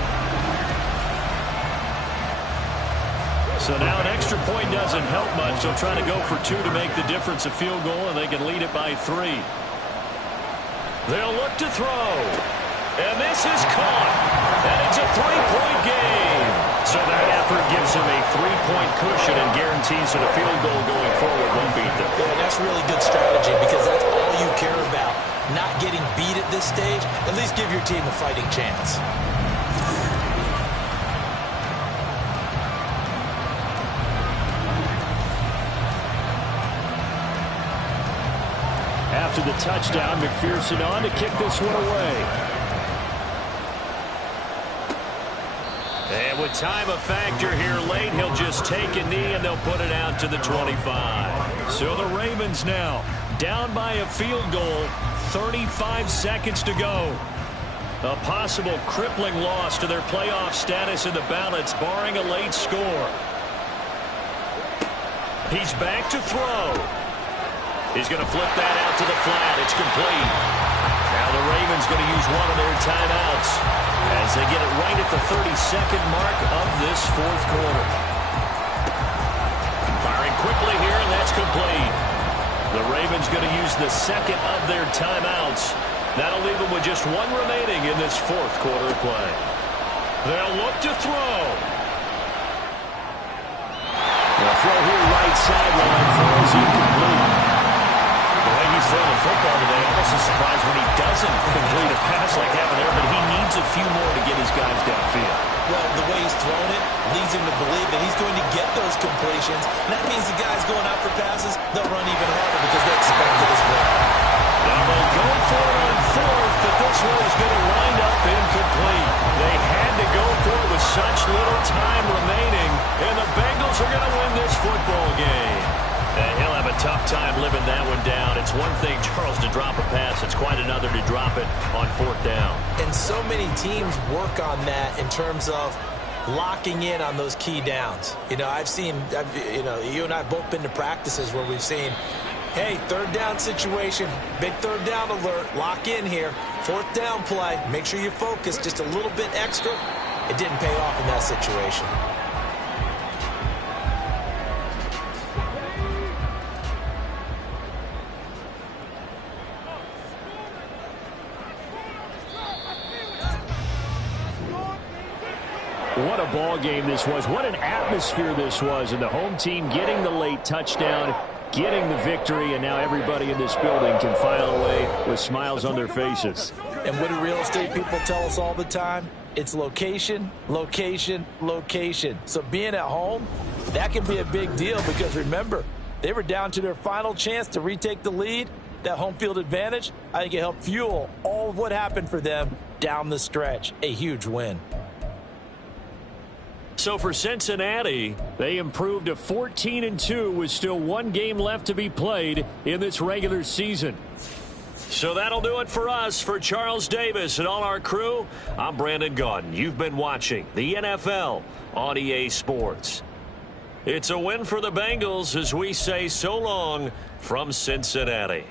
So now an extra point doesn't help much. They'll try to go for 2 to make the difference a field goal, and they can lead it by 3. They'll look to throw. And this is caught. And it's a 3-point game. So that effort gives him a 3-point cushion and guarantees that a field goal going forward won't beat them. Yeah, that's really good strategy because that's all you care about. Not getting beat at this stage. At least give your team a fighting chance. After the touchdown, McPherson on to kick this one away. And with time a factor here late, he'll just take a knee and they'll put it out to the 25. So the Ravens now down by a field goal, 35 seconds to go. A possible crippling loss to their playoff status in the balance, barring a late score. He's back to throw. He's going to flip that out to the flat. It's complete. Now the Ravens going to use one of their timeouts as they get it right at the 32nd mark of this 4th quarter. Firing quickly here, and that's complete. The Ravens going to use the 2nd of their timeouts. That'll leave them with just 1 remaining in this 4th quarter play. They'll look to throw. The throw here right sideline falls incomplete. The way he's throwing the football today, almost a surprise when he doesn't complete a pass like that there, but he needs a few more to get his guys downfield. Well, the way he's thrown it leads him to believe that he's going to get those completions. And that means the guys going out for passes, they'll run even harder because they expect it as well. Now they'll go for it on 4th, but this one is going to wind up incomplete. They had to go for it with such little time remaining, and the Bengals are going to win this football game. And he'll have a tough time living that one down. It's one thing, Charles, to drop a pass. It's quite another to drop it on 4th down. And so many teams work on that in terms of locking in on those key downs. You know, you and I have both been to practices where we've seen, hey, 3rd down situation, big 3rd down alert, lock in here, 4th down play, make sure you focus just a little bit extra. It didn't pay off in that situation. what a ball game this was. What an atmosphere this was. And the home team getting the late touchdown, getting the victory, and now everybody in this building can file away with smiles on their faces. And what do real estate people tell us all the time? It's location, location, location. So being at home, that can be a big deal because remember, they were down to their final chance to retake the lead. That home field advantage, I think it helped fuel all of what happened for them down the stretch. A huge win. So for Cincinnati, they improved to 14-2 with still one game left to be played in this regular season. So that'll do it for us. For Charles Davis and all our crew, I'm Brandon Gaudin. You've been watching the NFL on EA Sports. It's a win for the Bengals as we say so long from Cincinnati.